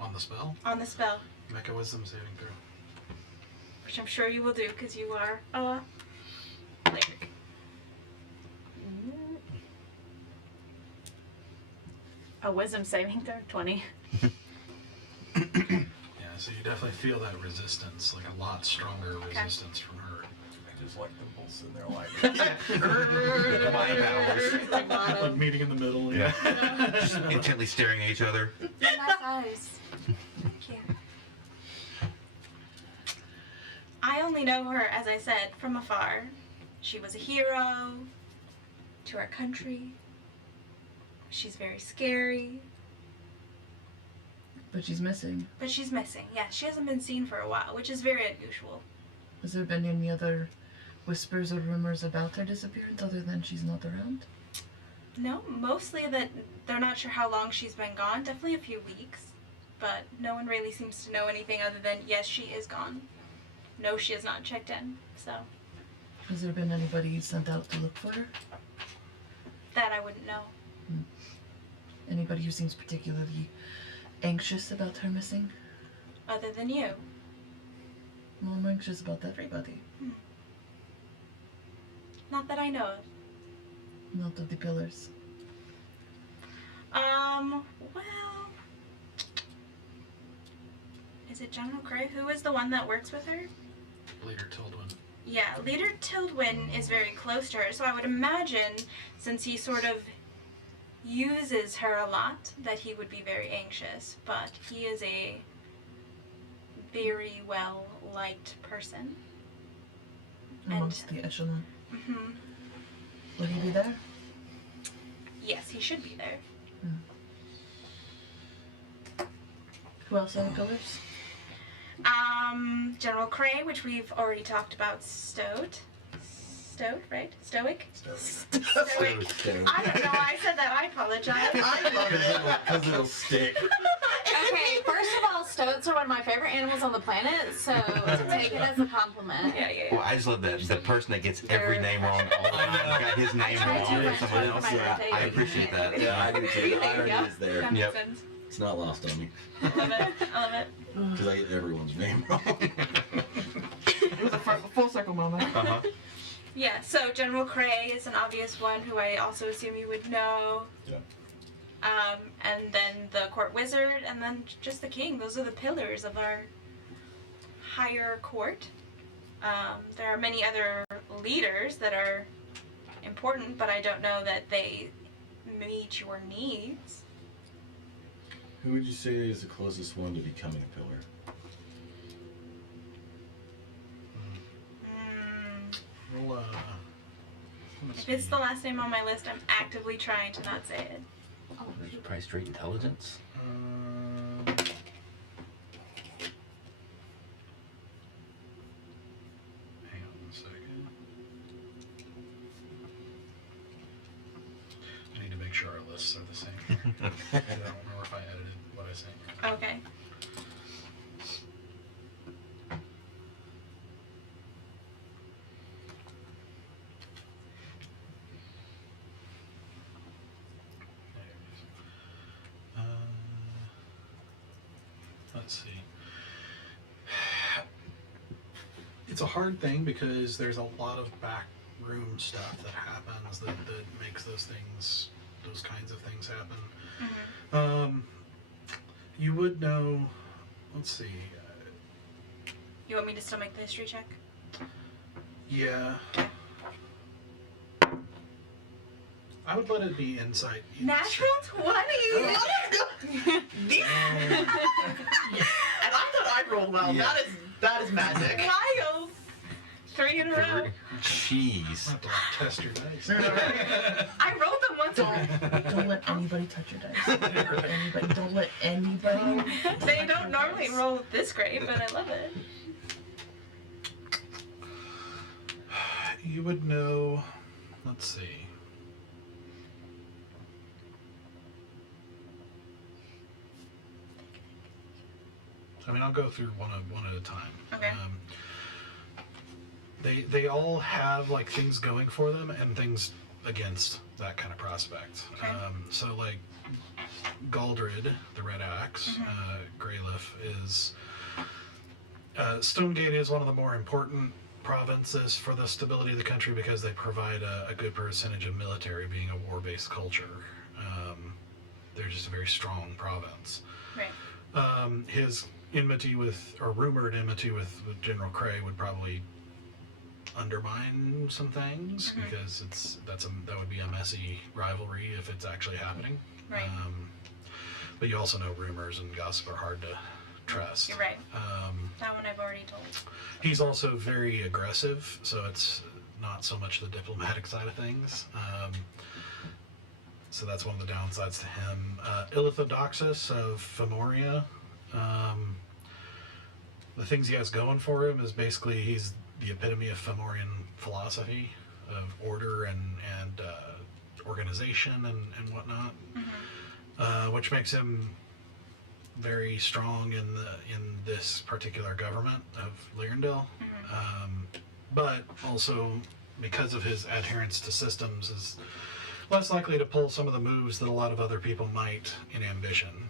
On the spell? On the spell. Make a wisdom saving throw. Which I'm sure you will do, because you are a cleric. A wisdom saving throw? 20. Yeah, so you definitely feel that resistance, like a lot stronger resistance from her. I just like them both sitting there like... Mind powers. Like meeting in the middle, Yeah. Just intently staring at each other. Nice eyes. Thank you. I only know her, as I said, from afar. She was a hero to our country. She's very scary. But she's missing. But she's missing. Yeah, she hasn't been seen for a while, which is very unusual. Has there been any other whispers or rumors about her disappearance other than she's not around? No, mostly that they're not sure how long she's been gone. Definitely a few weeks. But no one really seems to know anything other than, yes, she is gone. No, she has not checked in, so... Has there been anybody sent out to look for her? That I wouldn't know. Anybody who seems particularly anxious about her missing? Other than you. Well, I'm anxious about everybody. Not that I know of. Not of the pillars. Well... Is it General Cray? Who is the one that works with her? Leader Tildwin. Yeah, Leader Tildwin is very close to her, so I would imagine, since he sort of uses her a lot, that he would be very anxious. But he is a very well-liked person. Amongst the echelon. Mm-hmm. Will he be there? Yes, he should be there. Who else are the pillars? General Cray, which we've already talked about, Stowed, right? Stoic? Stoic. I don't know why I said that. I apologize. I love it. Because it'll stick. Okay, first of all, stoats are one of my favorite animals on the planet, so take it as a compliment. Yeah. Well, I just love that the person that gets every name wrong all the time got his name tried to wrong write for someone it else. on my Yeah, I rotation. appreciate that. Yeah, I do too. The irony is there. That Yep. makes sense. It's not lost on me. I love it. I love it. Because I get everyone's name wrong. It was a full circle moment. Uh-huh. Yeah, so General Cray is an obvious one who I also assume you would know. Yeah. And then the court wizard, and then just the king. Those are the pillars of our higher court. There are many other leaders that are important, but I don't know that they meet your needs. Who would you say is the closest one to becoming a pillar? Well, If it's the last name on my list, I'm actively trying to not say it. Probably straight intelligence. hang on a second. I need to make sure our lists are the same. I don't remember if I edited what I sent. Okay. Let's see. It's a hard thing because there's a lot of backroom stuff that happens that makes those kinds of things happen. Mm-hmm. You would know. Let's see. You want me to still make the history check? Yeah. I would let it be insight. Natural 20! And I thought I rolled well. Yeah. That is magic. Wild! 3 in a row. Jeez. I'll have to test your dice. I rolled them once already. Don't let anybody touch your dice. Don't let anybody. They don't normally roll this great, but I love it. You would know. Let's see. I mean, I'll go through one at a time. Okay. They all have like things going for them and things against that kind of prospect. Okay. So like Galdred, the Red Axe, Greyliff is Stonegate is one of the more important provinces for the stability of the country because they provide a good percentage of military, being a war-based culture. They're just a very strong province. Right. His enmity with, or rumored enmity with General Cray would probably undermine some things because that would be a messy rivalry if it's actually happening. Right. But you also know rumors and gossip are hard to trust. You're right. That one I've already told. He's also very aggressive, so it's not so much the diplomatic side of things. So that's one of the downsides to him. Ilithodoxus of Femoria. The things he has going for him is basically he's the epitome of Fomorian philosophy of order and organization and whatnot, which makes him very strong in this particular government of Lyrandil. But also because of his adherence to systems is less likely to pull some of the moves that a lot of other people might in ambition.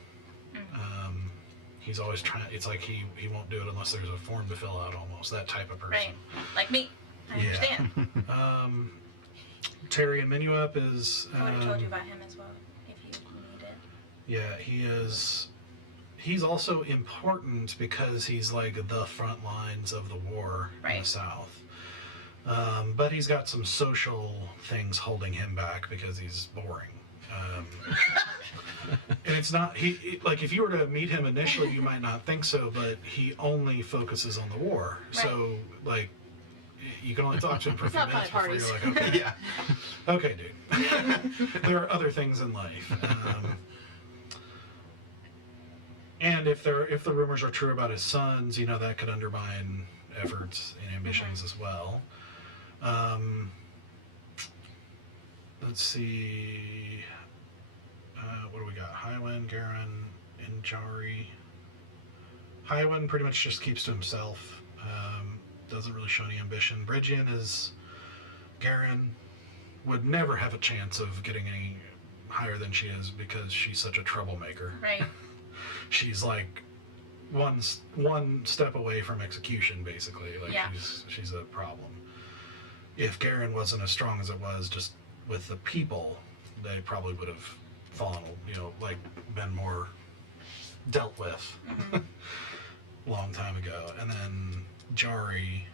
He's always trying. It's like he won't do it unless there's a form to fill out. Almost that type of person. Right. Like me. I understand. Terry and Minup is. I would have told you about him as well if you needed. Yeah, he is. He's also important because he's like the front lines of the war in the South. But he's got some social things holding him back because he's boring. And it's not like if you were to meet him initially, you might not think so, but he only focuses on the war. Right. So like you can only talk to him for a few minutes before you're like, okay, yeah, okay, dude. There are other things in life. And if the rumors are true about his sons, that could undermine efforts and ambitions as well. Let's see. What do we got? Highwind, Garen, and Jari. Highwind pretty much just keeps to himself. Doesn't really show any ambition. Bridgian is Garen would never have a chance of getting any higher than she is because she's such a troublemaker. Right. She's like one step away from execution, basically. Like she's a problem. If Garen wasn't as strong as it was, just with the people, they probably would have fallen, like been more dealt with long time ago. And then Jari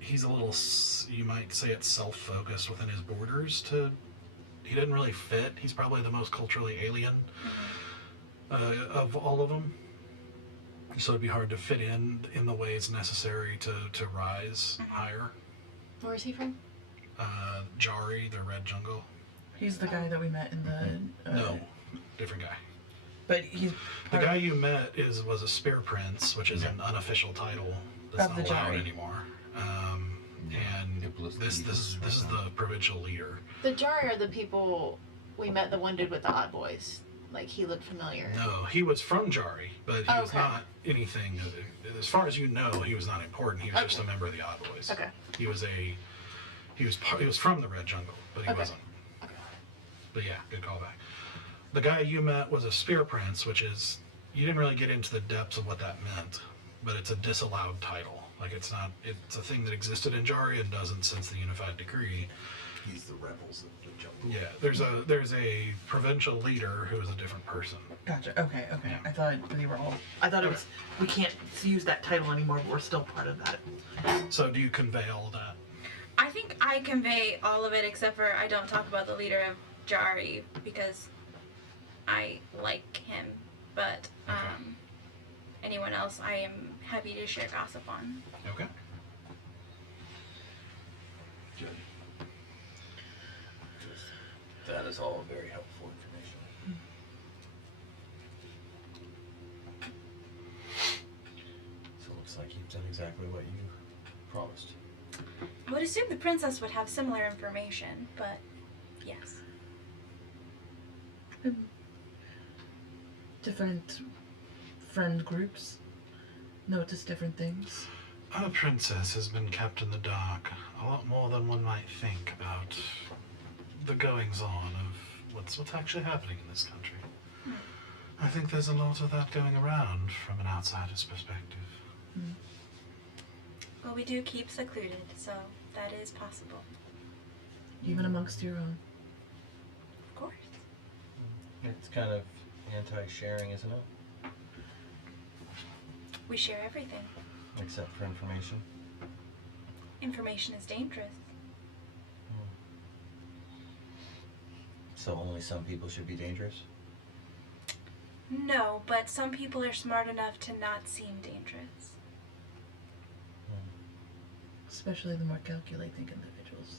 he's a little, you might say it's self-focused within his borders. He didn't really fit. He's probably the most culturally alien of all of them. So it'd be hard to fit in the ways necessary to rise higher. Where is he from? Jari, the Red Jungle. He's the guy that we met in the... No, different guy. But he's... The guy you met was a Spear Prince, which is an unofficial title that's not allowed anymore. And this is the provincial leader. The Jari are the people we met, the one dude with the odd voice. Like, he looked familiar. No, he was from Jari, but he was not anything. As far as you know, he was not important. He was just a member of the Odd Boys. Okay. He was from the Red Jungle, but he wasn't. Okay. But yeah, good callback. the guy you met was a spear prince, which is, you didn't really get into the depths of what that meant, but it's a disallowed title. Like, it's a thing that existed in Jari and doesn't since the Unified Decree. He's the rebels that jump. Yeah, there's a provincial leader who is a different person. Gotcha. Okay. Yeah. I thought they were all. I thought it was. We can't use that title anymore, but we're still part of that. So do you convey all that? I think I convey all of it except for I don't talk about the leader of Jari because I like him, but anyone else I am happy to share gossip on. Okay. That is all very helpful information. So it looks like you've done exactly what you promised. I would assume the princess would have similar information, but yes. Different friend groups notice different things. Our princess has been kept in the dark a lot more than one might think about the goings-on of what's actually happening in this country. I think there's a lot of that going around from an outsider's perspective. Well, we do keep secluded, so that is possible. Even amongst your own. Of course. It's kind of anti-sharing, isn't it? We share everything. Except for information. Information is dangerous. So only some people should be dangerous? No, but some people are smart enough to not seem dangerous. Especially the more calculating individuals.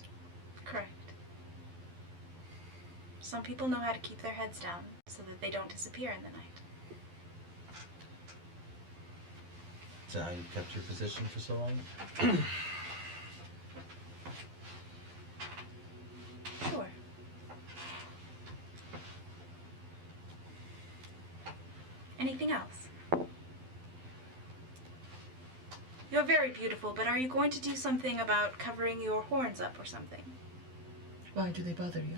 Correct. Some people know how to keep their heads down so that they don't disappear in the night. Is that how you kept your position for so long? Sure. Anything else? You're very beautiful, but are you going to do something about covering your horns up or something? Why do they bother you?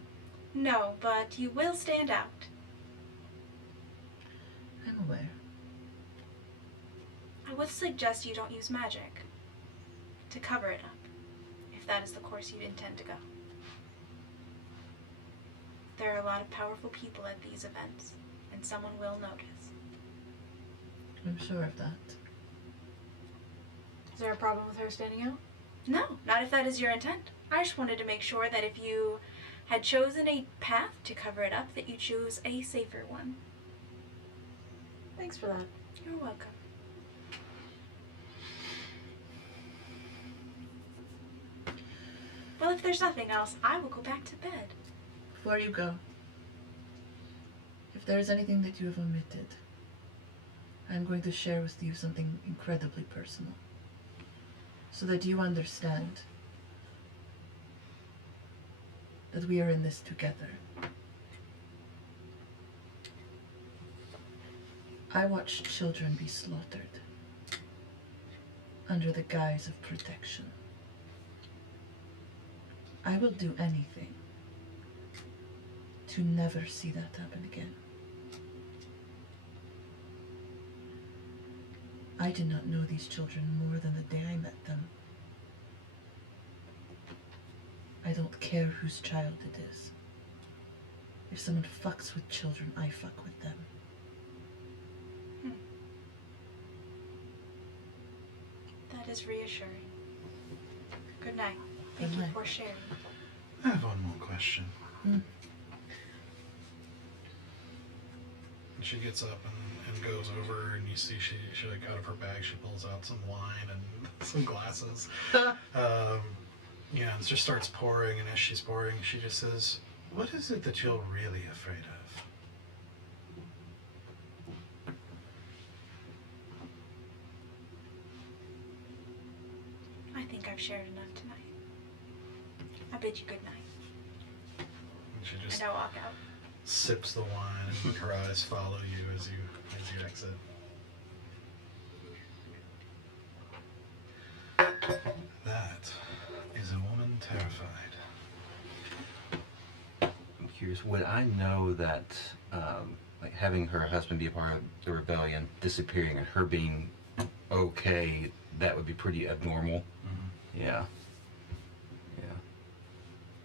No, but you will stand out. I'm aware. I would suggest you don't use magic to cover it up, if that is the course you intend to go. There are a lot of powerful people at these events, and someone will notice. I'm sure of that. Is there a problem with her standing out? No, not if that is your intent. I just wanted to make sure that if you had chosen a path to cover it up, that you chose a safer one. Thanks for that. You're welcome. Well, if there's nothing else, I will go back to bed. Before you go, if there is anything that you have omitted, I'm going to share with you something incredibly personal, so that you understand that we are in this together. I watched children be slaughtered under the guise of protection. I will do anything to never see that happen again. I did not know these children more than the day I met them. I don't care whose child it is. If someone fucks with children, I fuck with them. That is reassuring. Good night. Good Thank you night. for sharing. I have one more question. Hmm. She gets up and goes over, and you see she like out of her bag she pulls out some wine and some glasses. Yeah, and just starts pouring, and as she's pouring, she just says, "What is it that you're really afraid of?" I think I've shared enough tonight. I bid you good night. And she just And I walk out. sips the wine, and her eyes follow you as you exit. That is a woman terrified. I'm curious, would I know that like having her husband be a part of the rebellion, disappearing, and her being okay, that would be pretty abnormal. Mm-hmm. Yeah.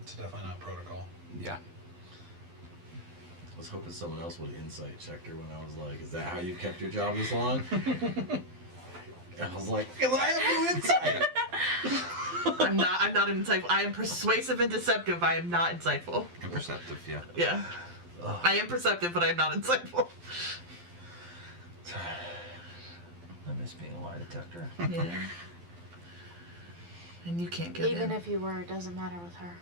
It's definitely not protocol. Yeah. I was hoping someone else would insight check her when I was like, is that how you kept your job this long? And I was like, because I have no insight. I'm not insightful. I am persuasive and deceptive. I am not insightful. And perceptive, yeah. Yeah. I am perceptive, but I'm not insightful. I miss being a lie detector. Yeah. And you can't get Even in. if you were, it doesn't matter with her.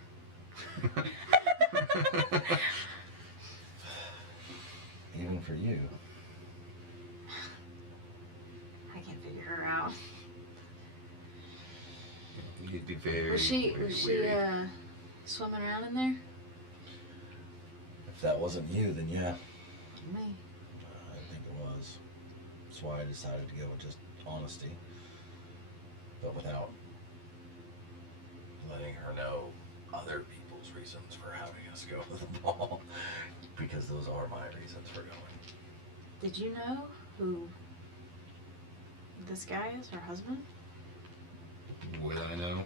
Even for you. I can't figure her out. You'd be very, Was she weary. swimming around in there? If that wasn't you, then yeah. Me. I think it was. That's why I decided to go with just honesty. But without letting her know other people's reasons for having us go to the ball. Because those are my reasons for going. Did you know who this guy is, her husband? Would I know?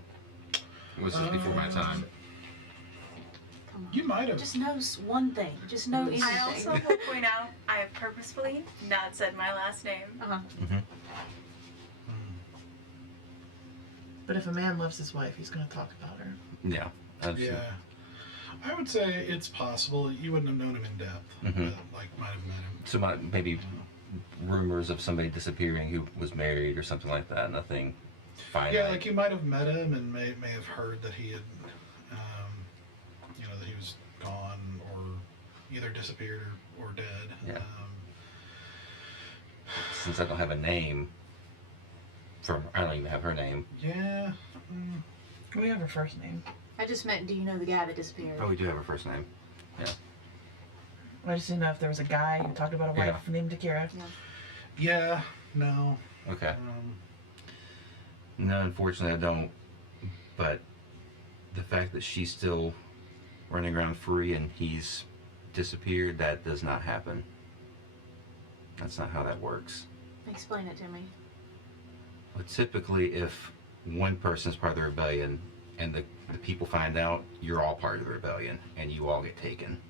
Was this before my time? Come on. You might have. Just know one thing. Just know anything. I also will point out I have purposefully not said my last name. Uh-huh. Mm-hmm. But if a man loves his wife, he's going to talk about her. Yeah. Yeah. I would say it's possible. You wouldn't have known him in depth, Mhm. but might have met him. So maybe rumors of somebody disappearing who was married or something like that. Nothing finite. Yeah, like you might have met him and may have heard that he had, that he was gone or either disappeared or dead. Yeah. Since I don't have a name, I don't even have her name. Yeah. We have her first name. I just meant, do you know the guy that disappeared? Oh, we do have her first name. Yeah. I just didn't know if there was a guy who talked about a wife named Akira. Yeah. No. Okay. No, unfortunately I don't. But the fact that she's still running around free and he's disappeared, that does not happen. That's not how that works. Explain it to me. But typically if one person is part of the rebellion and the people find out, you're all part of the rebellion and you all get taken.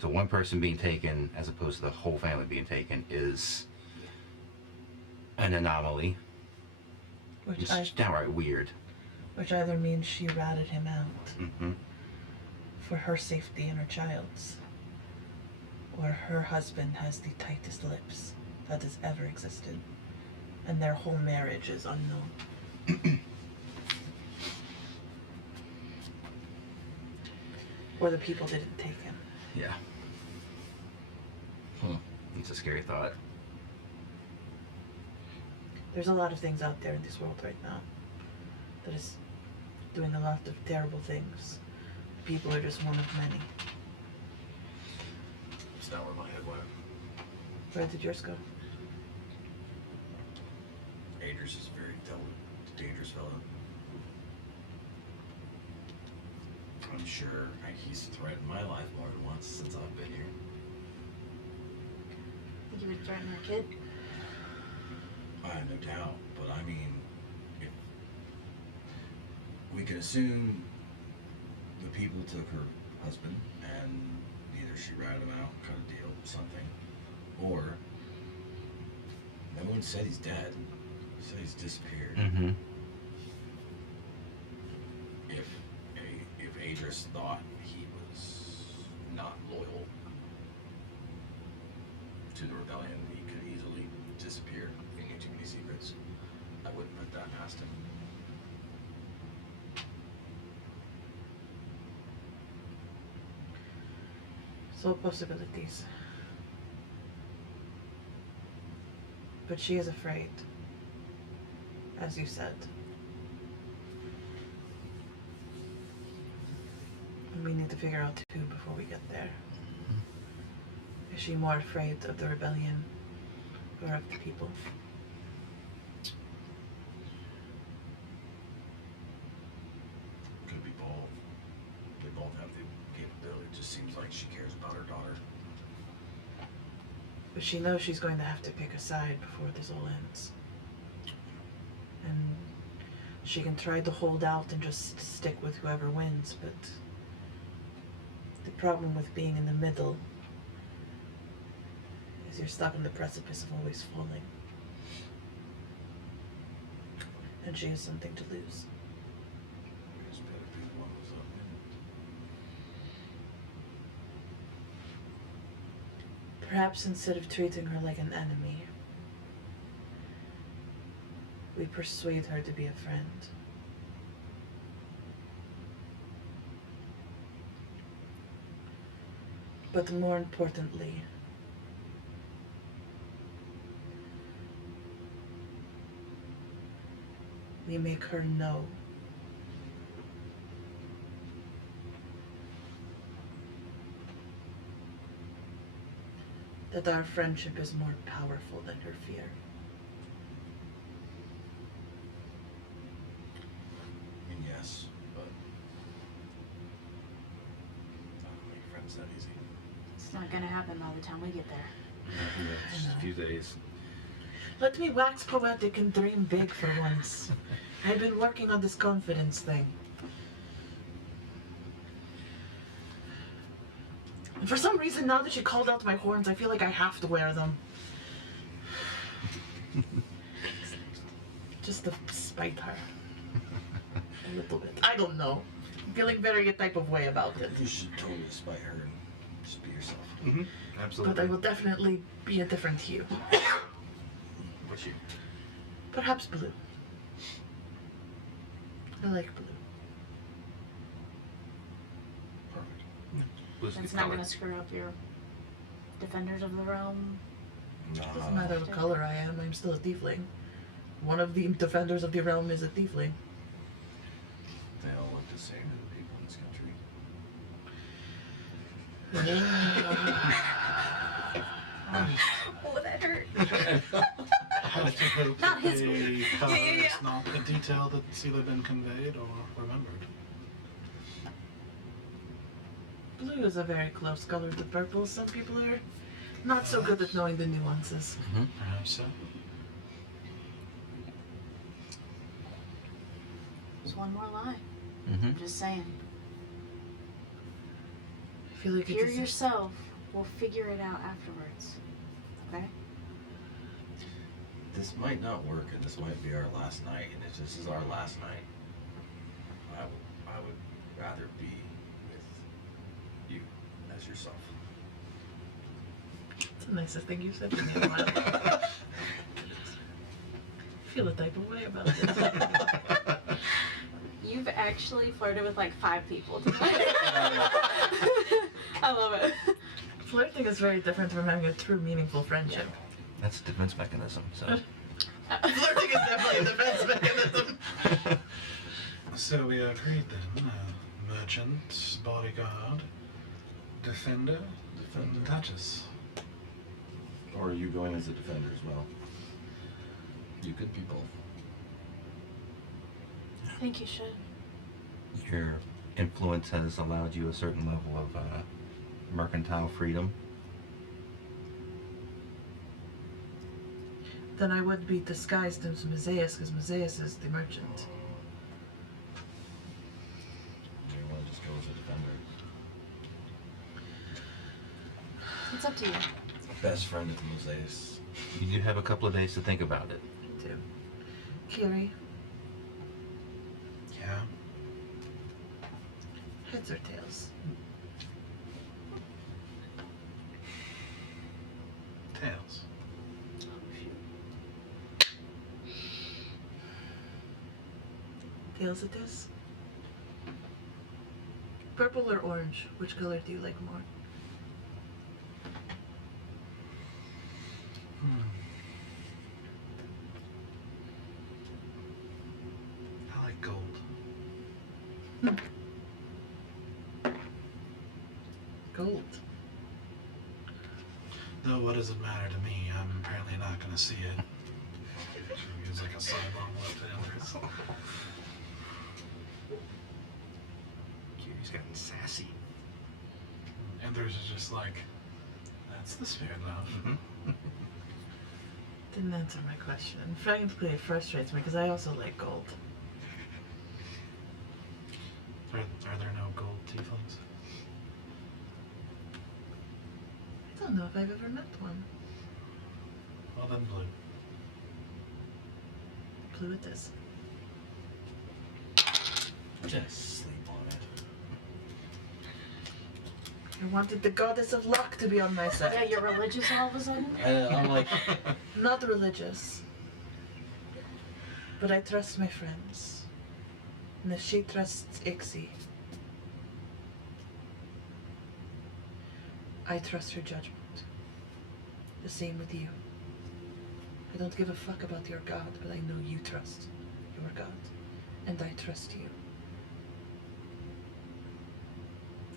So one person being taken as opposed to the whole family being taken is an anomaly. Which It's downright weird. Which either means she ratted him out Mm-hmm. for her safety and her child's, or her husband has the tightest lips that has ever existed, and their whole marriage is unknown. Or the people didn't take him. Yeah. It's a scary thought. There's a lot of things out there in this world right now that is doing a lot of terrible things. People are just one of many. It's not where my head went. Where did yours go? Aedrys is a very dangerous fellow. I'm sure he's threatened my life more than once since I've been here. Think you would threaten her kid? I have no doubt, but I mean, if we can assume the people took her husband and either she ratted him out, kind of deal, something, or no one said he's dead. Said he's disappeared. Mm-hmm. If Aedrys thought he was not loyal to the rebellion, he could easily disappear if he knew too many secrets. I wouldn't put that past him. So possibilities. But she is afraid, as you said. And we need to figure out who before we get there. Is she more afraid of the rebellion or of the people? Could be both. They both have the capability. It just seems like she cares about her daughter. But she knows she's going to have to pick a side before this all ends. And she can try to hold out and just stick with whoever wins, but the problem with being in the middle is you're stuck on the precipice of always falling. And she has something to lose. Perhaps instead of treating her like an enemy, we persuade her to be a friend. But more importantly, we make her know that our friendship is more powerful than her fear. I mean, yes, but I don't make friends that easy. It's not gonna happen by the time we get there. Yeah, just a few days. Let me wax poetic and dream big for once. I've been working on this confidence thing. And for some reason, now that she called out my horns, I feel like I have to wear them. Just to spite her. A little bit. I don't know. I'm feeling very a type of way about it. You should totally spite her and just be yourself. Mm-hmm. Absolutely. But I will definitely be a different hue. What's you? Perhaps blue. I like blue. Perfect. Blue's a That's good not color. gonna screw up your Defenders of the Realm. Doesn't matter what color I am, I'm still a tiefling. One of the defenders of the realm is a tiefling. They all look the same to the people in this country. Oh, that hurt. I have to hope Not that his the color yeah. is not a detail that's either been conveyed or remembered. Blue is a very close color to purple. Some people are not so good at knowing the nuances. Perhaps so. There's one more line. Mm-hmm. I'm just saying. I feel like Hear it's yourself. We'll figure it out afterwards. Okay? This might not work, and this might be our last night. And if this is our last night, I would rather be with you as yourself. It's the nicest thing you've said to me in a while. I feel a type of way about it. You've actually flirted with like 5 people tonight. I love it. Flirting is very different from having a true, meaningful friendship. That's a defense mechanism, so. Flirting is definitely a defense mechanism. So we agreed then. Merchant, bodyguard, defender, and Duchess. Or are you going as a defender as well? You could be both. I think you should. Your influence has allowed you a certain level of mercantile freedom. Then I would be disguised as Mazaeus, because Mazaeus is the merchant. Do you want to just go as a defender? It's up to you. Best friend of Mosaic. You do have a couple of days to think about it. Me too. Kiri, Yeah. heads or tails? Tails. Tails it is. Purple or orange? Which color do you like more? I like gold. Gold. Though what does it matter to me? I'm apparently not going to see it. She gives like a sidelong look to Aedrys. Kiri's gotten sassy. Aedrys is just like, that's the spirit love. Mm-hmm. Didn't answer my question. Frankly, it frustrates me because I also like gold. Are there no gold tieflings? I don't know if I've ever met one. Well, then blue. Blue it is. Just sleep on it. I wanted the goddess of luck to be on my Yeah, side. you're religious all of a sudden? I'm like, Not religious. But I trust my friends. And if she trusts Ixie, I trust her judgment. The same with you. I don't give a fuck about your god, but I know you trust your god. And I trust you.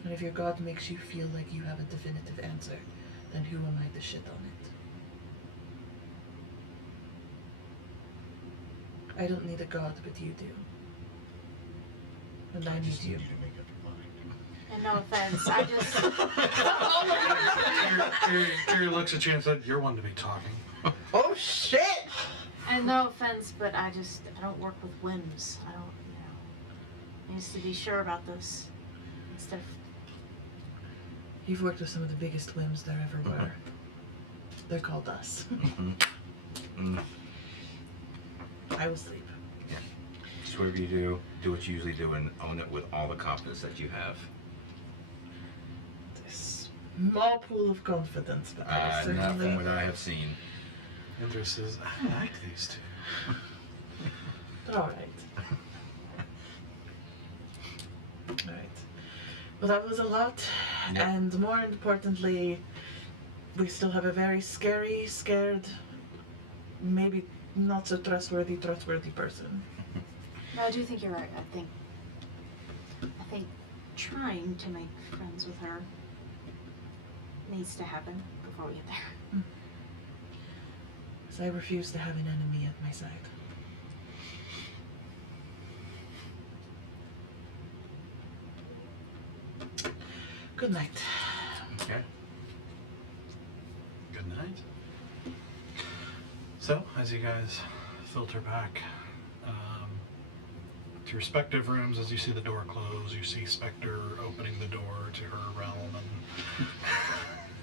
And if your god makes you feel like you have a definitive answer, then who am I to shit on it? I don't need a god, but you do. And I need you. to make up your mind. And no offense, I just Carrie looks at you and said, "You're one to be talking." Oh shit! and no offense, but I don't work with whims. I don't, needs to be sure about this instead of. You've worked with some of the biggest whims there ever were. They're called us. I will sleep. Just whatever you do, do what you usually do and own it with all the confidence that you have. This small pool of confidence, but I will Not from certainly. what I have seen. Aedrys says, "I like these two." All right. All right. Well, that was a lot, Yep. and more importantly, we still have a very scary, scared, maybe not so trustworthy person. No, I do think you're right. I think trying to make friends with her needs to happen before we get there. So I refuse to have an enemy at my side. Good night. Okay. Good night. So, as you guys filter back to respective rooms, as you see the door close, you see Spectre opening the door to her realm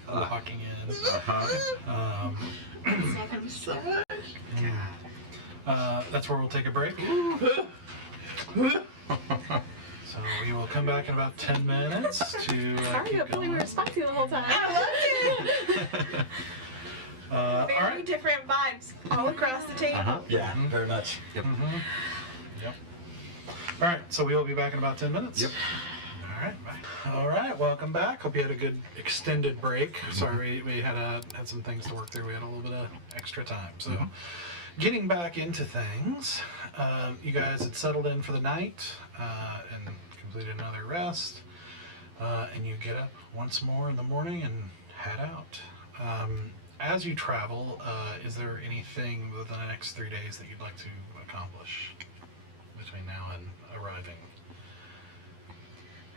and walking in. It's not gonna be so much. That's where we'll take a break. So we will come back in about 10 minutes to Sorry, keep I really going. respect you the whole time. All Very right. different vibes all across the table. Yeah, very much. Yep. Yep. All right, so we will be back in about 10 minutes. Yep. All right, bye. All right, welcome back. Hope you had a good extended break. Sorry, we had some things to work through. We had a little bit of extra time. So, getting back into things, you guys had settled in for the night and completed another rest, and you get up once more in the morning and head out. As you travel, is there anything within the next 3 days that you'd like to accomplish between now and arriving?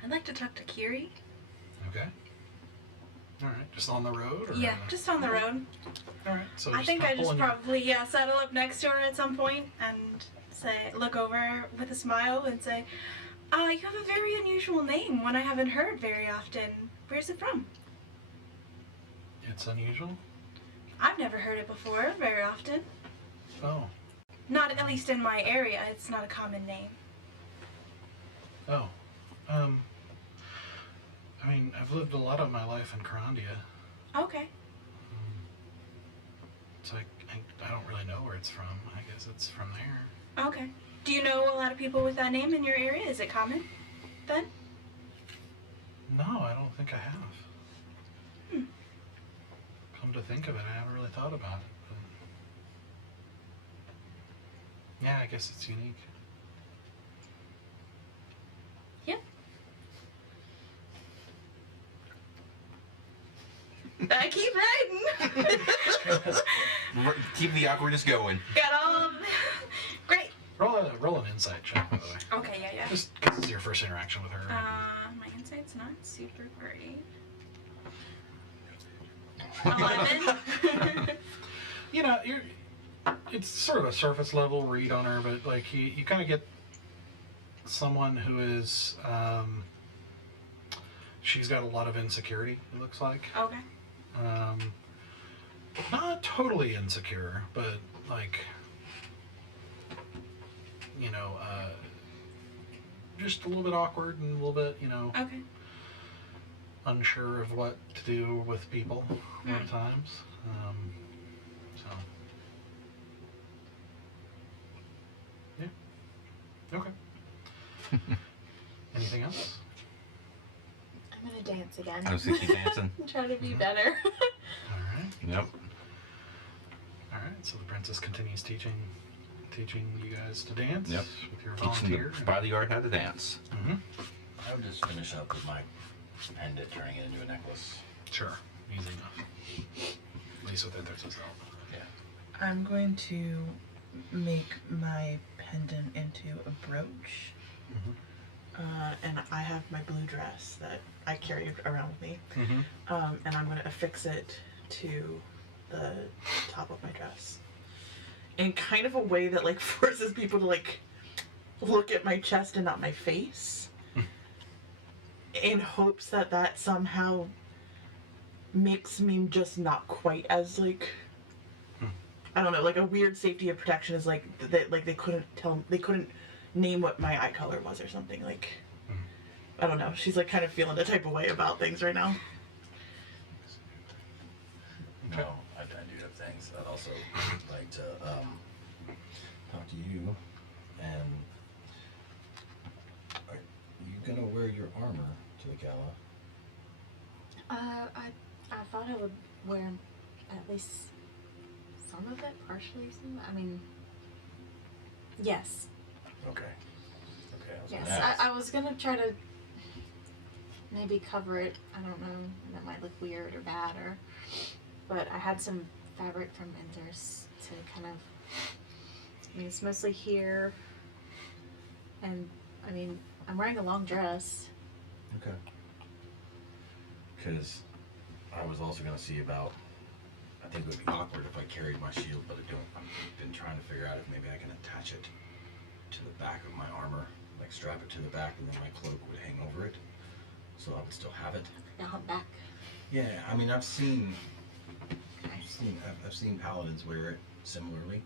I'd like to talk to Kiri. Okay. All right, just on the road? Or Yeah, just on the road. All right, so I think I couple just and- probably settle up next to her at some point and look over with a smile and say, you have a very unusual name, one I haven't heard very often. Where's it from? It's unusual? I've never heard it before very often. Oh. Not at least in my area. It's not a common name. Oh. I mean, I've lived a lot of my life in Karandia. Okay. So I don't really know where it's from. I guess it's from there. Okay. Do you know a lot of people with that name in your area? Is it common then? No, I don't think I have. Come to think of it, I haven't really thought about it. But yeah, I guess it's unique. Yep. I keep writing. Keep the awkwardness going. Got all. Great. Roll an insight check, by the way. Okay, yeah. Just because it's your first interaction with her. My insight's not super great. 11. You know, it's sort of a surface level read on her, but like you kind of get someone who is she's got a lot of insecurity, it looks like. Okay. Not totally insecure, but like, you know, just a little bit awkward and a little bit, you know, Okay. unsure of what to do with people a lot of times. So, yeah. Okay. Anything else? I'm gonna dance again. I was thinking dancing. Try to be better. All right. Yep. All right. So the princess continues teaching you guys to dance. Yep. With your Teaching volunteer. the bodyguard how to dance. Mm-hmm. I would just finish up with my pendant, turning it into a necklace. Sure. Easy enough. At least with Aedrys' help. Yeah. I'm going to make my pendant into a brooch. And I have my blue dress that I carry around with me. Mm-hmm. And I'm going to affix it to the top of my dress. In kind of a way that like forces people to like look at my chest and not my face. In hopes that that somehow makes me just not quite as like I don't know, like a weird safety of protection is like that like they couldn't name what my eye color was or something, like I don't know. She's like kind of feeling a type of way about things right now. No, I do have things. I'd also like to talk to you. And are you gonna wear your armor to the gala? I thought I would wear at least some of it, partially some. I mean, yes. Okay. Okay. I was Yes, gonna ask. I was gonna try to maybe cover it. I don't know. That might look weird or bad, but I had some fabric from Aedrys to kind of. I mean, it's mostly here, and I mean, I'm wearing a long dress. Okay. Because I was also going to see about, I think it would be awkward if I carried my shield, but I don't. I've been trying to figure out if maybe I can attach it to the back of my armor, like strap it to the back, and then my cloak would hang over it, so I would still have it. Now I'm back. Yeah, I mean, I've seen paladins wear it similarly.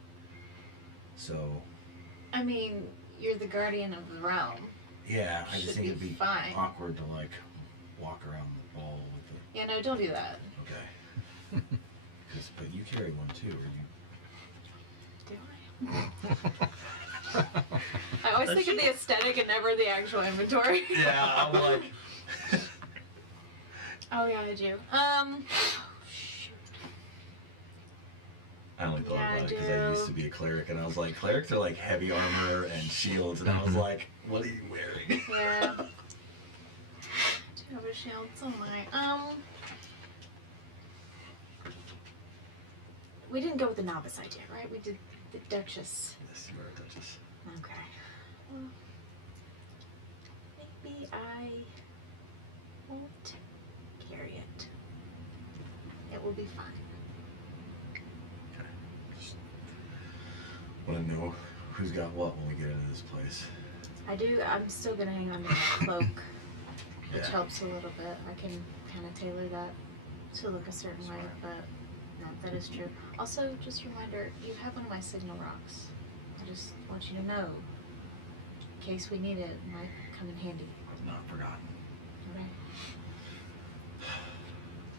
So. I mean, you're the guardian of the realm. Yeah, I just Should think be it'd be fine. awkward to like walk around the ball with the. Yeah, no, don't do that. Okay. But you carry one too, or you? Do I? I always think of the aesthetic and never the actual inventory. Yeah, I'm like. Oh yeah, I do. Shoot. I only thought Yeah, I about it because I used do. to be a cleric, and I was like, clerics are like heavy armor and shields, and I was like, what are you wearing? Yeah. Do have a shield somewhere. We didn't go with the novice idea, right? We did the Duchess. Yes, you are a duchess. Okay. Well, maybe I won't carry it. It will be fine. Okay. Just want to know who's got what when we get into this place. I do. I'm still gonna hang on to my cloak, which Yeah. helps a little bit. I can kind of tailor that to look a certain way, but no, that is true. Also, just a reminder, you have one of my signal rocks. I just want you to know, in case we need it, it might come in handy. I've not forgotten. Okay.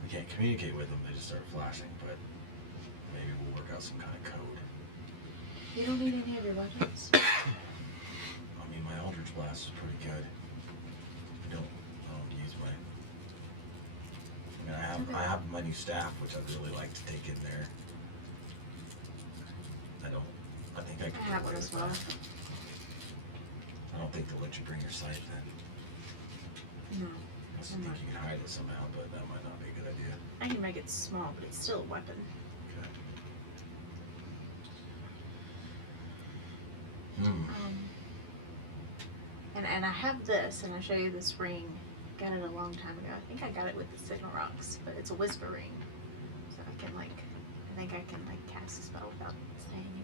We can't communicate with them, they just start flashing, but maybe we'll work out some kind of code. You don't need any of your weapons. I mean, my Eldritch Blast is pretty good. I don't use my... I mean, I have my new staff, which I'd really like to take in there. I think I I can have get away one as with well. that. I don't think they'll let you bring your scythe then. No, Unless you think you can hide it somehow, but that might not be a good idea. I can make it small, but it's still a weapon. Okay. And I have this, and I'll show you this ring. Got it a long time ago. I think I got it with the signal rocks, but it's a whisper ring. So I think I can cast a spell without saying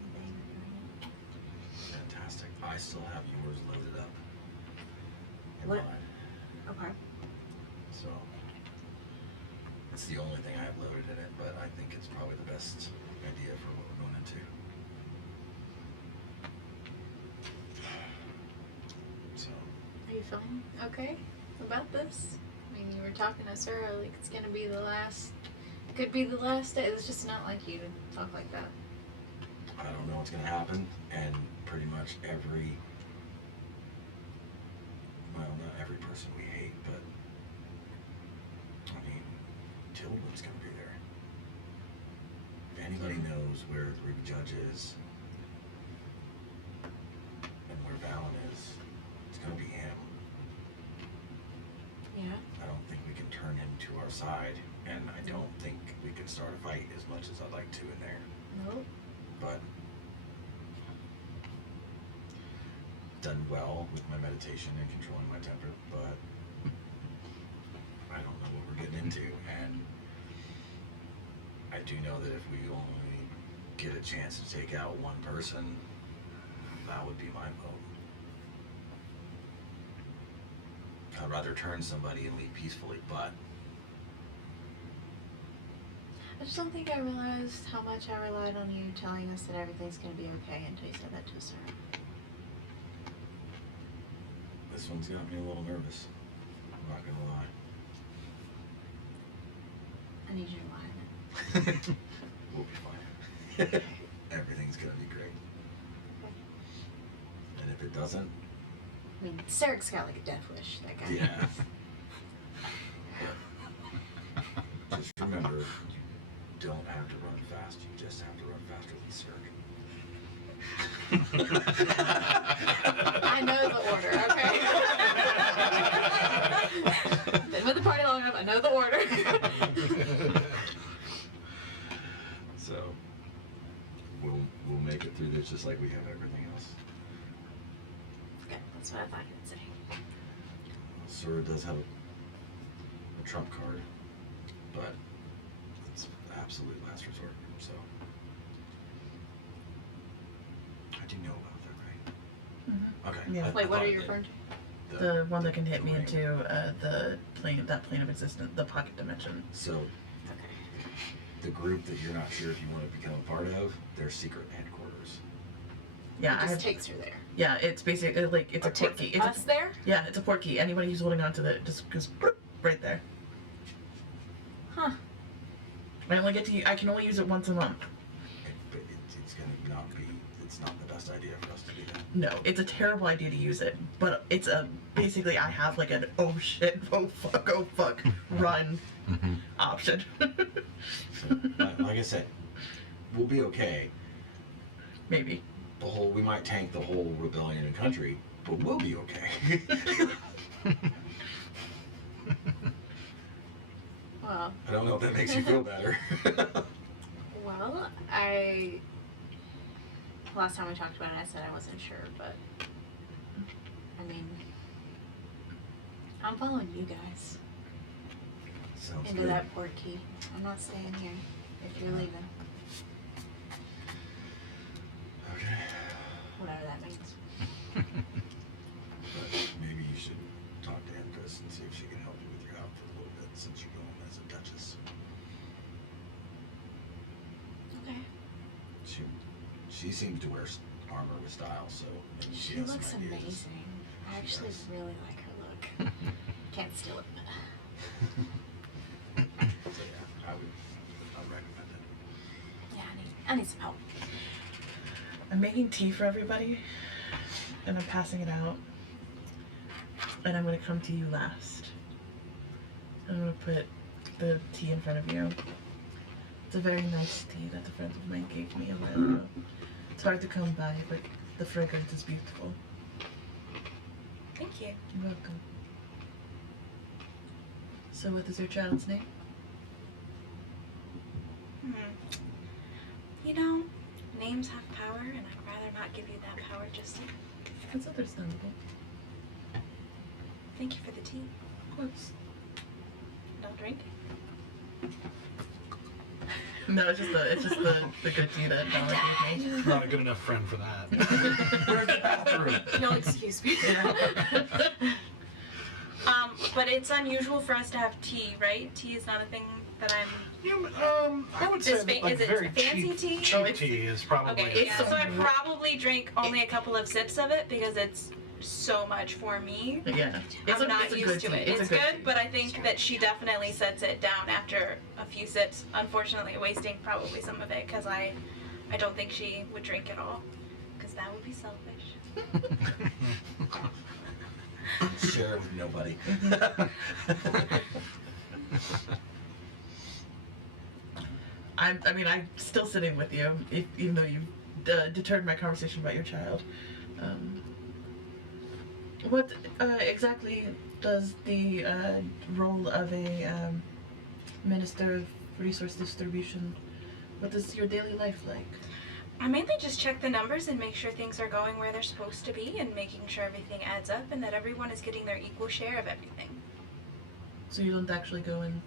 best idea for what we're going into. So. Are you feeling okay about this? I mean, you were talking to Sarah like it's gonna be the last. Could be the last day. It's just not like you to talk like that. I don't know what's gonna happen, and pretty much well, not every person we hate, but I mean, Tilden's gonna be there. If anybody knows where the Ruby Judge is and where Valen is, it's gonna be him. Yeah. I don't think we can turn him to our side, and I don't think we can start a fight as much as I'd like to in there. Nope. But done well with my meditation and controlling my temper, but I don't know what we're getting into, and I do know that if we only get a chance to take out one person, that would be my vote. I'd rather turn somebody and leave peacefully, but I just don't think I realized how much I relied on you telling us that everything's gonna be okay until you said that to Sarah. this one's got me a little nervous. I'm not gonna lie. I need you to lie then. We'll be fine. Everything's gonna be great. And if it doesn't, I mean, Sarek's got like a death wish, that guy. yeah. Just remember, you don't have to run fast. You just have to run faster than Sarek. I know the order, okay? Been with the party long enough, I know the order. So, we'll make it through this just like we have everything else. Okay, that's what I thought you'd say. Sora does have a trump card, but it's absolute last resort, so. I do know about that, right? Mm-hmm. Okay. Yeah. Wait, what thought are I you did. referring to? The one that can hit the me ring. into that plane of existence, the pocket dimension. So, Okay. the group that you're not sure if you want to become a part of, their secret headquarters. Yeah, It I just have, takes her there. yeah. It's basically like it's a port key. It's Us there? yeah, it's a port key. Anybody who's holding on to it just goes bloop, right there. Huh. I only get to. I can only use it once a month. But it's going to not be, it's not the best idea for us to do that. No, it's a terrible idea to use it, but it's a basically I have like an oh shit, oh fuck, run option. So, like I said, we'll be okay. Maybe. We might tank the whole rebellion and country, but we'll be okay. Well, I don't know if that makes you feel better. well, last time we talked about it, I said I wasn't sure, but I mean, I'm following you guys Sounds into good. that port key. I'm not staying here if you're leaving, Okay. whatever that means. But maybe you should talk to Aedrys and see if she can help you with your outfit a little bit since you're going as a duchess. Okay. She seems to wear armor with style, so maybe she She has looks some ideas. amazing. I She actually does. really like her look. Can't steal it. So yeah, I'd recommend it. Yeah, I need some help. I'm making tea for everybody, and I'm passing it out. And I'm gonna come to you last. I'm gonna put the tea in front of you. It's a very nice tea that a friend of mine gave me a while ago. It's hard to come by, but the fragrance is beautiful. Thank you. You're welcome. So what is your child's name? You know, names have power, and I'd rather not give you that power just yet. That's understandable. Thank you for the tea. Of course. Don't drink. No, it's just the good tea that Donna gave me. Not a good enough friend for that. Where's the bathroom? You'll excuse me. But it's unusual for us to have tea, right? Tea is not a thing that I'm. I would say Is that, like, is it very fancy tea? cheap tea is probably. Okay, yeah, so I probably drink only a couple of sips of it because it's so much for me. Yeah. I'm not it's a used good to tea. it. It's It's a good good, tea. but I think that she definitely sets it down after a few sips. Unfortunately, wasting probably some of it because I don't think she would drink it all because that would be selfish. Share it with nobody. I'm still sitting with you, even though you've deterred my conversation about your child. What exactly does the role of a minister of resource distribution, what is your daily life like? I mainly just check the numbers and make sure things are going where they're supposed to be and making sure everything adds up and that everyone is getting their equal share of everything. So you don't actually go in?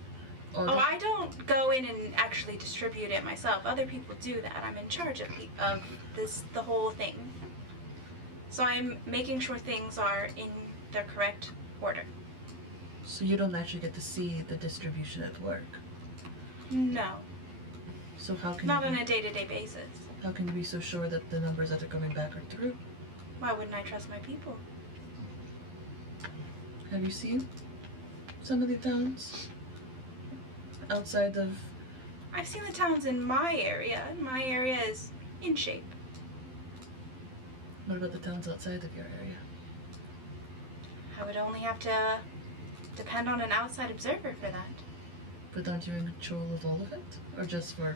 I don't go in and actually distribute it myself. Other people do that. I'm in charge of the whole thing. So I'm making sure things are in their correct order. So you don't actually get to see the distribution at work? No. So how can Not you on a day-to-day basis. How can you be so sure that the numbers that are coming back are true? Why wouldn't I trust my people? Have you seen some of the towns outside of... I've seen the towns in my area. My area is in shape. What about the towns outside of your area? I would only have to depend on an outside observer for that. But aren't you in control of all of it? Or just for...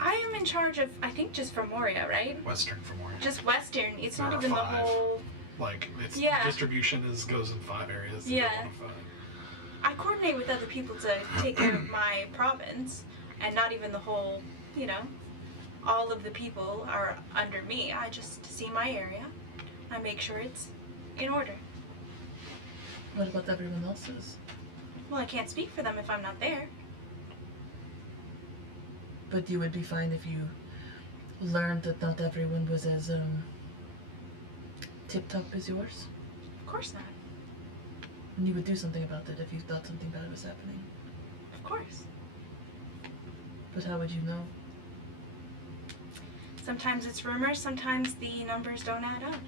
I am in charge of, I think, just for Moria, right? Western for Moria. Just Western. It's There not are even 5. the whole... Like, its Yeah. distribution goes in 5 areas. Yeah. One of 5. I coordinate with other people to take care of my province, and not even the whole, all of the people are under me. I just see my area. I make sure it's in order. What about everyone else's? Well, I can't speak for them if I'm not there. But you would be fine if you learned that not everyone was as, tip-top as yours? Of course not. And you would do something about it if you thought something bad was happening. Of course. But how would you know? Sometimes it's rumors, sometimes the numbers don't add up.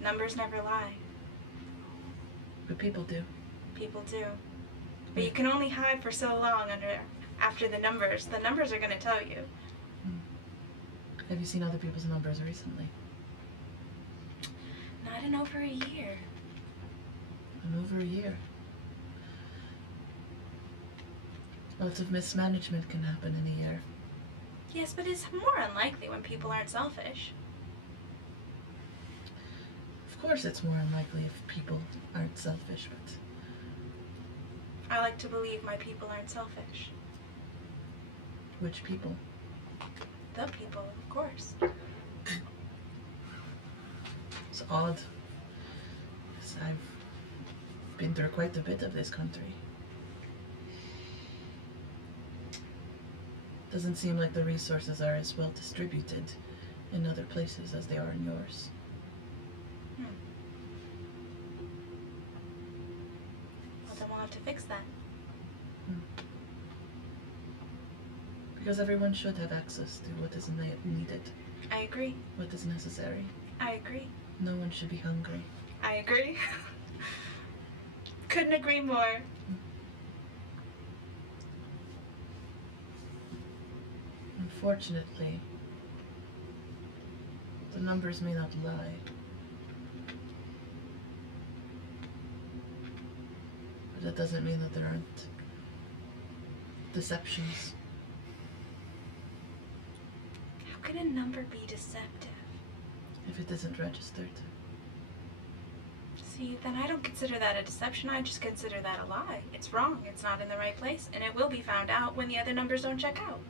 Numbers never lie. But people do. People do. But you can only hide for so long after the numbers. The numbers are going to tell you. Have you seen other people's numbers recently? Not in over a year. In over a year. Lots of mismanagement can happen in a year. Yes, but it's more unlikely when people aren't selfish. Of course it's more unlikely if people aren't selfish, but... I like to believe my people aren't selfish. Which people? The people, of course. It's odd. 'Cause I've been through quite a bit of this country. Doesn't seem like the resources are as well distributed in other places as they are in yours. Well, then we'll have to fix that. Because everyone should have access to what is needed, I agree. what is necessary. I agree. No one should be hungry. I agree. Couldn't agree more. Unfortunately, the numbers may not lie. But that doesn't mean that there aren't deceptions. How can a number be deceptive? If it isn't registered. See, then I don't consider that a deception. I just consider that a lie. It's wrong. It's not in the right place, and it will be found out when the other numbers don't check out.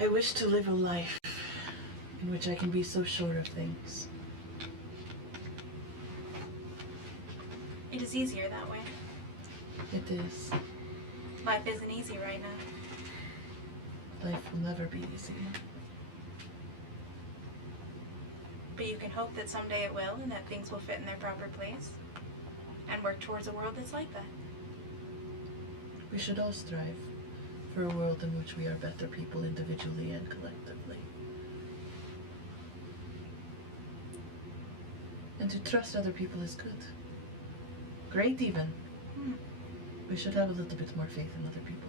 I wish to live a life in which I can be so sure of things. It is easier that way. It is. Life isn't easy right now. Life will never be easy. But you can hope that someday it will and that things will fit in their proper place. And work towards a world that's like that. We should all strive for a world in which we are better people individually and collectively. And to trust other people is good. Great even. We should have a little bit more faith in other people.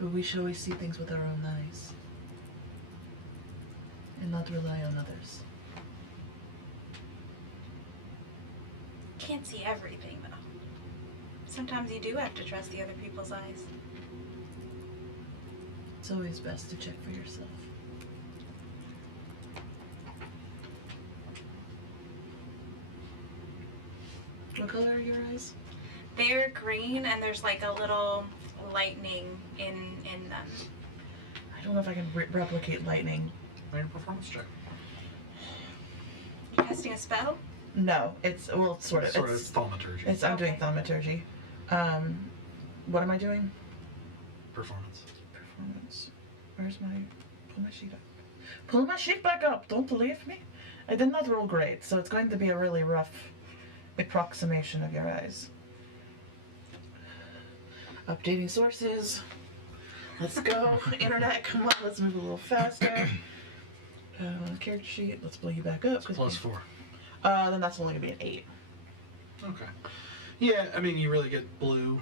But we should always see things with our own eyes. And not rely on others. Can't see everything, though. Sometimes you do have to trust the other people's eyes. It's always best to check for yourself. What color are your eyes? They're green, and there's like a little lightning in them. I don't know if I can replicate lightning. Make a performance check. You casting a spell? No, it's, well, sort of. It's thaumaturgy. I'm doing Okay. thaumaturgy. What am I doing? Performance. Performance. Where's my... Pull my sheet up. Pull my sheet back up! Don't leave me. I did not roll great, so it's going to be a really rough approximation of your eyes. Updating sources. Let's go. Internet, come on, let's move a little faster. Character sheet, let's pull you back up. Plus 4. Then that's only going to be an 8. Okay. Yeah, I mean, you really get blue.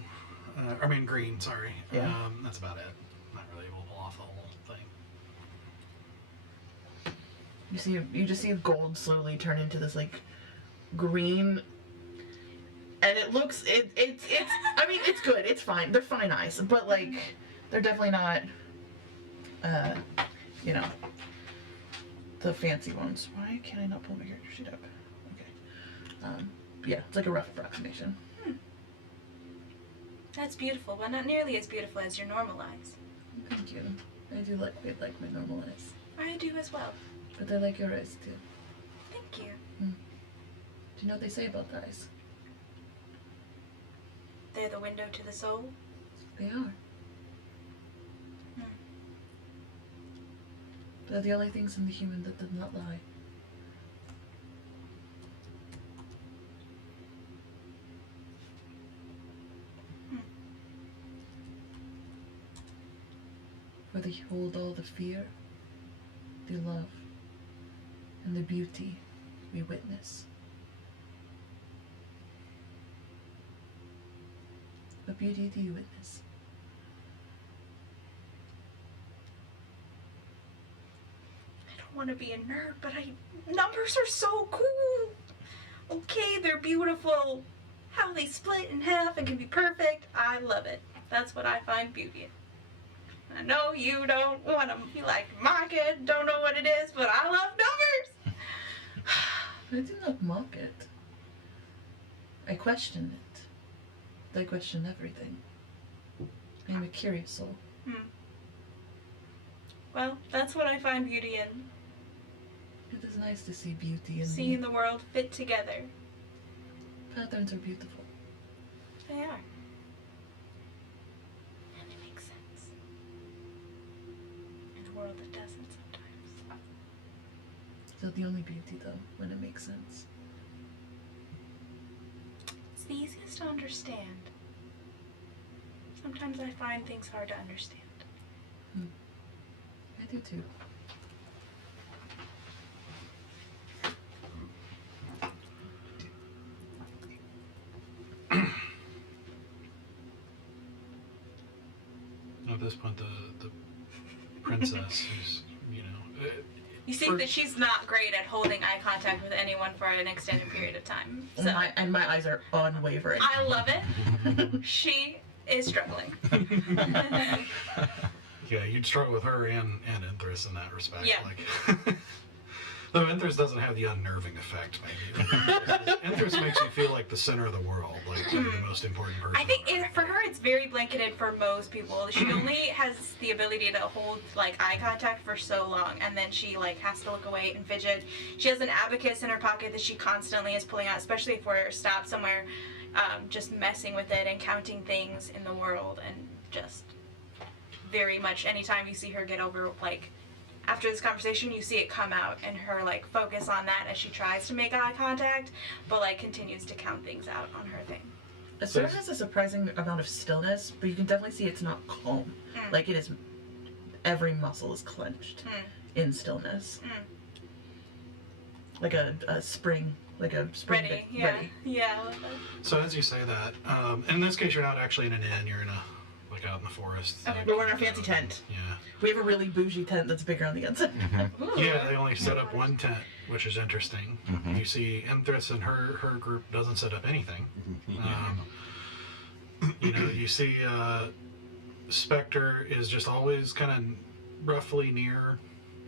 Green, sorry. Yeah. That's about it. Not really able to pull off the whole thing. You just see gold slowly turn into this, like, green. And it looks, it's I mean, it's good. It's fine. They're fine eyes. But, like, they're definitely not, the fancy ones. Why can't I not pull my character sheet up? Okay. Yeah, it's like a rough approximation. That's beautiful, but not nearly as beautiful as your normal eyes. Thank you. I do like my normal eyes. I do as well. But I like your eyes, too. Thank you. Do you know what they say about the eyes? They're the window to the soul. They are. They're the only things in the human that did not lie. For they hold all the fear, the love, and the beauty we witness. What beauty do you witness? I don't want to be a nerd, but numbers are so cool. Okay, they're beautiful. How they split in half and can be perfect. I love it. That's what I find beauty in. I know you don't want to be like mock it, don't know what it is, but I love numbers. I do not mock it. I question it. I question everything. I am a curious soul. Well, that's what I find beauty in. It is nice to see beauty in Seeing the world fit together. patterns are beautiful. They are. And it makes sense. In a world that doesn't sometimes. Is that the only beauty, though, when it makes sense? It's the easiest to understand. Sometimes I find things hard to understand. I do too. At this point, the princess who's, You see that she's not great at holding eye contact with anyone for an extended period of time. So And my eyes are unwavering. I love it. She is struggling. Yeah, you'd struggle with her and Aedrys in that respect. Yeah. Like, though Aedrys doesn't have the unnerving effect, maybe. Aedrys makes you feel like the center of the world, like you're the most important person. I think for her it's very blanketed for most people. She only has the ability to hold like eye contact for so long, and then she like has to look away and fidget. She has an abacus in her pocket that she constantly is pulling out, especially if we're stopped somewhere, just messing with it and counting things in the world, and just very much anytime you see her get over like after this conversation, you see it come out and her like focus on that as she tries to make eye contact, but like continues to count things out on her thing. Asura has a surprising amount of stillness, but you can definitely see it's not calm. Like it is, every muscle is clenched in stillness. Like a spring, Ready, yeah. ready. Yeah, I love that. So as you say that, in this case, you're not actually in an inn. You're in a out in the forest. Okay. But we're in our fancy tent. Yeah. We have a really bougie tent that's bigger on the inside. Yeah, they only set up one tent, which is interesting. You see, Aedrys and her group doesn't set up anything. You know, you see Spectre is just always kind of roughly near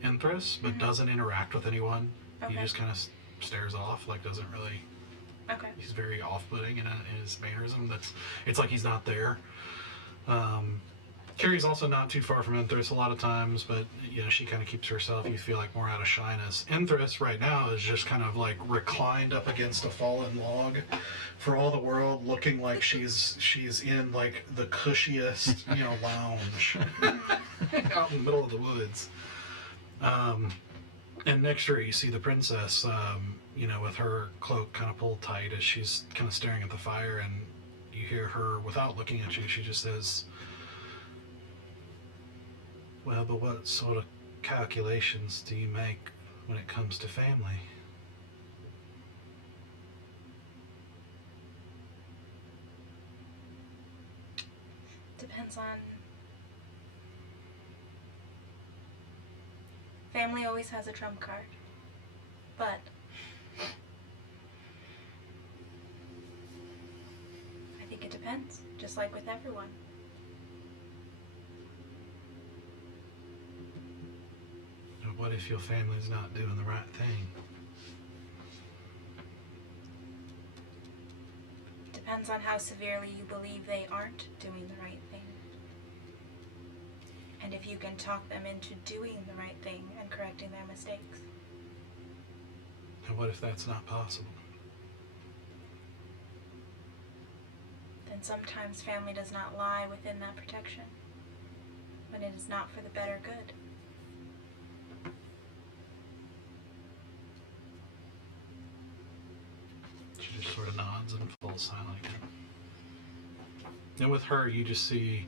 Aedrys, but doesn't interact with anyone. Okay. He just kind of stares off, like doesn't really. Okay. He's very off-putting in his mannerism. It's like he's not there. Carrie's also not too far from Aedrys a lot of times, but you know she kind of keeps herself. You feel like more out of shyness. Aedrys right now is just kind of like reclined up against a fallen log, for all the world looking like she's in like the cushiest lounge out in the middle of the woods. And next to her you see the princess, with her cloak kind of pulled tight as she's kind of staring at the fire, and you hear her, without looking at you, she just says, "Well, but what sort of calculations do you make when it comes to family?" Depends on... Family always has a trump card. But... I think it depends, just like with everyone. What if your family's not doing the right thing? Depends on how severely you believe they aren't doing the right thing. And if you can talk them into doing the right thing and correcting their mistakes. And what if that's not possible? Then sometimes family does not lie within that protection, when it is not for the better good. She just sort of nods and falls silent again. And with her, you just see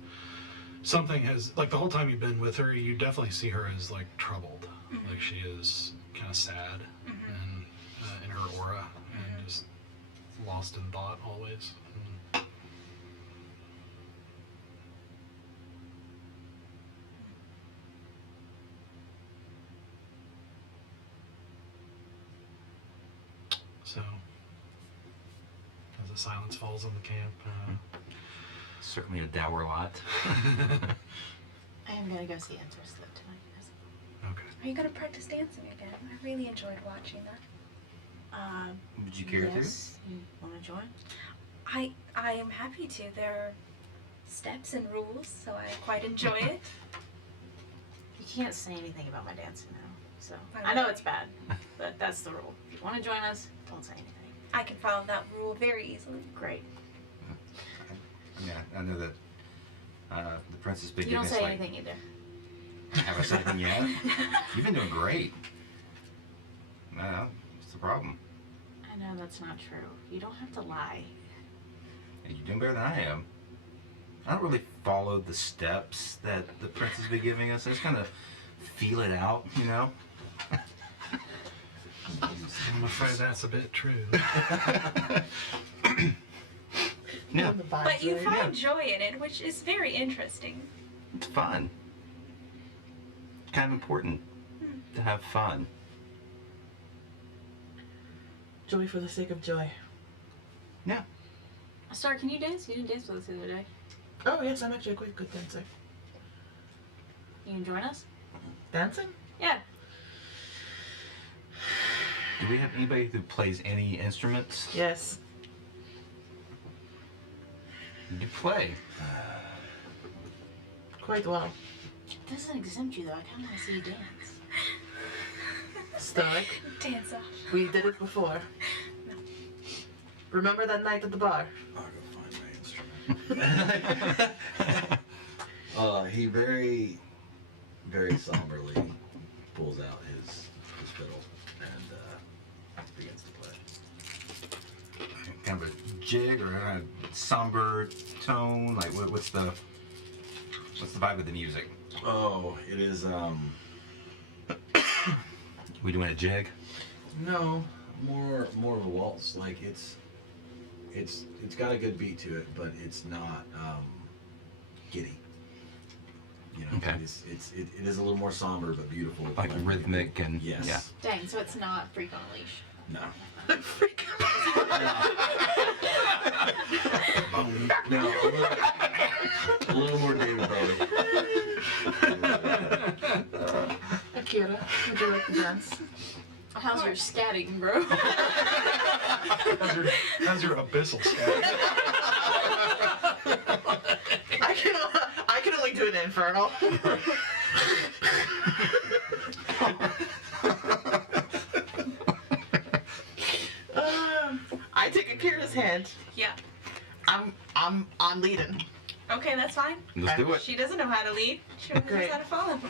something has, like the whole time you've been with her, you definitely see her as like troubled. Like she is kind of sad and in her aura and just lost in thought always. So, as the silence falls on the camp, Certainly a dour lot. I am gonna go see Aedrys live tonight. okay. Are you going to practice dancing again? I really enjoyed watching that. Would you care yes. You want to join? I am happy to. There are steps and rules, so I quite enjoy it. You can't say anything about my dancing now, so I I know it's bad, but that's the rule. If you want to join us, don't say anything. I can follow that rule very easily. Great. Yeah, I know that the princess has been You giving don't us say like. anything either. Have I said anything yet? You've been doing great. No, what's the problem? I know that's not true. You don't have to lie. Hey, you're doing better than I am. I don't really follow the steps that the prince has been giving us. I just kind of feel it out, you know? I'm afraid that's a bit true. Yeah, But you find joy in it, which is very interesting. it's fun. It's kind of important to have fun. Joy for the sake of joy. Yeah. Star, can you dance? You didn't dance with us the other day. Oh yes, I'm actually a quite good dancer. You can join us? Dancing? Yeah. Do we have anybody who plays any instruments? Yes. You play. Quite well. It doesn't exempt you though. I kind of want to see you dance. Stoic. Dance off. We did it before. Remember that night at the bar? I'll go find my instrument. He very, very somberly pulls out his fiddle and begins to play. Kind of a jig or a somber tone? Like, what's the vibe of the music? Oh, it is We doing a jig? no, more of a waltz. Like it's got a good beat to it, but it's not giddy. You know, Okay. it is a little more somber but beautiful. Like rhythmic and yes. yeah. Dang, so it's not Freak on a Leash. No. No, a little more David Bowie. Akira, would you like to dance? How's your scatting, bro? How's your abyssal scat? I can only do an infernal. I take Akira's hand. Yeah. I'm leading. Okay, that's fine. Let's do it. She doesn't know how to lead. She only knows Great. how to follow.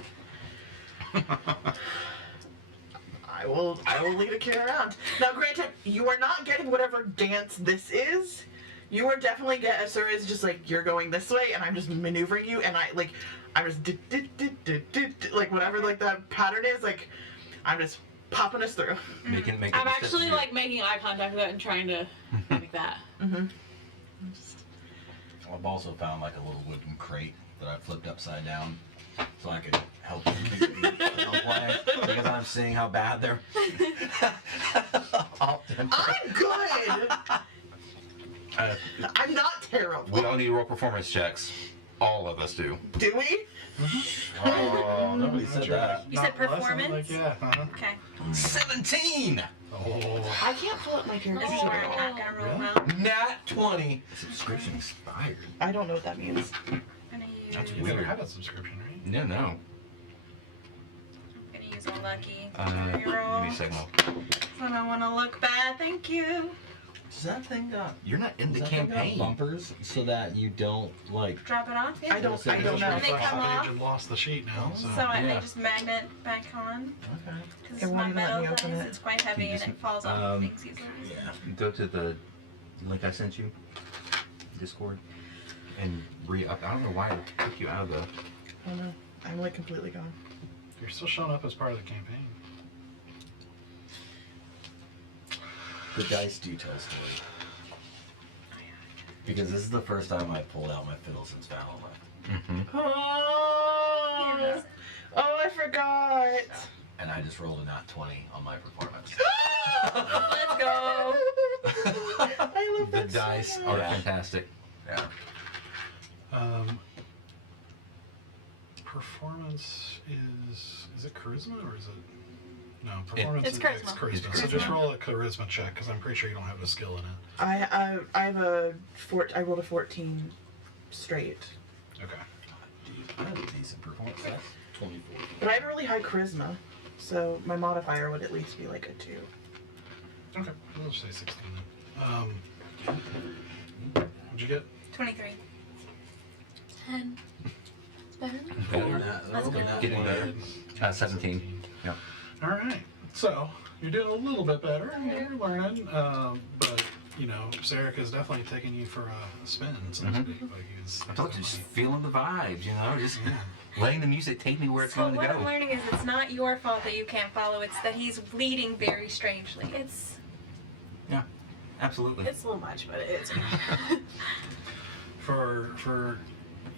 I will lead Akira around. Now, granted, you are not getting whatever dance this is. You are definitely Asura's just like, you're going this way, and I'm just maneuvering you, and I'm just like whatever like that pattern is, like I'm just popping us through. Making I'm the actually steps like making eye contact with it and trying to make that. Mm-hmm. I've also found like a little wooden crate that I flipped upside down so I could help them keep the beat as I'm playing, because I'm seeing how bad they're. I'm good. I'm not terrible. We all need to roll performance checks. All of us do. Do we? Oh, nobody said that. You said performance? Like, yeah. Okay. 17! Oh. I can't pull up my character This is sheet where at I'm all. not gonna roll Really? well. Nat 20! Subscription expired. I don't know what that means. I'm gonna use. That's You never had a subscription, right? No. I'm gonna use a lucky. Give Reroll. me a signal. So I don't want to look bad. Thank you. Does that thing got? You're not in the does that thing got campaign. bumpers so that you don't like. Drop it off. Yeah. I don't know. And they Refresh come the page off. and lost the sheet now. So, So and Yeah. they just magnet back on. Okay. Because It it's won't my even let metal me open dice. it. It's quite heavy You and just- it falls off things easily. Yeah. Go to the link I sent you, Discord, and re-up. I don't know why it took you out of the. I don't know. I'm like completely gone. you're still showing up as part of the campaign. The dice do tell a story. Because this is the first time I pulled out my fiddle since Fallon left. Mm-hmm. Oh, I forgot. And I just rolled a nat 20 on my performance. Let's go. I love The that dice so are much. fantastic. Yeah. Performance is it charisma or is it? No, performance It's is charisma. charisma. So just roll a charisma check because I'm pretty sure you don't have a skill in it. I have a I rolled a 14 straight, Okay. I had a decent performance. That's 24. but I have really high charisma, so my modifier would at least be like a 2. Okay. We'll just say 16 then. What'd you get? 23. 10. It's better than That's good. Getting better. 17. Yeah. All right. So you're doing a little bit better. You're learning, but you know, Sarek is definitely taking you for a spin, so to speak. Like he's I told you, just definitely- feeling the vibes, you know, just letting the music take me where it's So going what to I'm go. learning is it's not your fault that you can't follow. It's that he's bleeding very strangely. It's Absolutely. a little much, but it's. For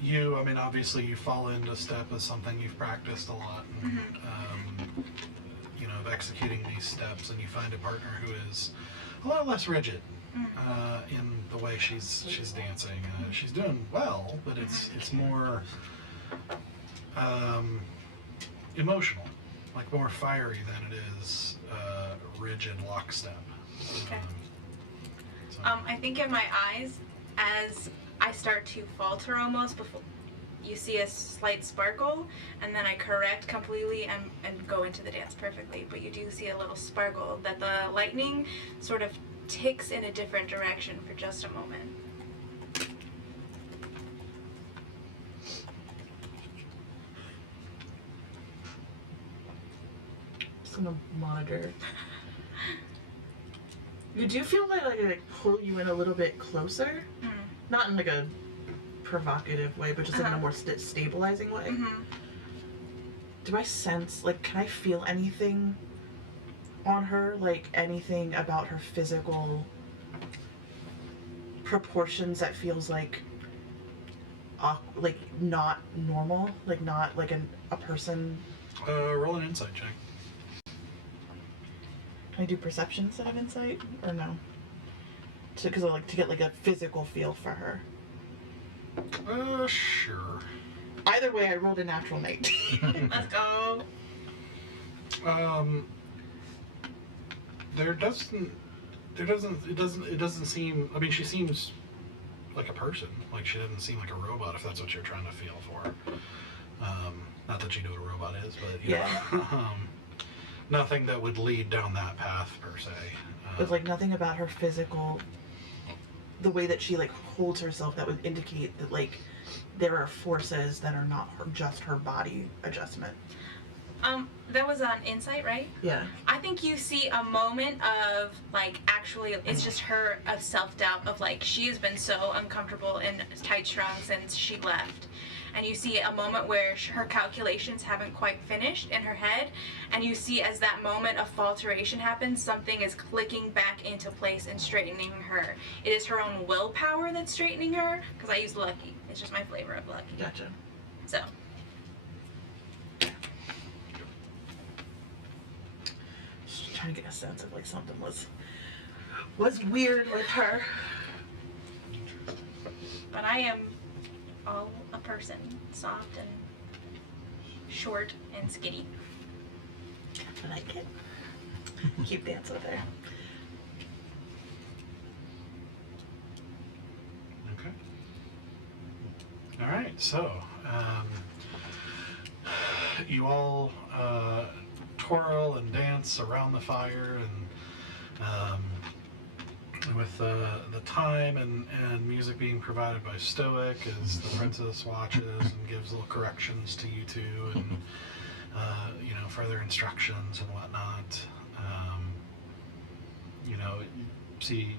you, I mean, obviously you fall into step as something you've practiced a lot, and, you know, of executing these steps, and you find a partner who is a lot less rigid in the way she's dancing. She's doing well, but it's more emotional, like more fiery than it is rigid lockstep. Okay. So- I think in my eyes, as I start to falter almost, before you see a slight sparkle, and then I correct completely and go into the dance perfectly. But you do see a little sparkle that the lightning sort of ticks in a different direction for just a moment. from the monitor. You do feel like I like pull you in a little bit closer, not in like a provocative way, but just like in a more stabilizing way. Do I sense, like, can I feel anything on her, like anything about her physical proportions that feels like not normal, like not like a person? Roll an insight check. Can I do perception instead of insight, or no? Because I like to get like a physical feel for her. Sure. Either way, I rolled a natural 19. Let's go. It doesn't seem, I mean, she seems like a person. Like, she doesn't seem like a robot, if that's what you're trying to feel for. Not that you know what a robot is, but, you know. Nothing that would lead down that path, per se. There's like nothing about her physical, the way that she like holds herself that would indicate that like there are forces that are not just her body adjustment. That was on insight, right? Yeah. I think you see a moment of, like, actually, it's just her of self-doubt of, like, she has been so uncomfortable and tight strung since she left. And you see a moment where her calculations haven't quite finished in her head, and you see as that moment of falteration happens, something is clicking back into place and straightening her. It is her own willpower that's straightening her, because I use lucky. It's just my flavor of lucky. Gotcha. So. Just trying to get a sense of like something was weird with her. But I am all a person, soft and short and skinny. I like it. Keep dancing with her. Okay. All right. So, you all twirl and dance around the fire, and with the time and music being provided by Stoic, as the princess watches and gives little corrections to you two, and you know, further instructions and whatnot. You know, you see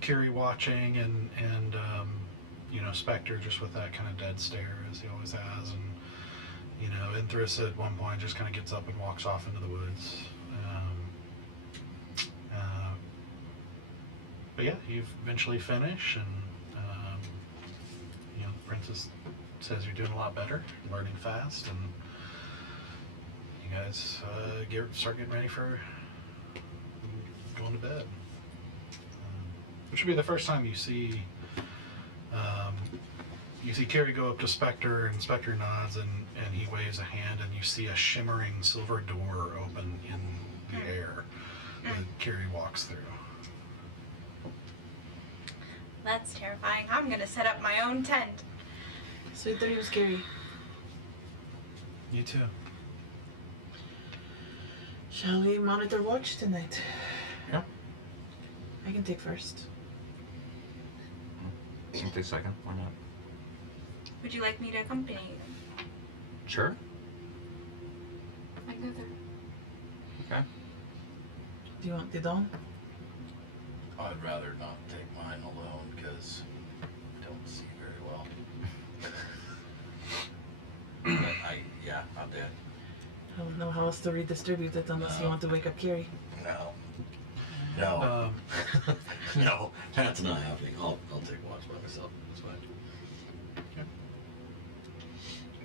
Kiri watching, and you know, Spectre just with that kind of dead stare as he always has, and you know, Aedrys at one point just kind of gets up and walks off into the woods. But yeah, you eventually finish, and you know, the princess says you're doing a lot better, learning fast, and you guys start getting ready for going to bed. Which will be the first time you see Kiri go up to Spectre, and Spectre nods, and he waves a hand, and you see a shimmering silver door open in the air that Kiri walks through. That's terrifying. I'm gonna set up my own tent. Sweet dreams, Kiri. You too. Shall we monitor watch tonight? Yeah. I can take first. You can take second. Why not? Would you like me to accompany you? Sure. I can go through. Okay. Do you want the dawn? I'd rather not take mine alone because I don't see very well. But I'm dead. I don't know how else to redistribute it unless you want to wake up Kiri. No. No, that's not happening. I'll take watch by myself. It's fine.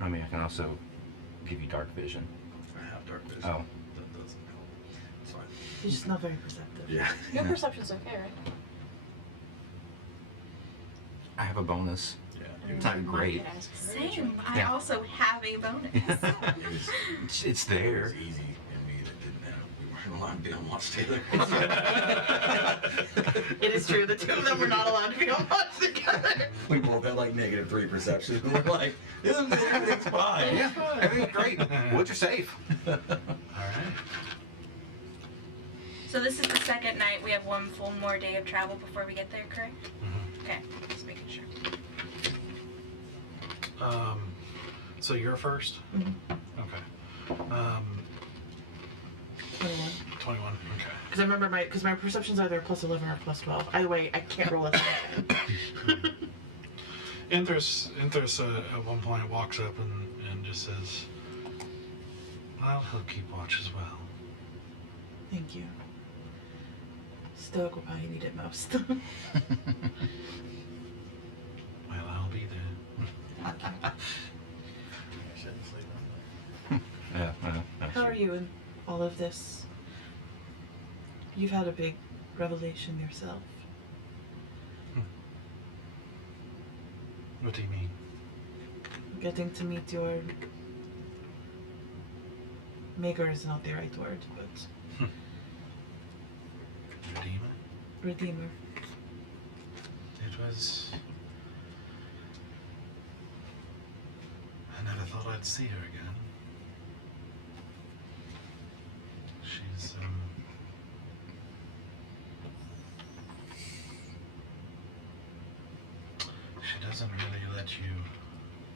I mean, I can also give you dark vision. I have dark vision. Oh. That doesn't help. It's fine. You're just not very perceptive. Yeah. Your perception's okay, right? I have a bonus. Yeah. It's not great. Same. I Yeah. also have a bonus. It's there. It was easy in me that didn't have. We weren't allowed to be on watch together. It is true, the two of them were not allowed to be on watch together. We both had like -3 perception. We're like, everything's fine. Yeah, everything's great. Woods are safe. All right. So this is the second night. We have one full more day of travel before we get there, correct? Mm-hmm. Okay, just making sure. So you're first? Mm-hmm. Okay. 21. 21. Okay. Because I remember my perception's either plus 11 or plus 12. Either way, I can't roll a 10. Aedrys at one point walks up and just says, I'll help keep watch as well. Thank you. Stoic will probably need it most. Well, I'll be there. I shouldn't sleep on that. How are you in all of this? You've had a big revelation yourself. What do you mean? Getting to meet your... Maker is not the right word, but... Redeemer? Redeemer. It was... I never thought I'd see her again. She's, she doesn't really let you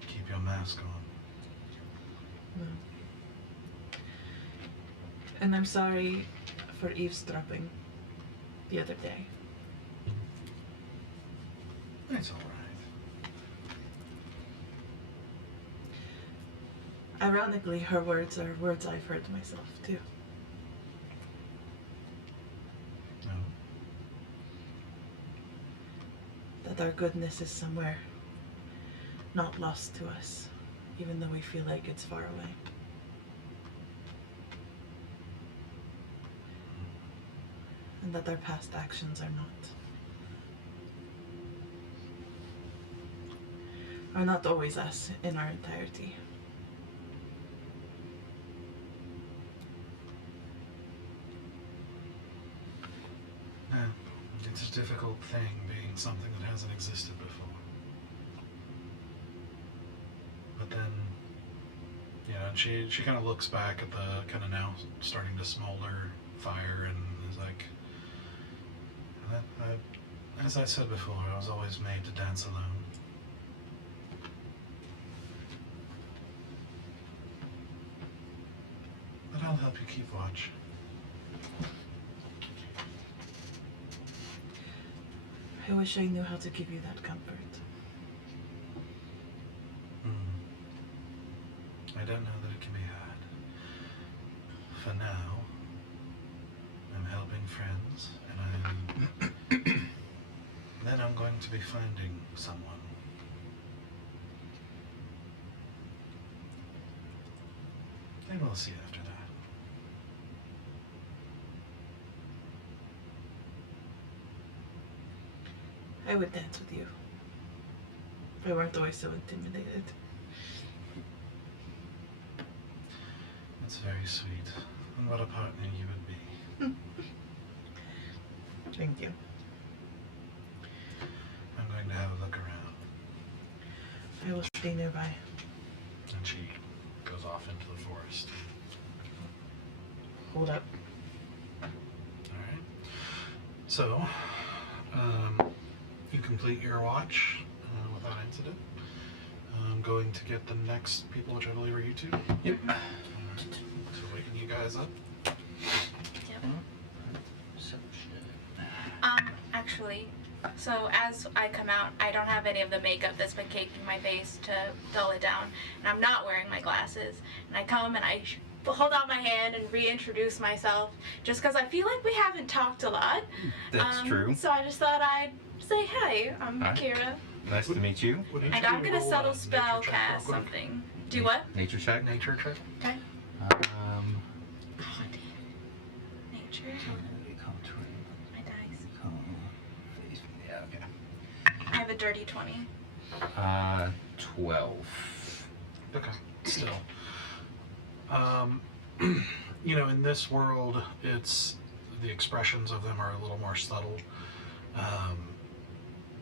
keep your mask on. No. And I'm sorry for eavesdropping the other day. It's alright. Ironically, her words are words I've heard myself, too. No. That our goodness is somewhere not lost to us, even though we feel like it's far away. And that our past actions are not always us in our entirety. Yeah, it's a difficult thing being something that hasn't existed before. But then, you know, and she kind of looks back at the kind of now starting to smolder fire and is like, as I said before, I was always made to dance alone. But I'll help you keep watch. I wish I knew how to give you that comfort. I don't know that it can be had. For now, I'm helping friends, and then I'm going to be finding someone. And we'll see after that. I would dance with you. If I weren't always so intimidated. That's very sweet. And what a partner you would be. Thank you. I'm going to have a look around. I will stay nearby. And she goes off into the forest. Hold up. Alright. So, you complete your watch without incident. I'm going to get the next people, which I believe are you two. Yep. So waking you guys up. Yep. Actually, so as I come out, I don't have any of the makeup that's been caking my face to dull it down, and I'm not wearing my glasses. And I come and I hold out my hand and reintroduce myself, just because I feel like we haven't talked a lot. That's true. So I just thought I'd say, hey, I'm Hi. Akira, Nice to meet you. and I'm gonna subtle spell cast something. Do what? Nature check. Nature check. Okay. Um, Nature. My dice. yeah, okay. I have a dirty 20. 12. Okay. Still. You know, in this world, it's the expressions of them are a little more subtle.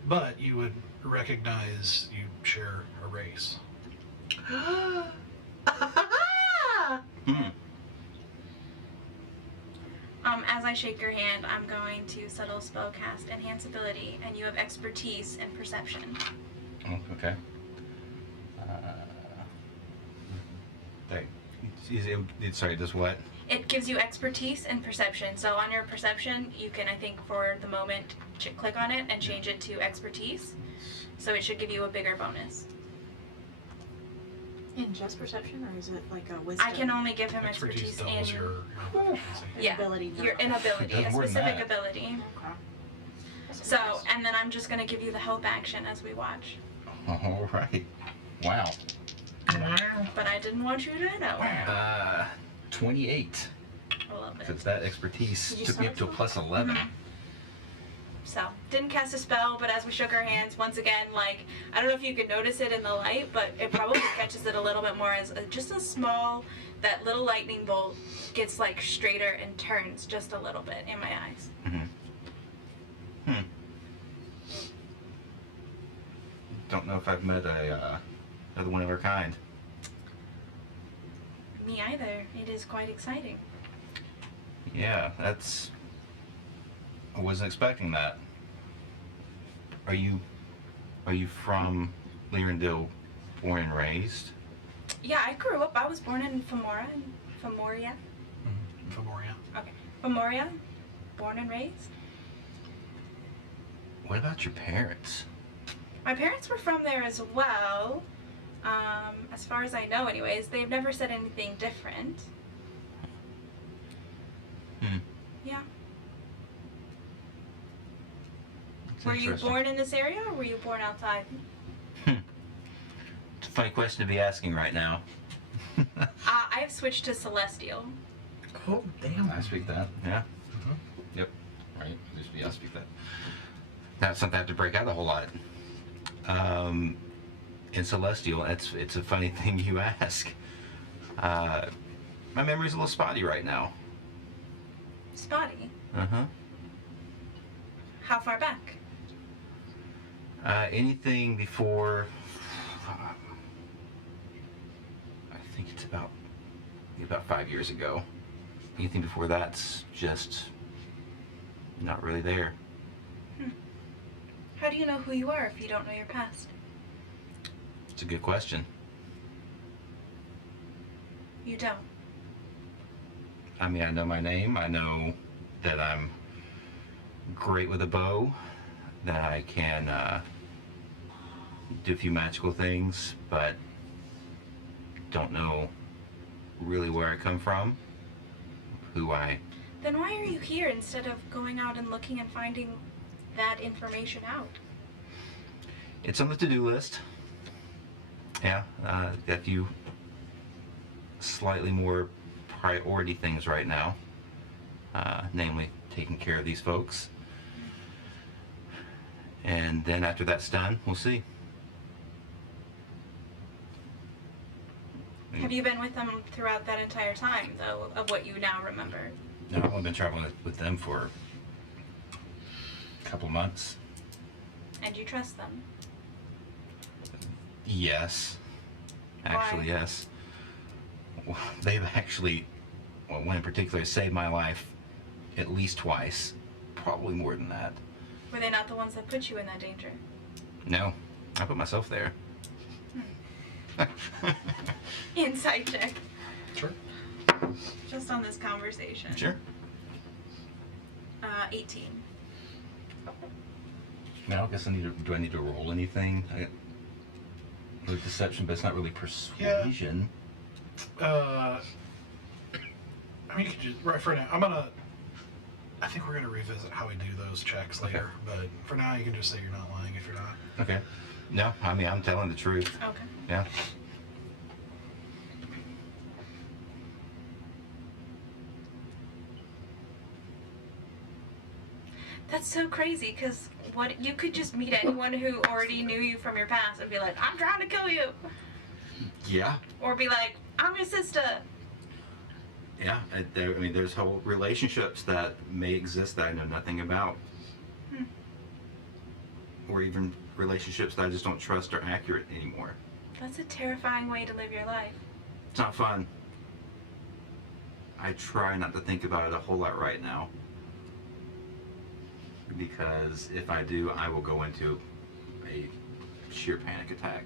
But you would recognize you share a race. As I shake your hand, I'm going to subtle spellcast enhance ability, and you have expertise and perception. Oh, okay. Sorry, does what? It gives you expertise and perception. So on your perception, you can, I think, for the moment, click on it and change it to expertise. So it should give you a bigger bonus. In just perception, or is it like a wisdom? I can only give him Expertise expertise doubles in your yeah, ability. your inability, It a does more than specific that. ability. Okay. So, and then I'm just going to give you the help action as we watch. All right. Wow. But I didn't want you to know. 28. A little bit. Because that expertise Did you took me up to a summon plus 11. So, didn't cast a spell, but as we shook our hands, once again, like, I don't know if you could notice it in the light, but it probably catches it a little bit more as just a small, that little lightning bolt gets, like, straighter and turns just a little bit in my eyes. Don't know if I've met another one of our kind. Me either. It is quite exciting. Yeah, that's... I wasn't expecting that. Are you from Lyrandil, born and raised? Yeah, I grew up. I was born in Femoria. Femoria. Okay. Femoria. Born and raised. What about your parents? My parents were from there as well. As far as I know anyways. They've never said anything different. Yeah. That's Were you interesting. born in this area or were you born outside? It's a funny question to be asking right now. I have switched to Celestial. Oh, damn. I speak that, yeah. Yep. Right, I speak that. That's something I have to break out a whole lot. In Celestial, it's a funny thing you ask. My memory's a little spotty right now. Spotty. Uh-huh. How far back? Anything before... I think it's about 5 years ago. Anything before that's just not really there. How do you know who you are if you don't know your past? It's a good question. You don't. I mean, I know my name. I know that I'm great with a bow, that I can do a few magical things, but don't know really where I come from, who I... Then why are you here instead of going out and looking and finding that information out? It's on the to-do list. Yeah, got a few slightly more priority things right now, namely taking care of these folks. And then after that's done, we'll see. Have you been with them throughout that entire time, though, of what you now remember? No, I've only been traveling with them for a couple months. And you trust them? Yes. Actually, Why? yes. Well, they've actually, well, one in particular, saved my life at least twice. Probably more than that. Were they not the ones that put you in that danger? No, I put myself there. Insight check. Sure. Just on this conversation. Sure. 18. Now, I guess do I need to roll anything? With deception, but it's not really persuasion. I mean, you could just, right for now, I think we're gonna revisit how we do those checks later, but for now you can just say you're not lying if you're not. Okay. No, I mean, I'm telling the truth. Okay. Yeah. That's so crazy, because what you could just meet anyone who already knew you from your past and be like, I'm trying to kill you. Yeah. Or be like, I'm your sister. Yeah. I mean, there's whole relationships that may exist that I know nothing about. Or even relationships that I just don't trust are accurate anymore. That's a terrifying way to live your life. It's not fun. I try not to think about it a whole lot right now. Because if I do, I will go into a sheer panic attack.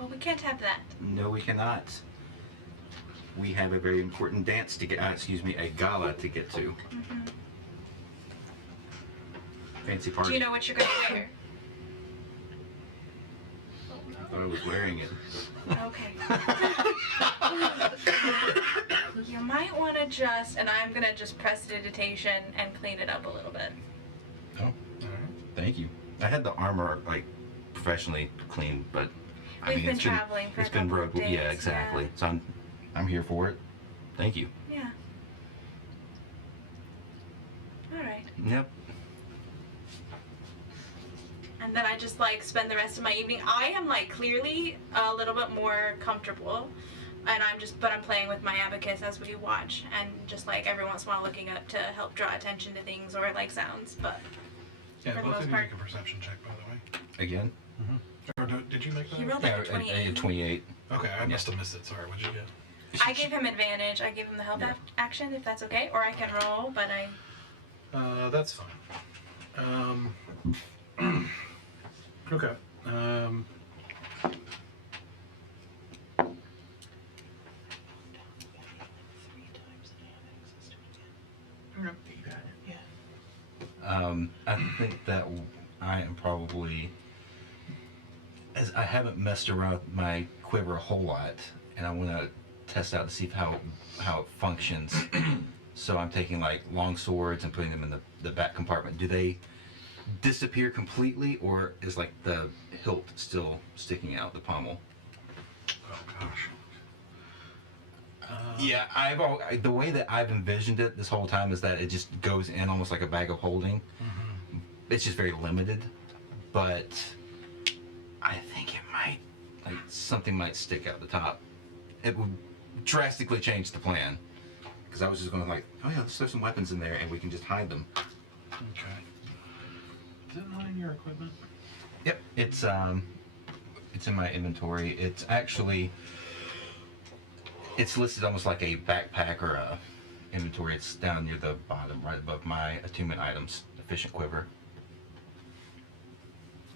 Well, we can't have that. No, we cannot. We have a very important dance to get. A gala to get to. Mm-hmm. Fancy party. Do you know what you're gonna wear? I thought I was wearing it. Okay. You might want to just, and I'm gonna just prestidigitation and clean it up a little bit. Oh, all right. Thank you. I had the armor like professionally cleaned, but We've been traveling for a couple of days. Yeah, exactly. So I'm here for it. Thank you. Yeah. All right. Yep. And then I just like spend the rest of my evening. I am like clearly a little bit more comfortable, and I'm playing with my abacus as we watch, and just like every once in a while looking up to help draw attention to things or like sounds. But Yeah, for the both most of you part, make a perception check, by the way. Again. Or did you make that? he rolled Yeah, like a 28. a 28. Okay, I must have missed it. Sorry, what'd you get? I gave him advantage. I gave him the help action if that's okay, or I can roll, but I. That's fine. Okay. I think that I am probably, as I haven't messed around with my quiver a whole lot, and I want to test out to see how it functions. So I'm taking like long swords and putting them in the back compartment. Do they disappear completely, or is like the hilt still sticking out, the pommel? Oh gosh. Yeah, the way that I've envisioned it this whole time is that it just goes in almost like a bag of holding. Mm-hmm. It's just very limited, but I think it might, like something might stick out the top. It would drastically change the plan, because I was just going like, oh yeah, let's throw some weapons in there and we can just hide them. Okay. Is it not in your equipment? Yep, it's in my inventory. It's actually, it's listed almost like a backpack or a inventory. It's down near the bottom, right above my attunement items, efficient quiver.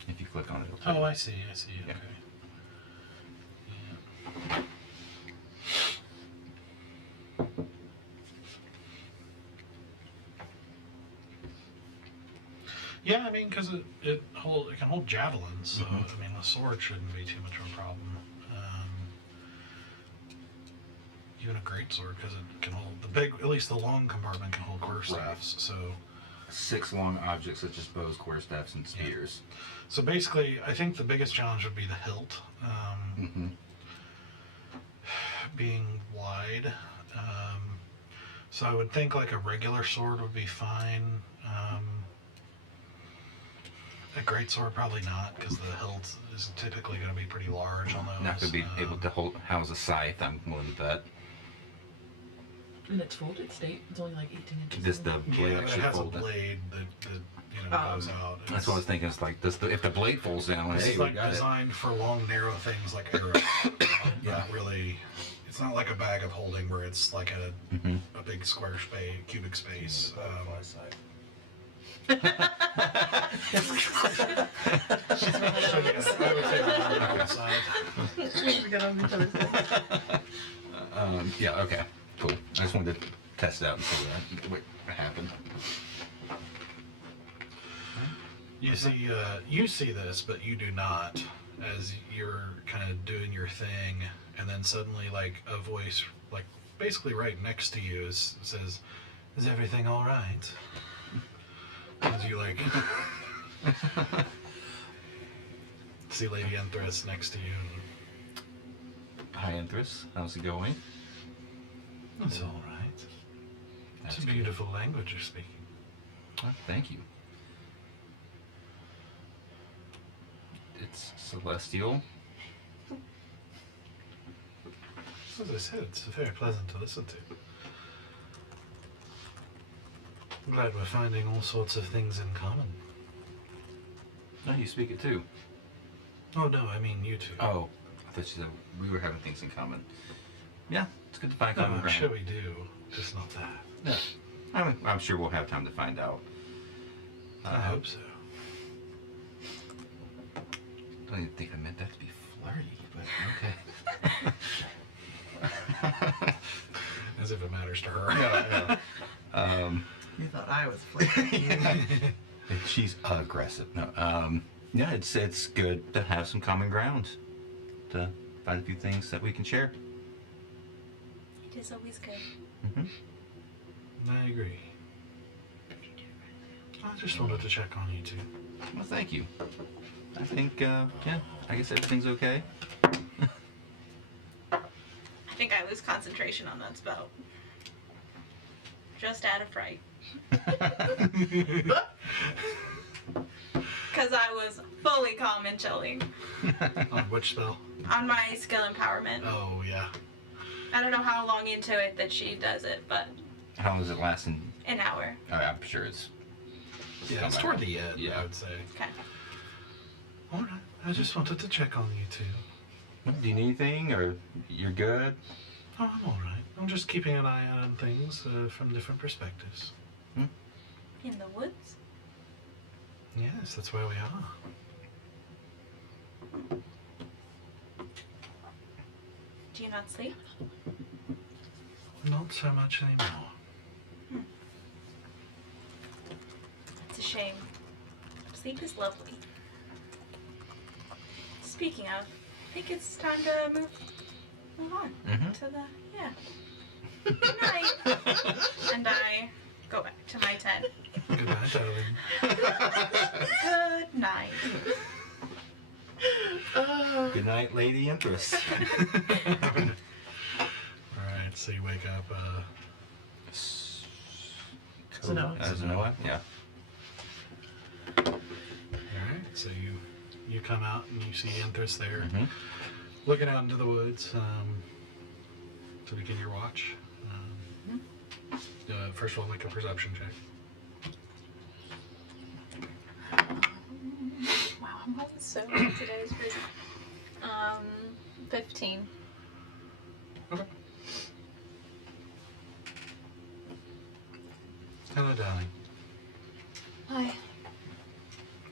If you click on it, it'll tell Oh, you. I see. Yeah. Okay. Yeah. Yeah, I mean, because it can hold javelins, so Mhm. I mean, the sword shouldn't be too much of a problem. Even a great sword, because it can hold at least the long compartment can hold quarterstaffs. So 6 long objects such as bows, quarterstaffs, and spears. So basically, I think the biggest challenge would be the hilt being wide. So I would think like a regular sword would be fine. A great sword probably not, because the hilt is typically going to be pretty large on those. Not going to be able to house a scythe, I'm willing to bet. In its folded state, it's only like 18 inches. Does the long. blade Yeah, but it actually has a fold? blade that goes out. That's what I was thinking. It's like, if the blade falls down, This hey, is we like got it. designed for long, narrow things like arrows. Not really. It's not like a bag of holding where it's like a big square space, cubic space. My side. So yeah, I would say on the side. We got on each other's side. Yeah, okay, cool. I just wanted to test it out and see what happened. You see this, but you do not, as you're kind of doing your thing, and then suddenly, like, a voice, like, basically right next to you says, "Is everything all right?" As you, like, see Lady Aedrys next to you. Hi, Aedrys. How's it going? It's all right. That's It's a good. beautiful language you're speaking. Oh, thank you. It's celestial. As I said, it's very pleasant to listen to. I'm glad we're finding all sorts of things in common. No, you speak it too. Oh, no, I mean you two. Oh, I thought you said we were having things in common. Yeah, it's good to find No, common I'm ground. sure we do, just not that. Yeah. I'm sure we'll have time to find out. I hope so. I don't even think I meant that to be flirty, but it matters to her. Yeah. You thought I was flaky. She's aggressive. No. Yeah, it's good to have some common ground, to find a few things that we can share. It is always good. I agree. I just wanted to check on you two. Well, thank you. I think, yeah, I guess everything's okay. I think I lose concentration on that spell. Just out of fright. Because I was fully calm and chilling. On which spell? On my skill empowerment. Oh, yeah. I don't know how long into it that she does it, but How long does it last? an hour. I'm sure it's... Yeah, it's toward the end, Yeah. I would say. Okay. All right. I just wanted to check on you two. Do you need anything, or you're good? Oh, I'm all right. I'm just keeping an eye on things from different perspectives. In the woods? Yes, that's where we are. Do you not sleep? Not so much anymore. It's a shame. Sleep is lovely. Speaking of, I think it's time to move on to the Good night. And I go back to my tent. Good night, darling. Good night. Good night, Lady Empress. Alright, so you wake up, Zenoa. Zenoa, yeah. Alright, so you come out and you see Aedrys there, looking out into the woods, to begin your watch. First of all, make a perception check. Wow, I'm rolling so good today. It's crazy. 15. Okay. Hello, darling. Hi.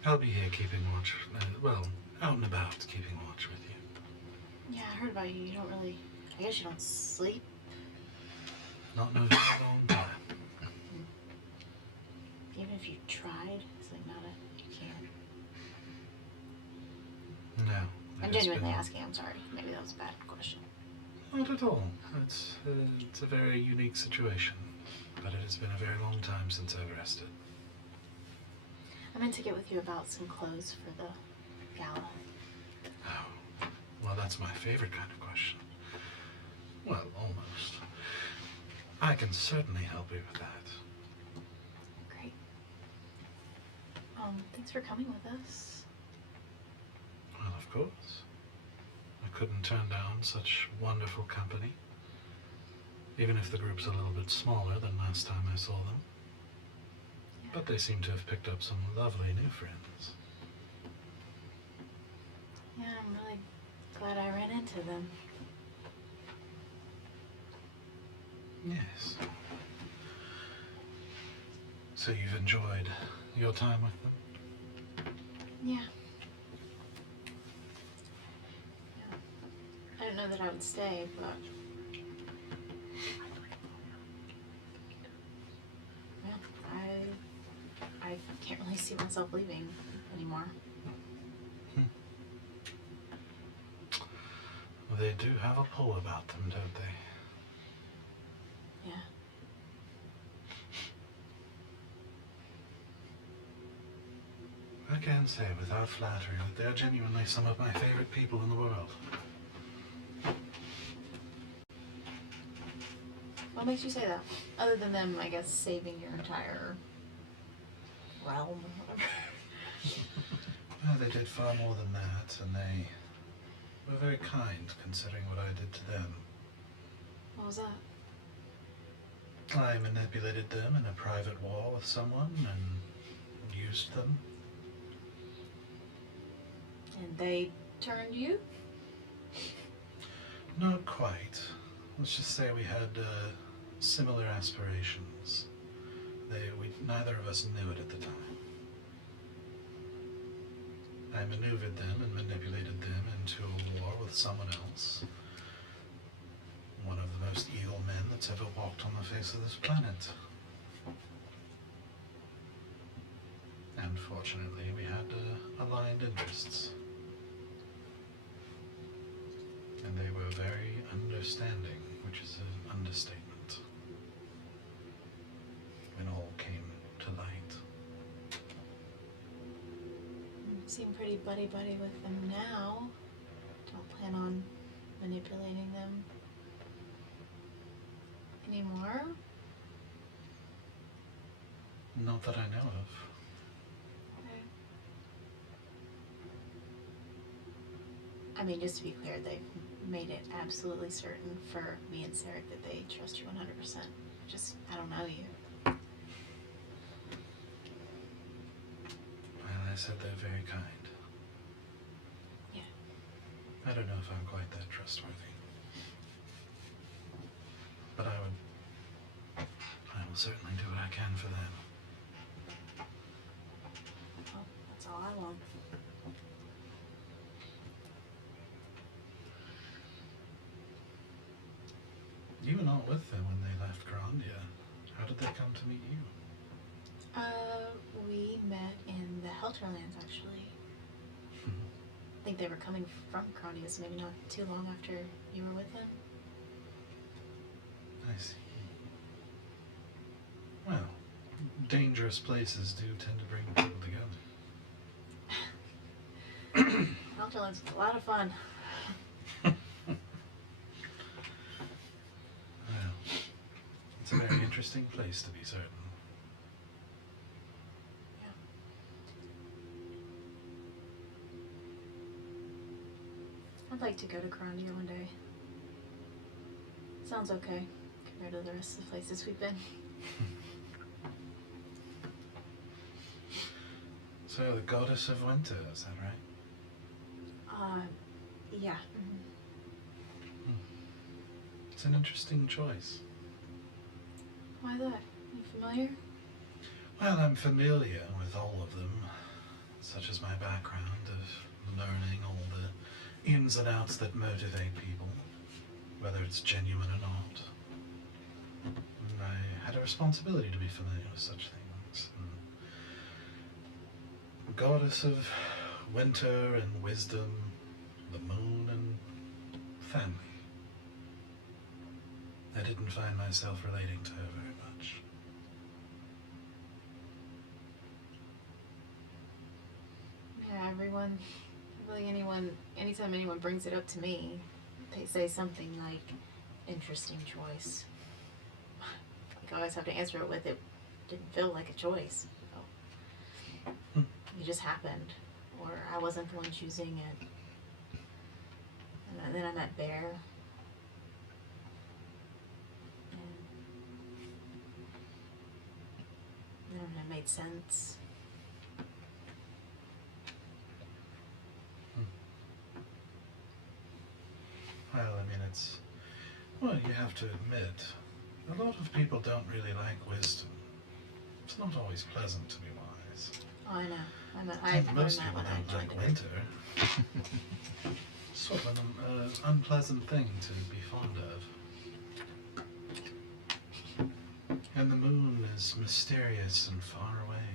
I'll be here keeping watch. Well, out and about keeping watch with you. Yeah, I heard about you. You don't really... I guess you don't sleep. Not in a very long time. Even if you tried, it's like not a... You can't. No. I'm it has genuinely been- asking. I'm sorry. Maybe that was a bad question. Not at all. It's a very unique situation, but it has been a very long time since I've rested. I meant to get with you about some clothes for the gala. Oh, well, that's my favorite kind of question. Well, almost. I can certainly help you with that. Great. Thanks for coming with us. Well, of course. I couldn't turn down such wonderful company. Even if the group's a little bit smaller than last time I saw them. Yeah. But they seem to have picked up some lovely new friends. Yeah, I'm really glad I ran into them. Yes. So you've enjoyed your time with them? Yeah. I didn't know that I would stay, but... Yeah, I can't really see myself leaving anymore. Well, they do have a pull about them, don't they? Yeah. I can say without flattery that they're genuinely some of my favorite people in the world. What makes you say that? Other than them, I guess, saving your entire realm or whatever. Well, they did far more than that, and they were very kind considering what I did to them. What was that? I manipulated them in a private war with someone and used them. And they turned you? Not quite. Let's just say we had similar aspirations. Neither of us knew it at the time. I maneuvered them and manipulated them into a war with someone else. One of the most evil men that's ever walked on the face of this planet. And fortunately, we had aligned interests. And they were very understanding, which is an understatement, when all came to light. You seem pretty buddy-buddy with them now. Don't plan on manipulating them anymore? Not that I know of. Okay. I mean, just to be clear, they've made it absolutely certain for me and Sarek that they trust you 100%. Just, I don't know you. Well, I said they're very kind. Yeah. I don't know if I'm quite that trustworthy. But I will certainly do what I can for them. Well, that's all I want. You were not with them when they left Grandia. How did they come to meet you? We met in the Helterlands, actually. I think they were coming from Grandia, so maybe not too long after you were with them. I see. Well, dangerous places do tend to bring people together. Helterlands was a lot of fun. Well, it's a very interesting place to be certain. I'd like to go to Grandia one day. Sounds okay compared to the rest of the places we've been. So, the goddess of winter, is that right? Yeah. It's an interesting choice. Why that? You familiar? Well, I'm familiar with all of them, such as my background of learning all the ins and outs that motivate people, whether it's genuine or not. And I had a responsibility to be familiar with such things. And goddess of winter and wisdom, the moon and family. I didn't find myself relating to her very much. Yeah, everyone, really anytime anyone brings it up to me, they say something like, interesting choice. Like I always have to answer it with, it didn't feel like a choice. So, it just happened. Or I wasn't the one choosing it. And then I met Bear. And then it made sense. Well, I mean, well, you have to admit, a lot of people don't really like wisdom. It's not always pleasant to be wise. Oh, I know. And I most learned that people when I don't joined like it. winter. Sort of an unpleasant thing to be fond of. And the moon is mysterious and far away.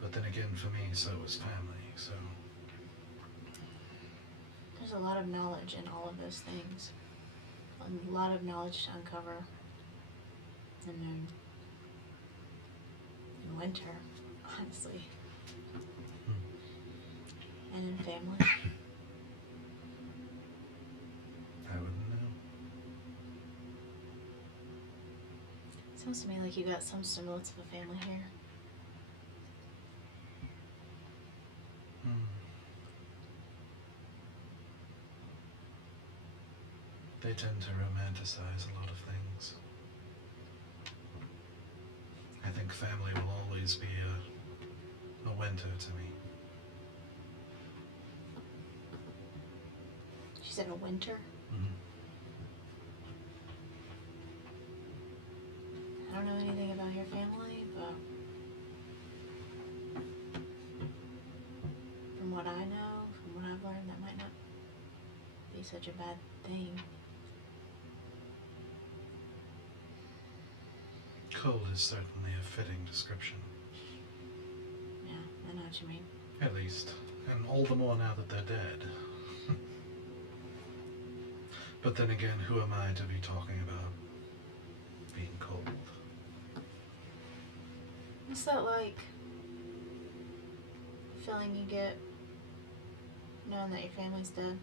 But then again, for me, so is family, so... There's a lot of knowledge in all of those things. A lot of knowledge to uncover. And then in winter, honestly. And in family. I wouldn't know. Sounds to me like you got some semblance of a family here. They tend to romanticize a lot of things. I think family will always be a winter to me. She said a winter? I don't know anything about your family, but from what I know, from what I've learned, that might not be such a bad thing. cold is certainly a fitting description. Yeah, I know what you mean. At least. And all the more now that they're dead. But then again, who am I to be talking about being cold? What's that like? Feeling you get knowing that your family's dead?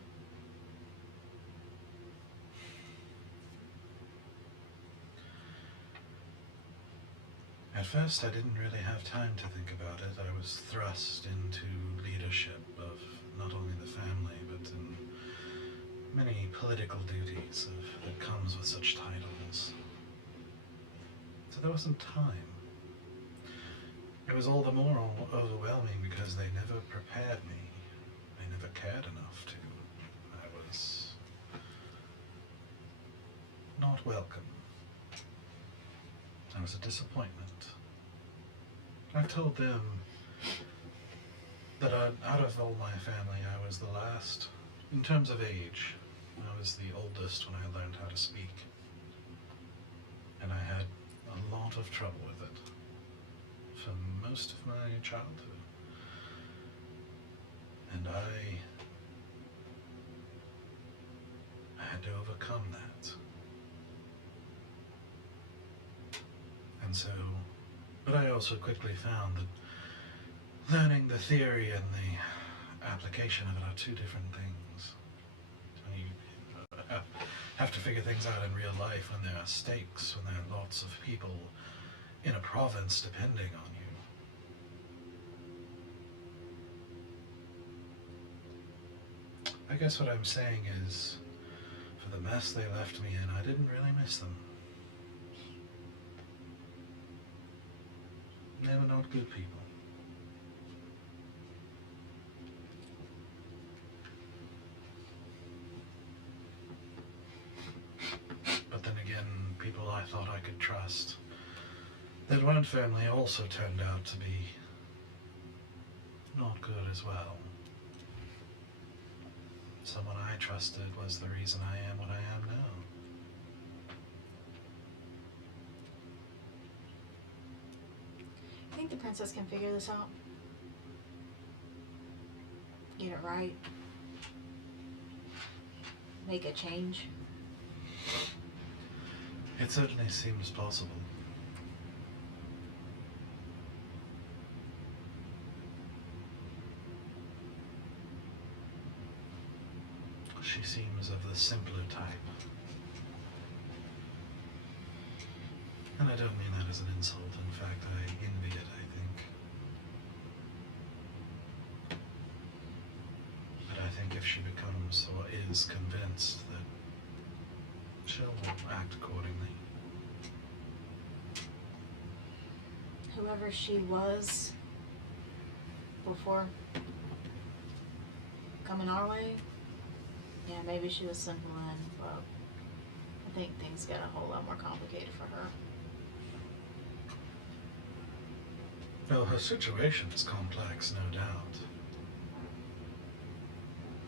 At first, I didn't really have time to think about it. I was thrust into leadership of not only the family, but in many political duties that comes with such titles. So there wasn't time. It was all the more overwhelming because they never prepared me. They never cared enough to. I was not welcome. I was a disappointment. I've told them that out of all my family, I was the last. In terms of age, I was the oldest when I learned how to speak. And I had a lot of trouble with it for most of my childhood. And I had to overcome that. And so, but I also quickly found that learning the theory and the application of it are two different things. You have to figure things out in real life when there are stakes, when there are lots of people in a province depending on you. I guess what I'm saying is, for the mess they left me in, I didn't really miss them. They were not good people. But then again, people I thought I could trust that weren't family also turned out to be not good as well. Someone I trusted was the reason I am what I am now. I think the princess can figure this out. Get it right. Make a change. It certainly seems possible. She seems of the simpler type. And I don't mean that as an insult. In fact, I envy it, I think. But I think if she becomes or is convinced that she'll act accordingly. Whoever she was before coming our way, yeah, maybe she was simple then, but I think things got a whole lot more complicated for her. Well, her situation is complex, no doubt.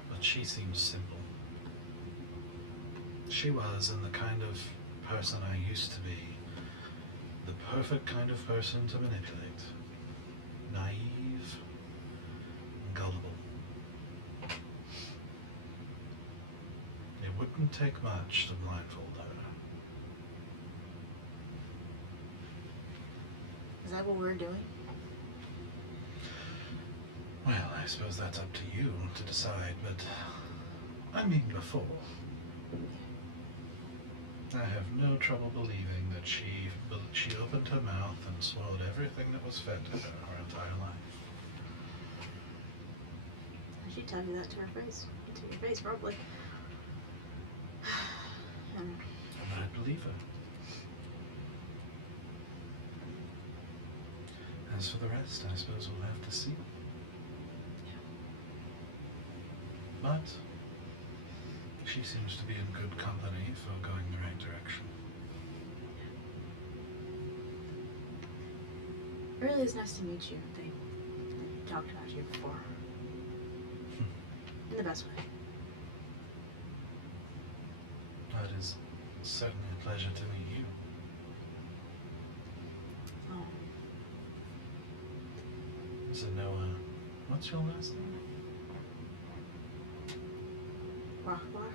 But she seems simple. She was, and the kind of person I used to be, the perfect kind of person to manipulate. Naive and gullible. It wouldn't take much to blindfold her. Is that what we're doing? Well, I suppose that's up to you to decide, but I mean before. I have no trouble believing that she opened her mouth and swallowed everything that was fed to her entire life. She'd tell you that to her face. To your face, probably. And I'd believe her. As for the rest, I suppose we'll have to see. But she seems to be in good company for going the right direction. It really is nice to meet you. They talked about you before. In the best way. It is certainly a pleasure to meet you. What's your last name? Rockbar.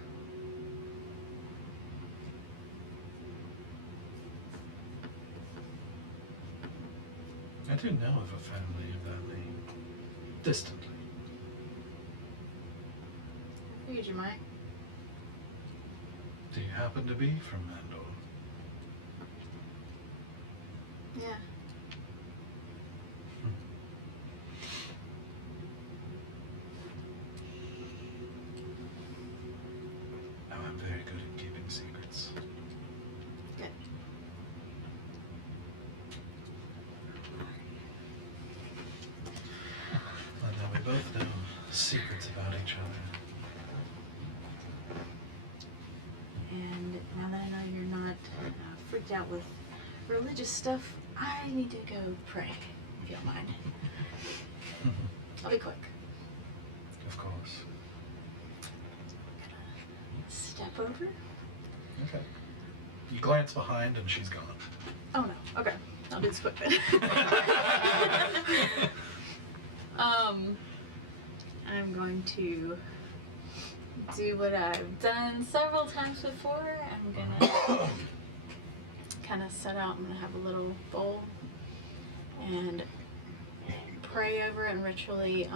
I do know of a family of that name. Distantly. Figured you might. Do you happen to be from Mandor? Yeah. Oh, I'm very good at keeping secrets. Good. And now we both know secrets about each other. And now that I know you're not freaked out with religious stuff, I need to go pray, if you don't mind. I'll be quick. Of course. Step over. Okay. You glance behind and she's gone. Oh no. Okay. I'll do this quick then. I'm going to do what I've done several times before. I'm gonna kind of set out. I'm gonna have a little bowl and pray over it and ritually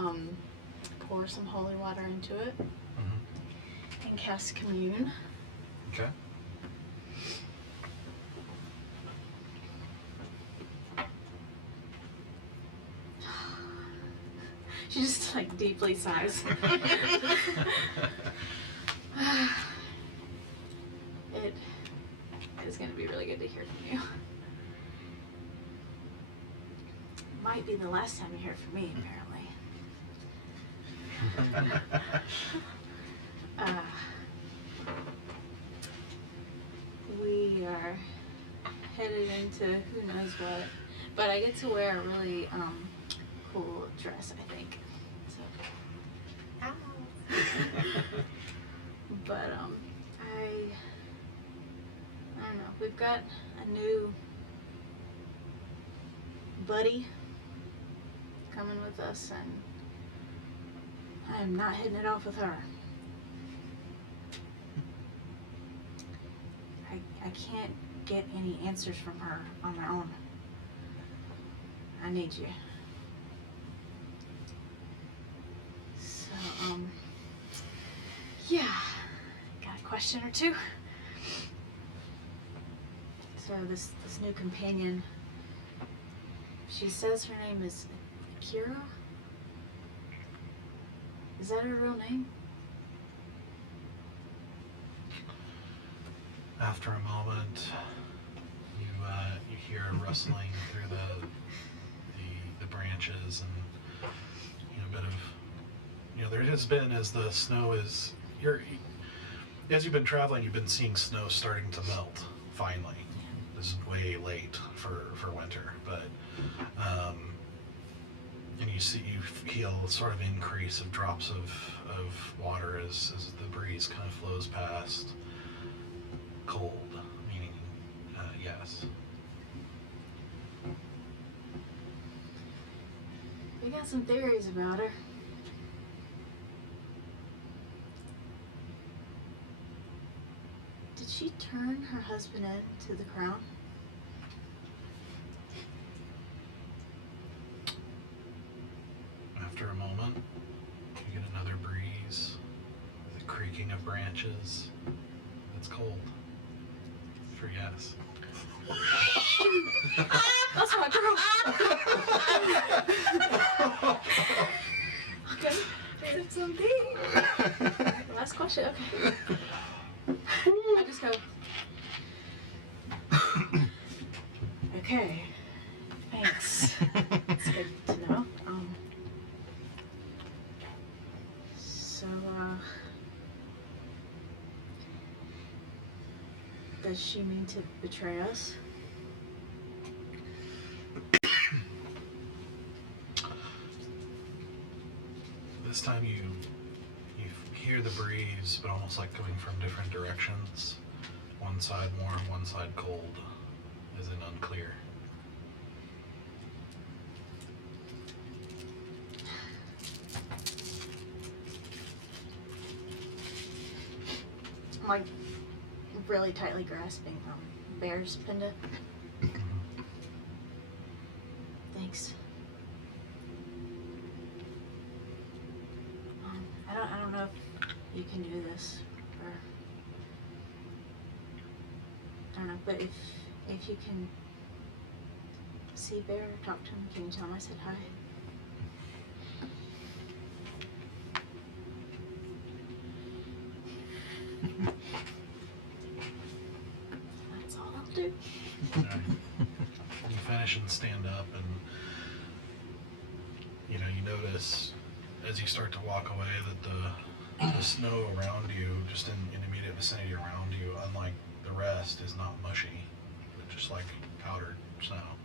pour some holy water into it and cast commune. Okay. She just like deeply sighs. It is going to be really good to hear from you. Might be the last time you hear from me, apparently. We are headed into who knows what, but I get to wear a really cool dress, I think. So. But I don't know. We've got a new buddy coming with us, and I'm not hitting it off with her. I can't get any answers from her on my own. I need you. So, yeah. Got a question or two? So this new companion, she says her name is Akira? Is that her real name? After a moment, you hear a rustling through the branches, and a bit of there has been, as the snow is as you've been traveling, you've been seeing snow starting to melt. Finally, this is way late for winter, but and you feel a sort of increase of drops of water as the breeze kind of flows past. Cold, meaning yes. We got some theories about her. Did she turn her husband in to the crown? After a moment, you get another breeze, the creaking of branches. It's cold. For yes. That's my girl. Okay. There's something. Last question. Okay. I just go. Okay. Thanks. It's good to know. So, does she mean to betray us? This time you hear the breeze, but almost like coming from different directions. One side warm, one side cold, as in unclear. like really tightly grasping Bear's Pinda. Thanks. I don't know if you can do this, or I don't know, but if you can see Bear or talk to him, can you tell him I said hi? That's all I'll do. Alright. You finish and stand up, and you notice as you start to walk away that the snow around you, just in immediate vicinity around you, unlike the rest, is not mushy, but just like powdered snow.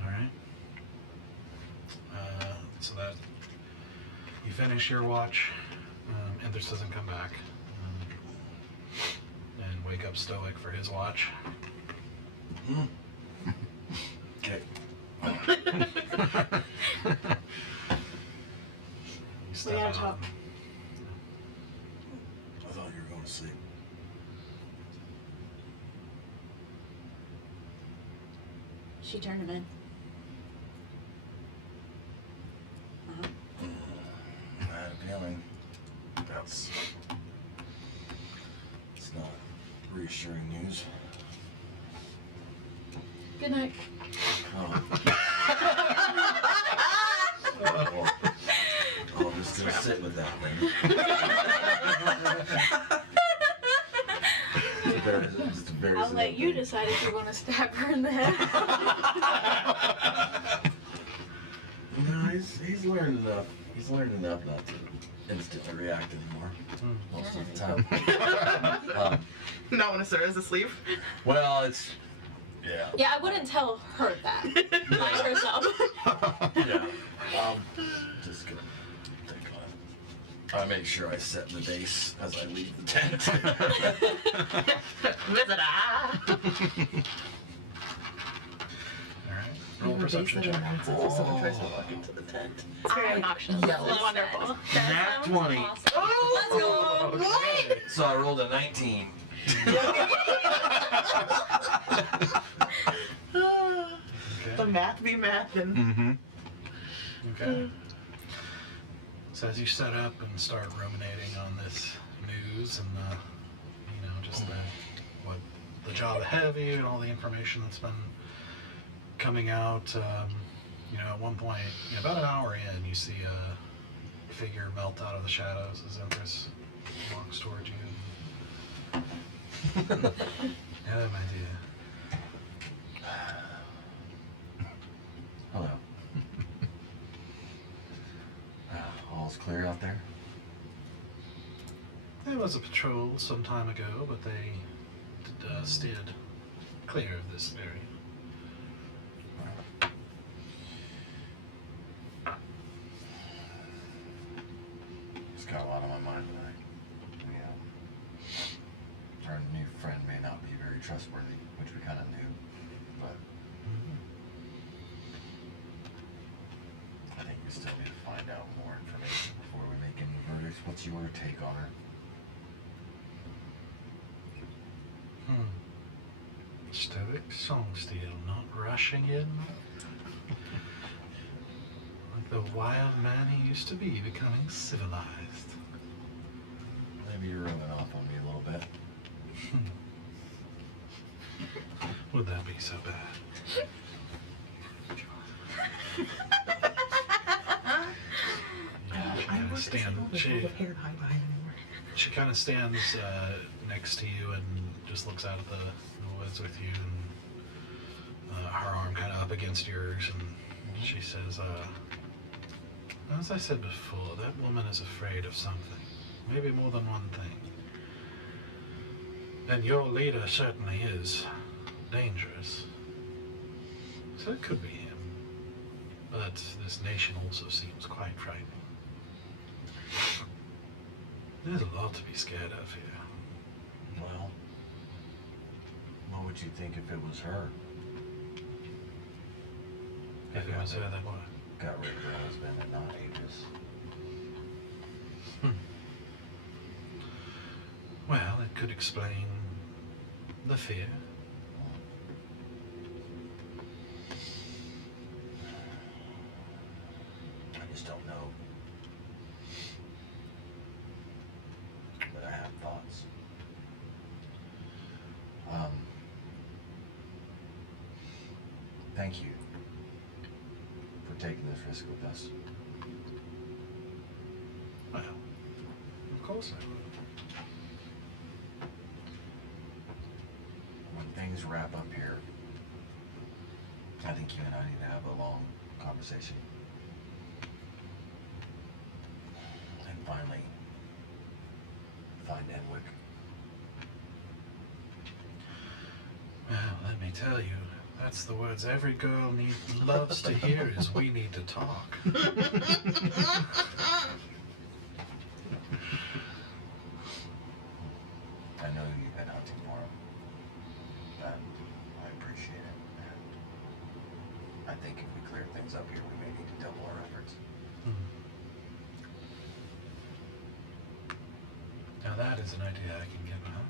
Alright. So that you finish your watch. Aedrys doesn't come back. And wake up stoic for his watch. Okay. We gotta talk. I thought you were going to sleep. She turned him in. I had a feeling it's not reassuring news. Good night. Oh. I'll just go sit with that then. It's a very I'll simple let you thing. decide if you want to stab her in the head. No, he's learned enough. He's learned enough not to instantly react anymore. Most of the time. Not when Asura's asleep. Well, it's yeah. Yeah, I wouldn't tell her that by herself. Yeah. Just gonna think on it. I make sure I set the base as I leave the tent. Alright. Roll perception check. Someone tries to walk into the tent. It's very obnoxious. It's wonderful. Nat 20. Oh, let's go. Okay. So I rolled a 19. The math be mathin'. Mm-hmm. Okay. So as you set up and start ruminating on this news and just what the job ahead of you and all the information that's been coming out, at one point, about an hour in, you see a figure melt out of the shadows as Aedrys walks towards you. Hello, my dear. Hello. All's clear out there? There was a patrol some time ago, but they steered clear of this area. Just got a lot on my mind tonight. Our new friend may not be very trustworthy, which we kind of knew, but I think we still need to find out more information before we make any verdicts. What's your take on her? Stoic song steel, not rushing in. Like the wild man he used to be, becoming civilized. Maybe you're rubbing off on me a little bit. Would that be so bad? She kind of stands next to you and just looks out at the woods with you, and her arm kind of up against yours, and she says, as I said before, that woman is afraid of something, maybe more than one thing. And your leader certainly is dangerous. So it could be him. But this nation also seems quite frightening. There's a lot to be scared of here. Well, what would you think if it was her? If it was her, then what? Got rid of her husband and not Aedrys. Well, it could explain the fear. I just don't know. But I have thoughts. Thank you for taking this risk with us. Well, of course I would. When things wrap up here, I think you and I need to have a long conversation. And finally, find Enwick. Well, let me tell you, that's the words every girl loves to hear is we need to talk. I know you've been hunting for him, and I appreciate it. And I think if we clear things up here, we may need to double our efforts. Now that is an idea I can get behind.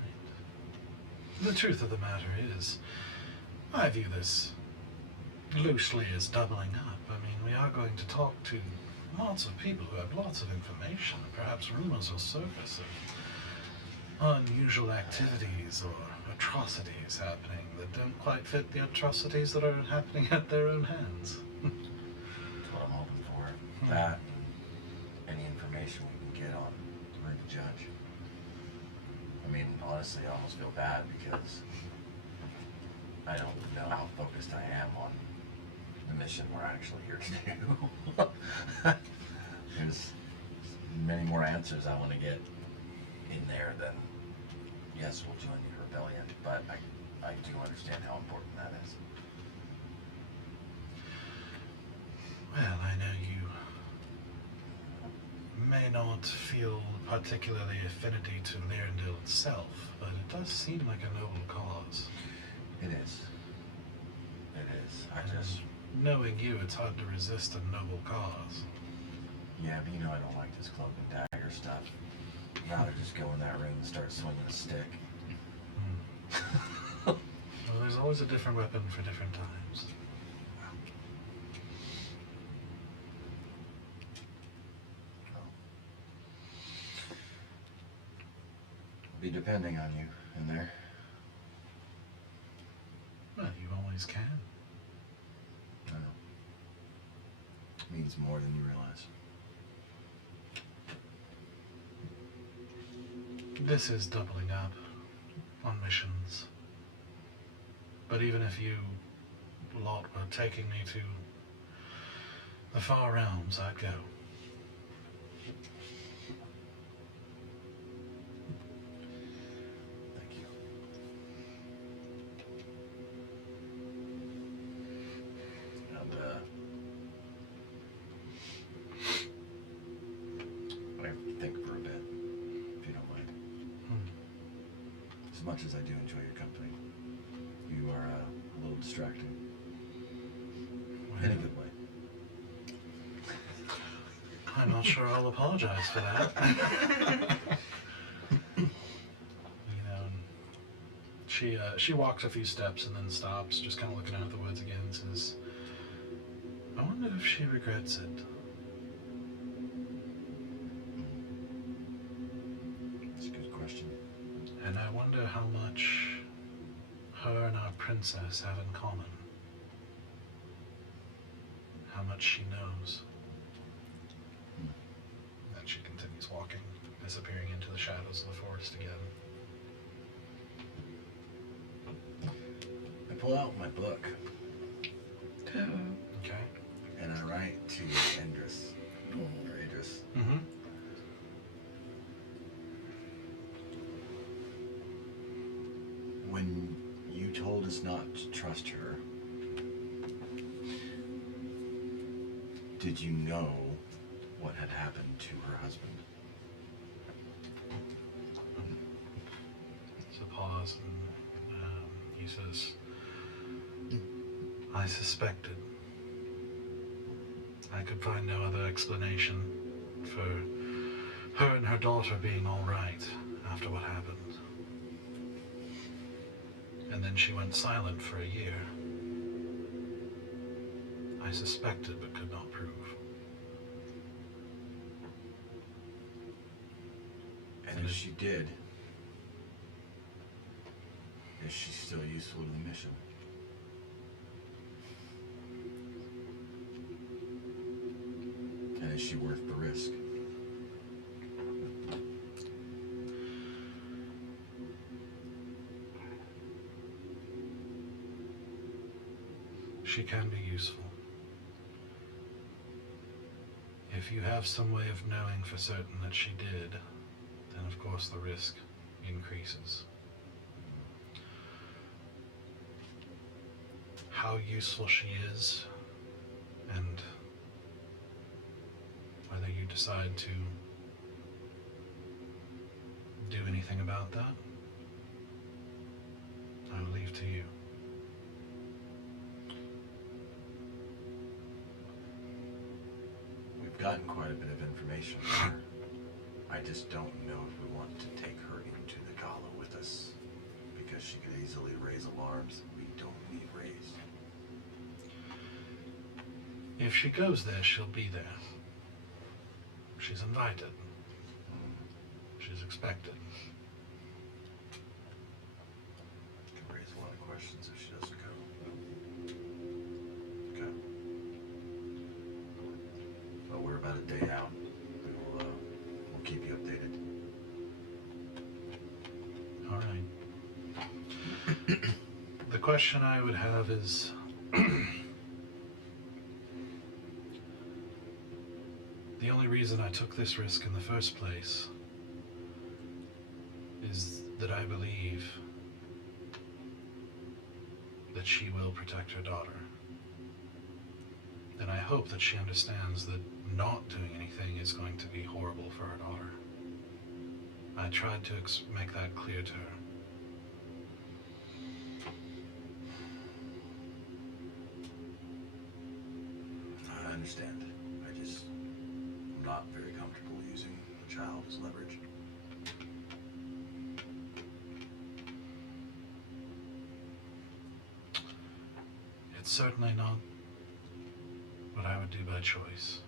The truth of the matter is, I view this loosely as doubling up. I mean, we are going to talk to lots of people who have lots of information. Perhaps rumors will surface of unusual activities or atrocities happening that don't quite fit the atrocities that are happening at their own hands. That's what I'm hoping for. That and any information we can get on where to judge. I mean, honestly, I almost feel bad because I don't know how focused I am on the mission we're actually here to do. There's many more answers I want to get in there than, yes, we'll join the rebellion, but I do understand how important that is. Well, I know you may not feel particularly affinity to Lyrandil itself, but it does seem like a noble cause. It is. It is. I just... Knowing you, it's hard to resist a noble cause. Yeah, but you know I don't like this cloak and dagger stuff. I'd rather just go in that room and start swinging a stick. Well, there's always a different weapon for different times. I'll be depending on you in there. Well, you always can. I know. It means more than you realize. This is doubling up on missions. But even if you lot were taking me to the far realms, I'd go. Thank you. And, I have to think for a bit, if you don't mind. As much as I do enjoy your company, you are a little distracting. In a good way. I'm not sure I'll apologize for that. You know, she walks a few steps and then stops, just kind of looking out at the woods again, and says, I wonder if she regrets it. That's a good question. And I wonder how much her and our princess have in common. How much she knows. Then she continues walking, disappearing into the shadows of the forest again. I pull out my book. Okay. And I write to Aedrys. Or Aedrys. Mm-hmm. When you told us not to trust her, did you know what had happened to her husband? It's a pause, and he says, I suspected. I could find no other explanation for her and her daughter being all right after what happened. And then she went silent for a year. I suspected but could not prove. And if she did, is she still useful to the mission? And is she worth the risk? She can be useful. If you have some way of knowing for certain that she did, then of course the risk increases. How useful she is, and whether you decide to do anything about that, I will leave to you. We've gotten quite a bit of information from her. I just don't know if we want to take her into the gala with us, because she could easily raise alarms that we don't need raised. If she goes there, she'll be there. She's invited. She's expected. Could raise a lot of questions if she doesn't go. Okay. Well, we're about a day out. We'll keep you updated. All right. The question I would have is, the only reason I took this risk in the first place is that I believe that she will protect her daughter. And I hope that she understands that not doing anything is going to be horrible for her daughter. I tried to make that clear to her. I understand. I'm not very comfortable using a child as leverage. It's certainly not what I would do by choice.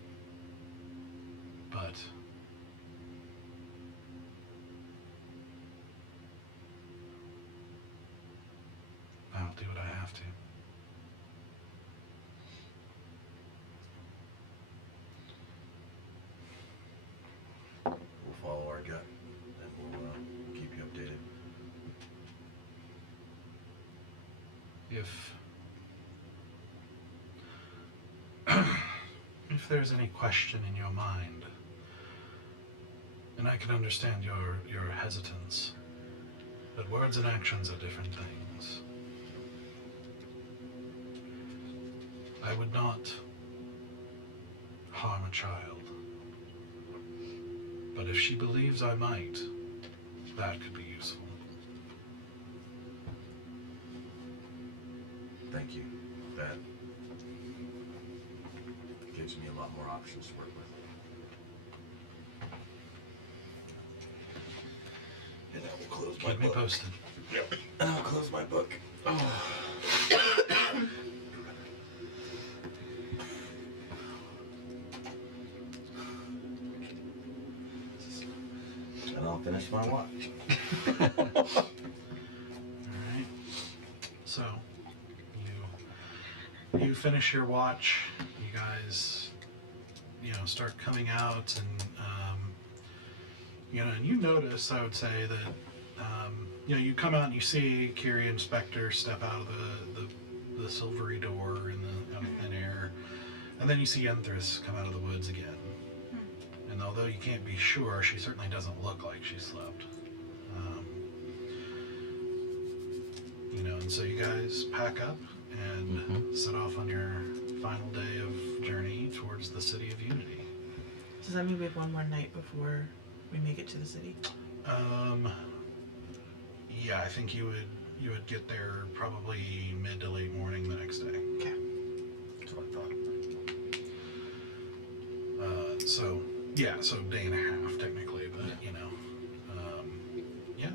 But I'll do what I have to. We'll follow our gut, and we'll keep you updated. If there's any question in your mind, and I can understand your hesitance, but words and actions are different things. I would not harm a child, but if she believes I might, that could be useful. Thank you. That gives me a lot more options to work with. And I will close my Keep me book. posted. Yep. And I'll close my book. Oh. And I'll finish my watch. Alright. So, you finish your watch, you guys, start coming out, and, and you notice, I would say, that, you come out and you see Akira and Spectre step out of the silvery door in the out of thin air, and then you see Aedrys come out of the woods again. And although you can't be sure, she certainly doesn't look like she slept. And so you guys pack up and set off on your final day of journey towards the city of Unity. Does that mean we have one more night before we make it to the city? Yeah, I think you would get there probably mid to late morning the next day. Okay. That's what I thought. So day and a half technically, but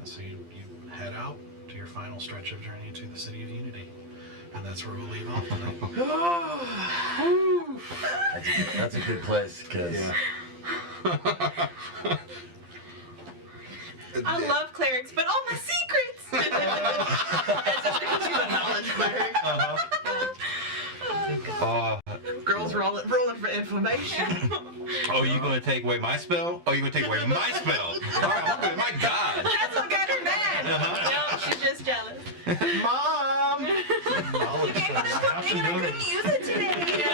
so you head out to your final stretch of journey to the City of Unity. And that's where we'll leave off tonight. That's a good place, because I love clerics, but all my secrets! It's just because she's a knowledge cleric. Girls rolling for information. Oh, you gonna take away my spell? Oh, you gonna take away my spell? All right, my God. That's what got her mad! No, she's just jealous. Mom! You gave me this one thing and I couldn't use it today!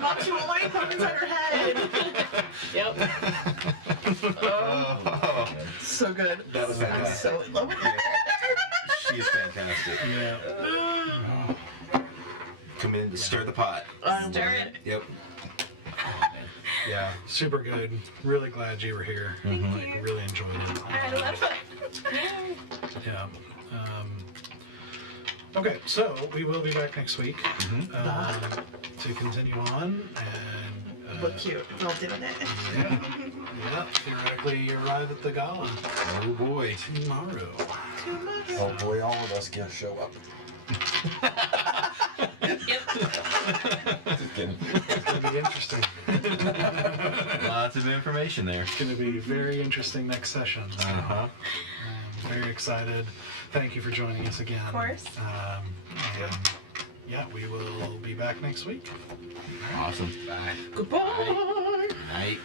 Mom, she won't let me put inside her head. Yep. Oh, so good. That was I'm fantastic. so in love with her. She is fantastic. Yeah. Come in to stir the pot. Stir it. Yep. Yeah, super good. Really glad you were here. Thank Like, you. really enjoyed it. I love it. Yeah. Okay, so we will be back next week to continue on and Look cute. We're all doing it. yeah. Theoretically, you arrive at the gala Oh boy. tomorrow. Hopefully all of us can show up. Just kidding. It's gonna be interesting. Lots of information there. It's gonna be very interesting next session. So, Uh-huh. I'm very excited. Thank you for joining us again. Of course. We will be back next week. Awesome. Bye. Goodbye. Night.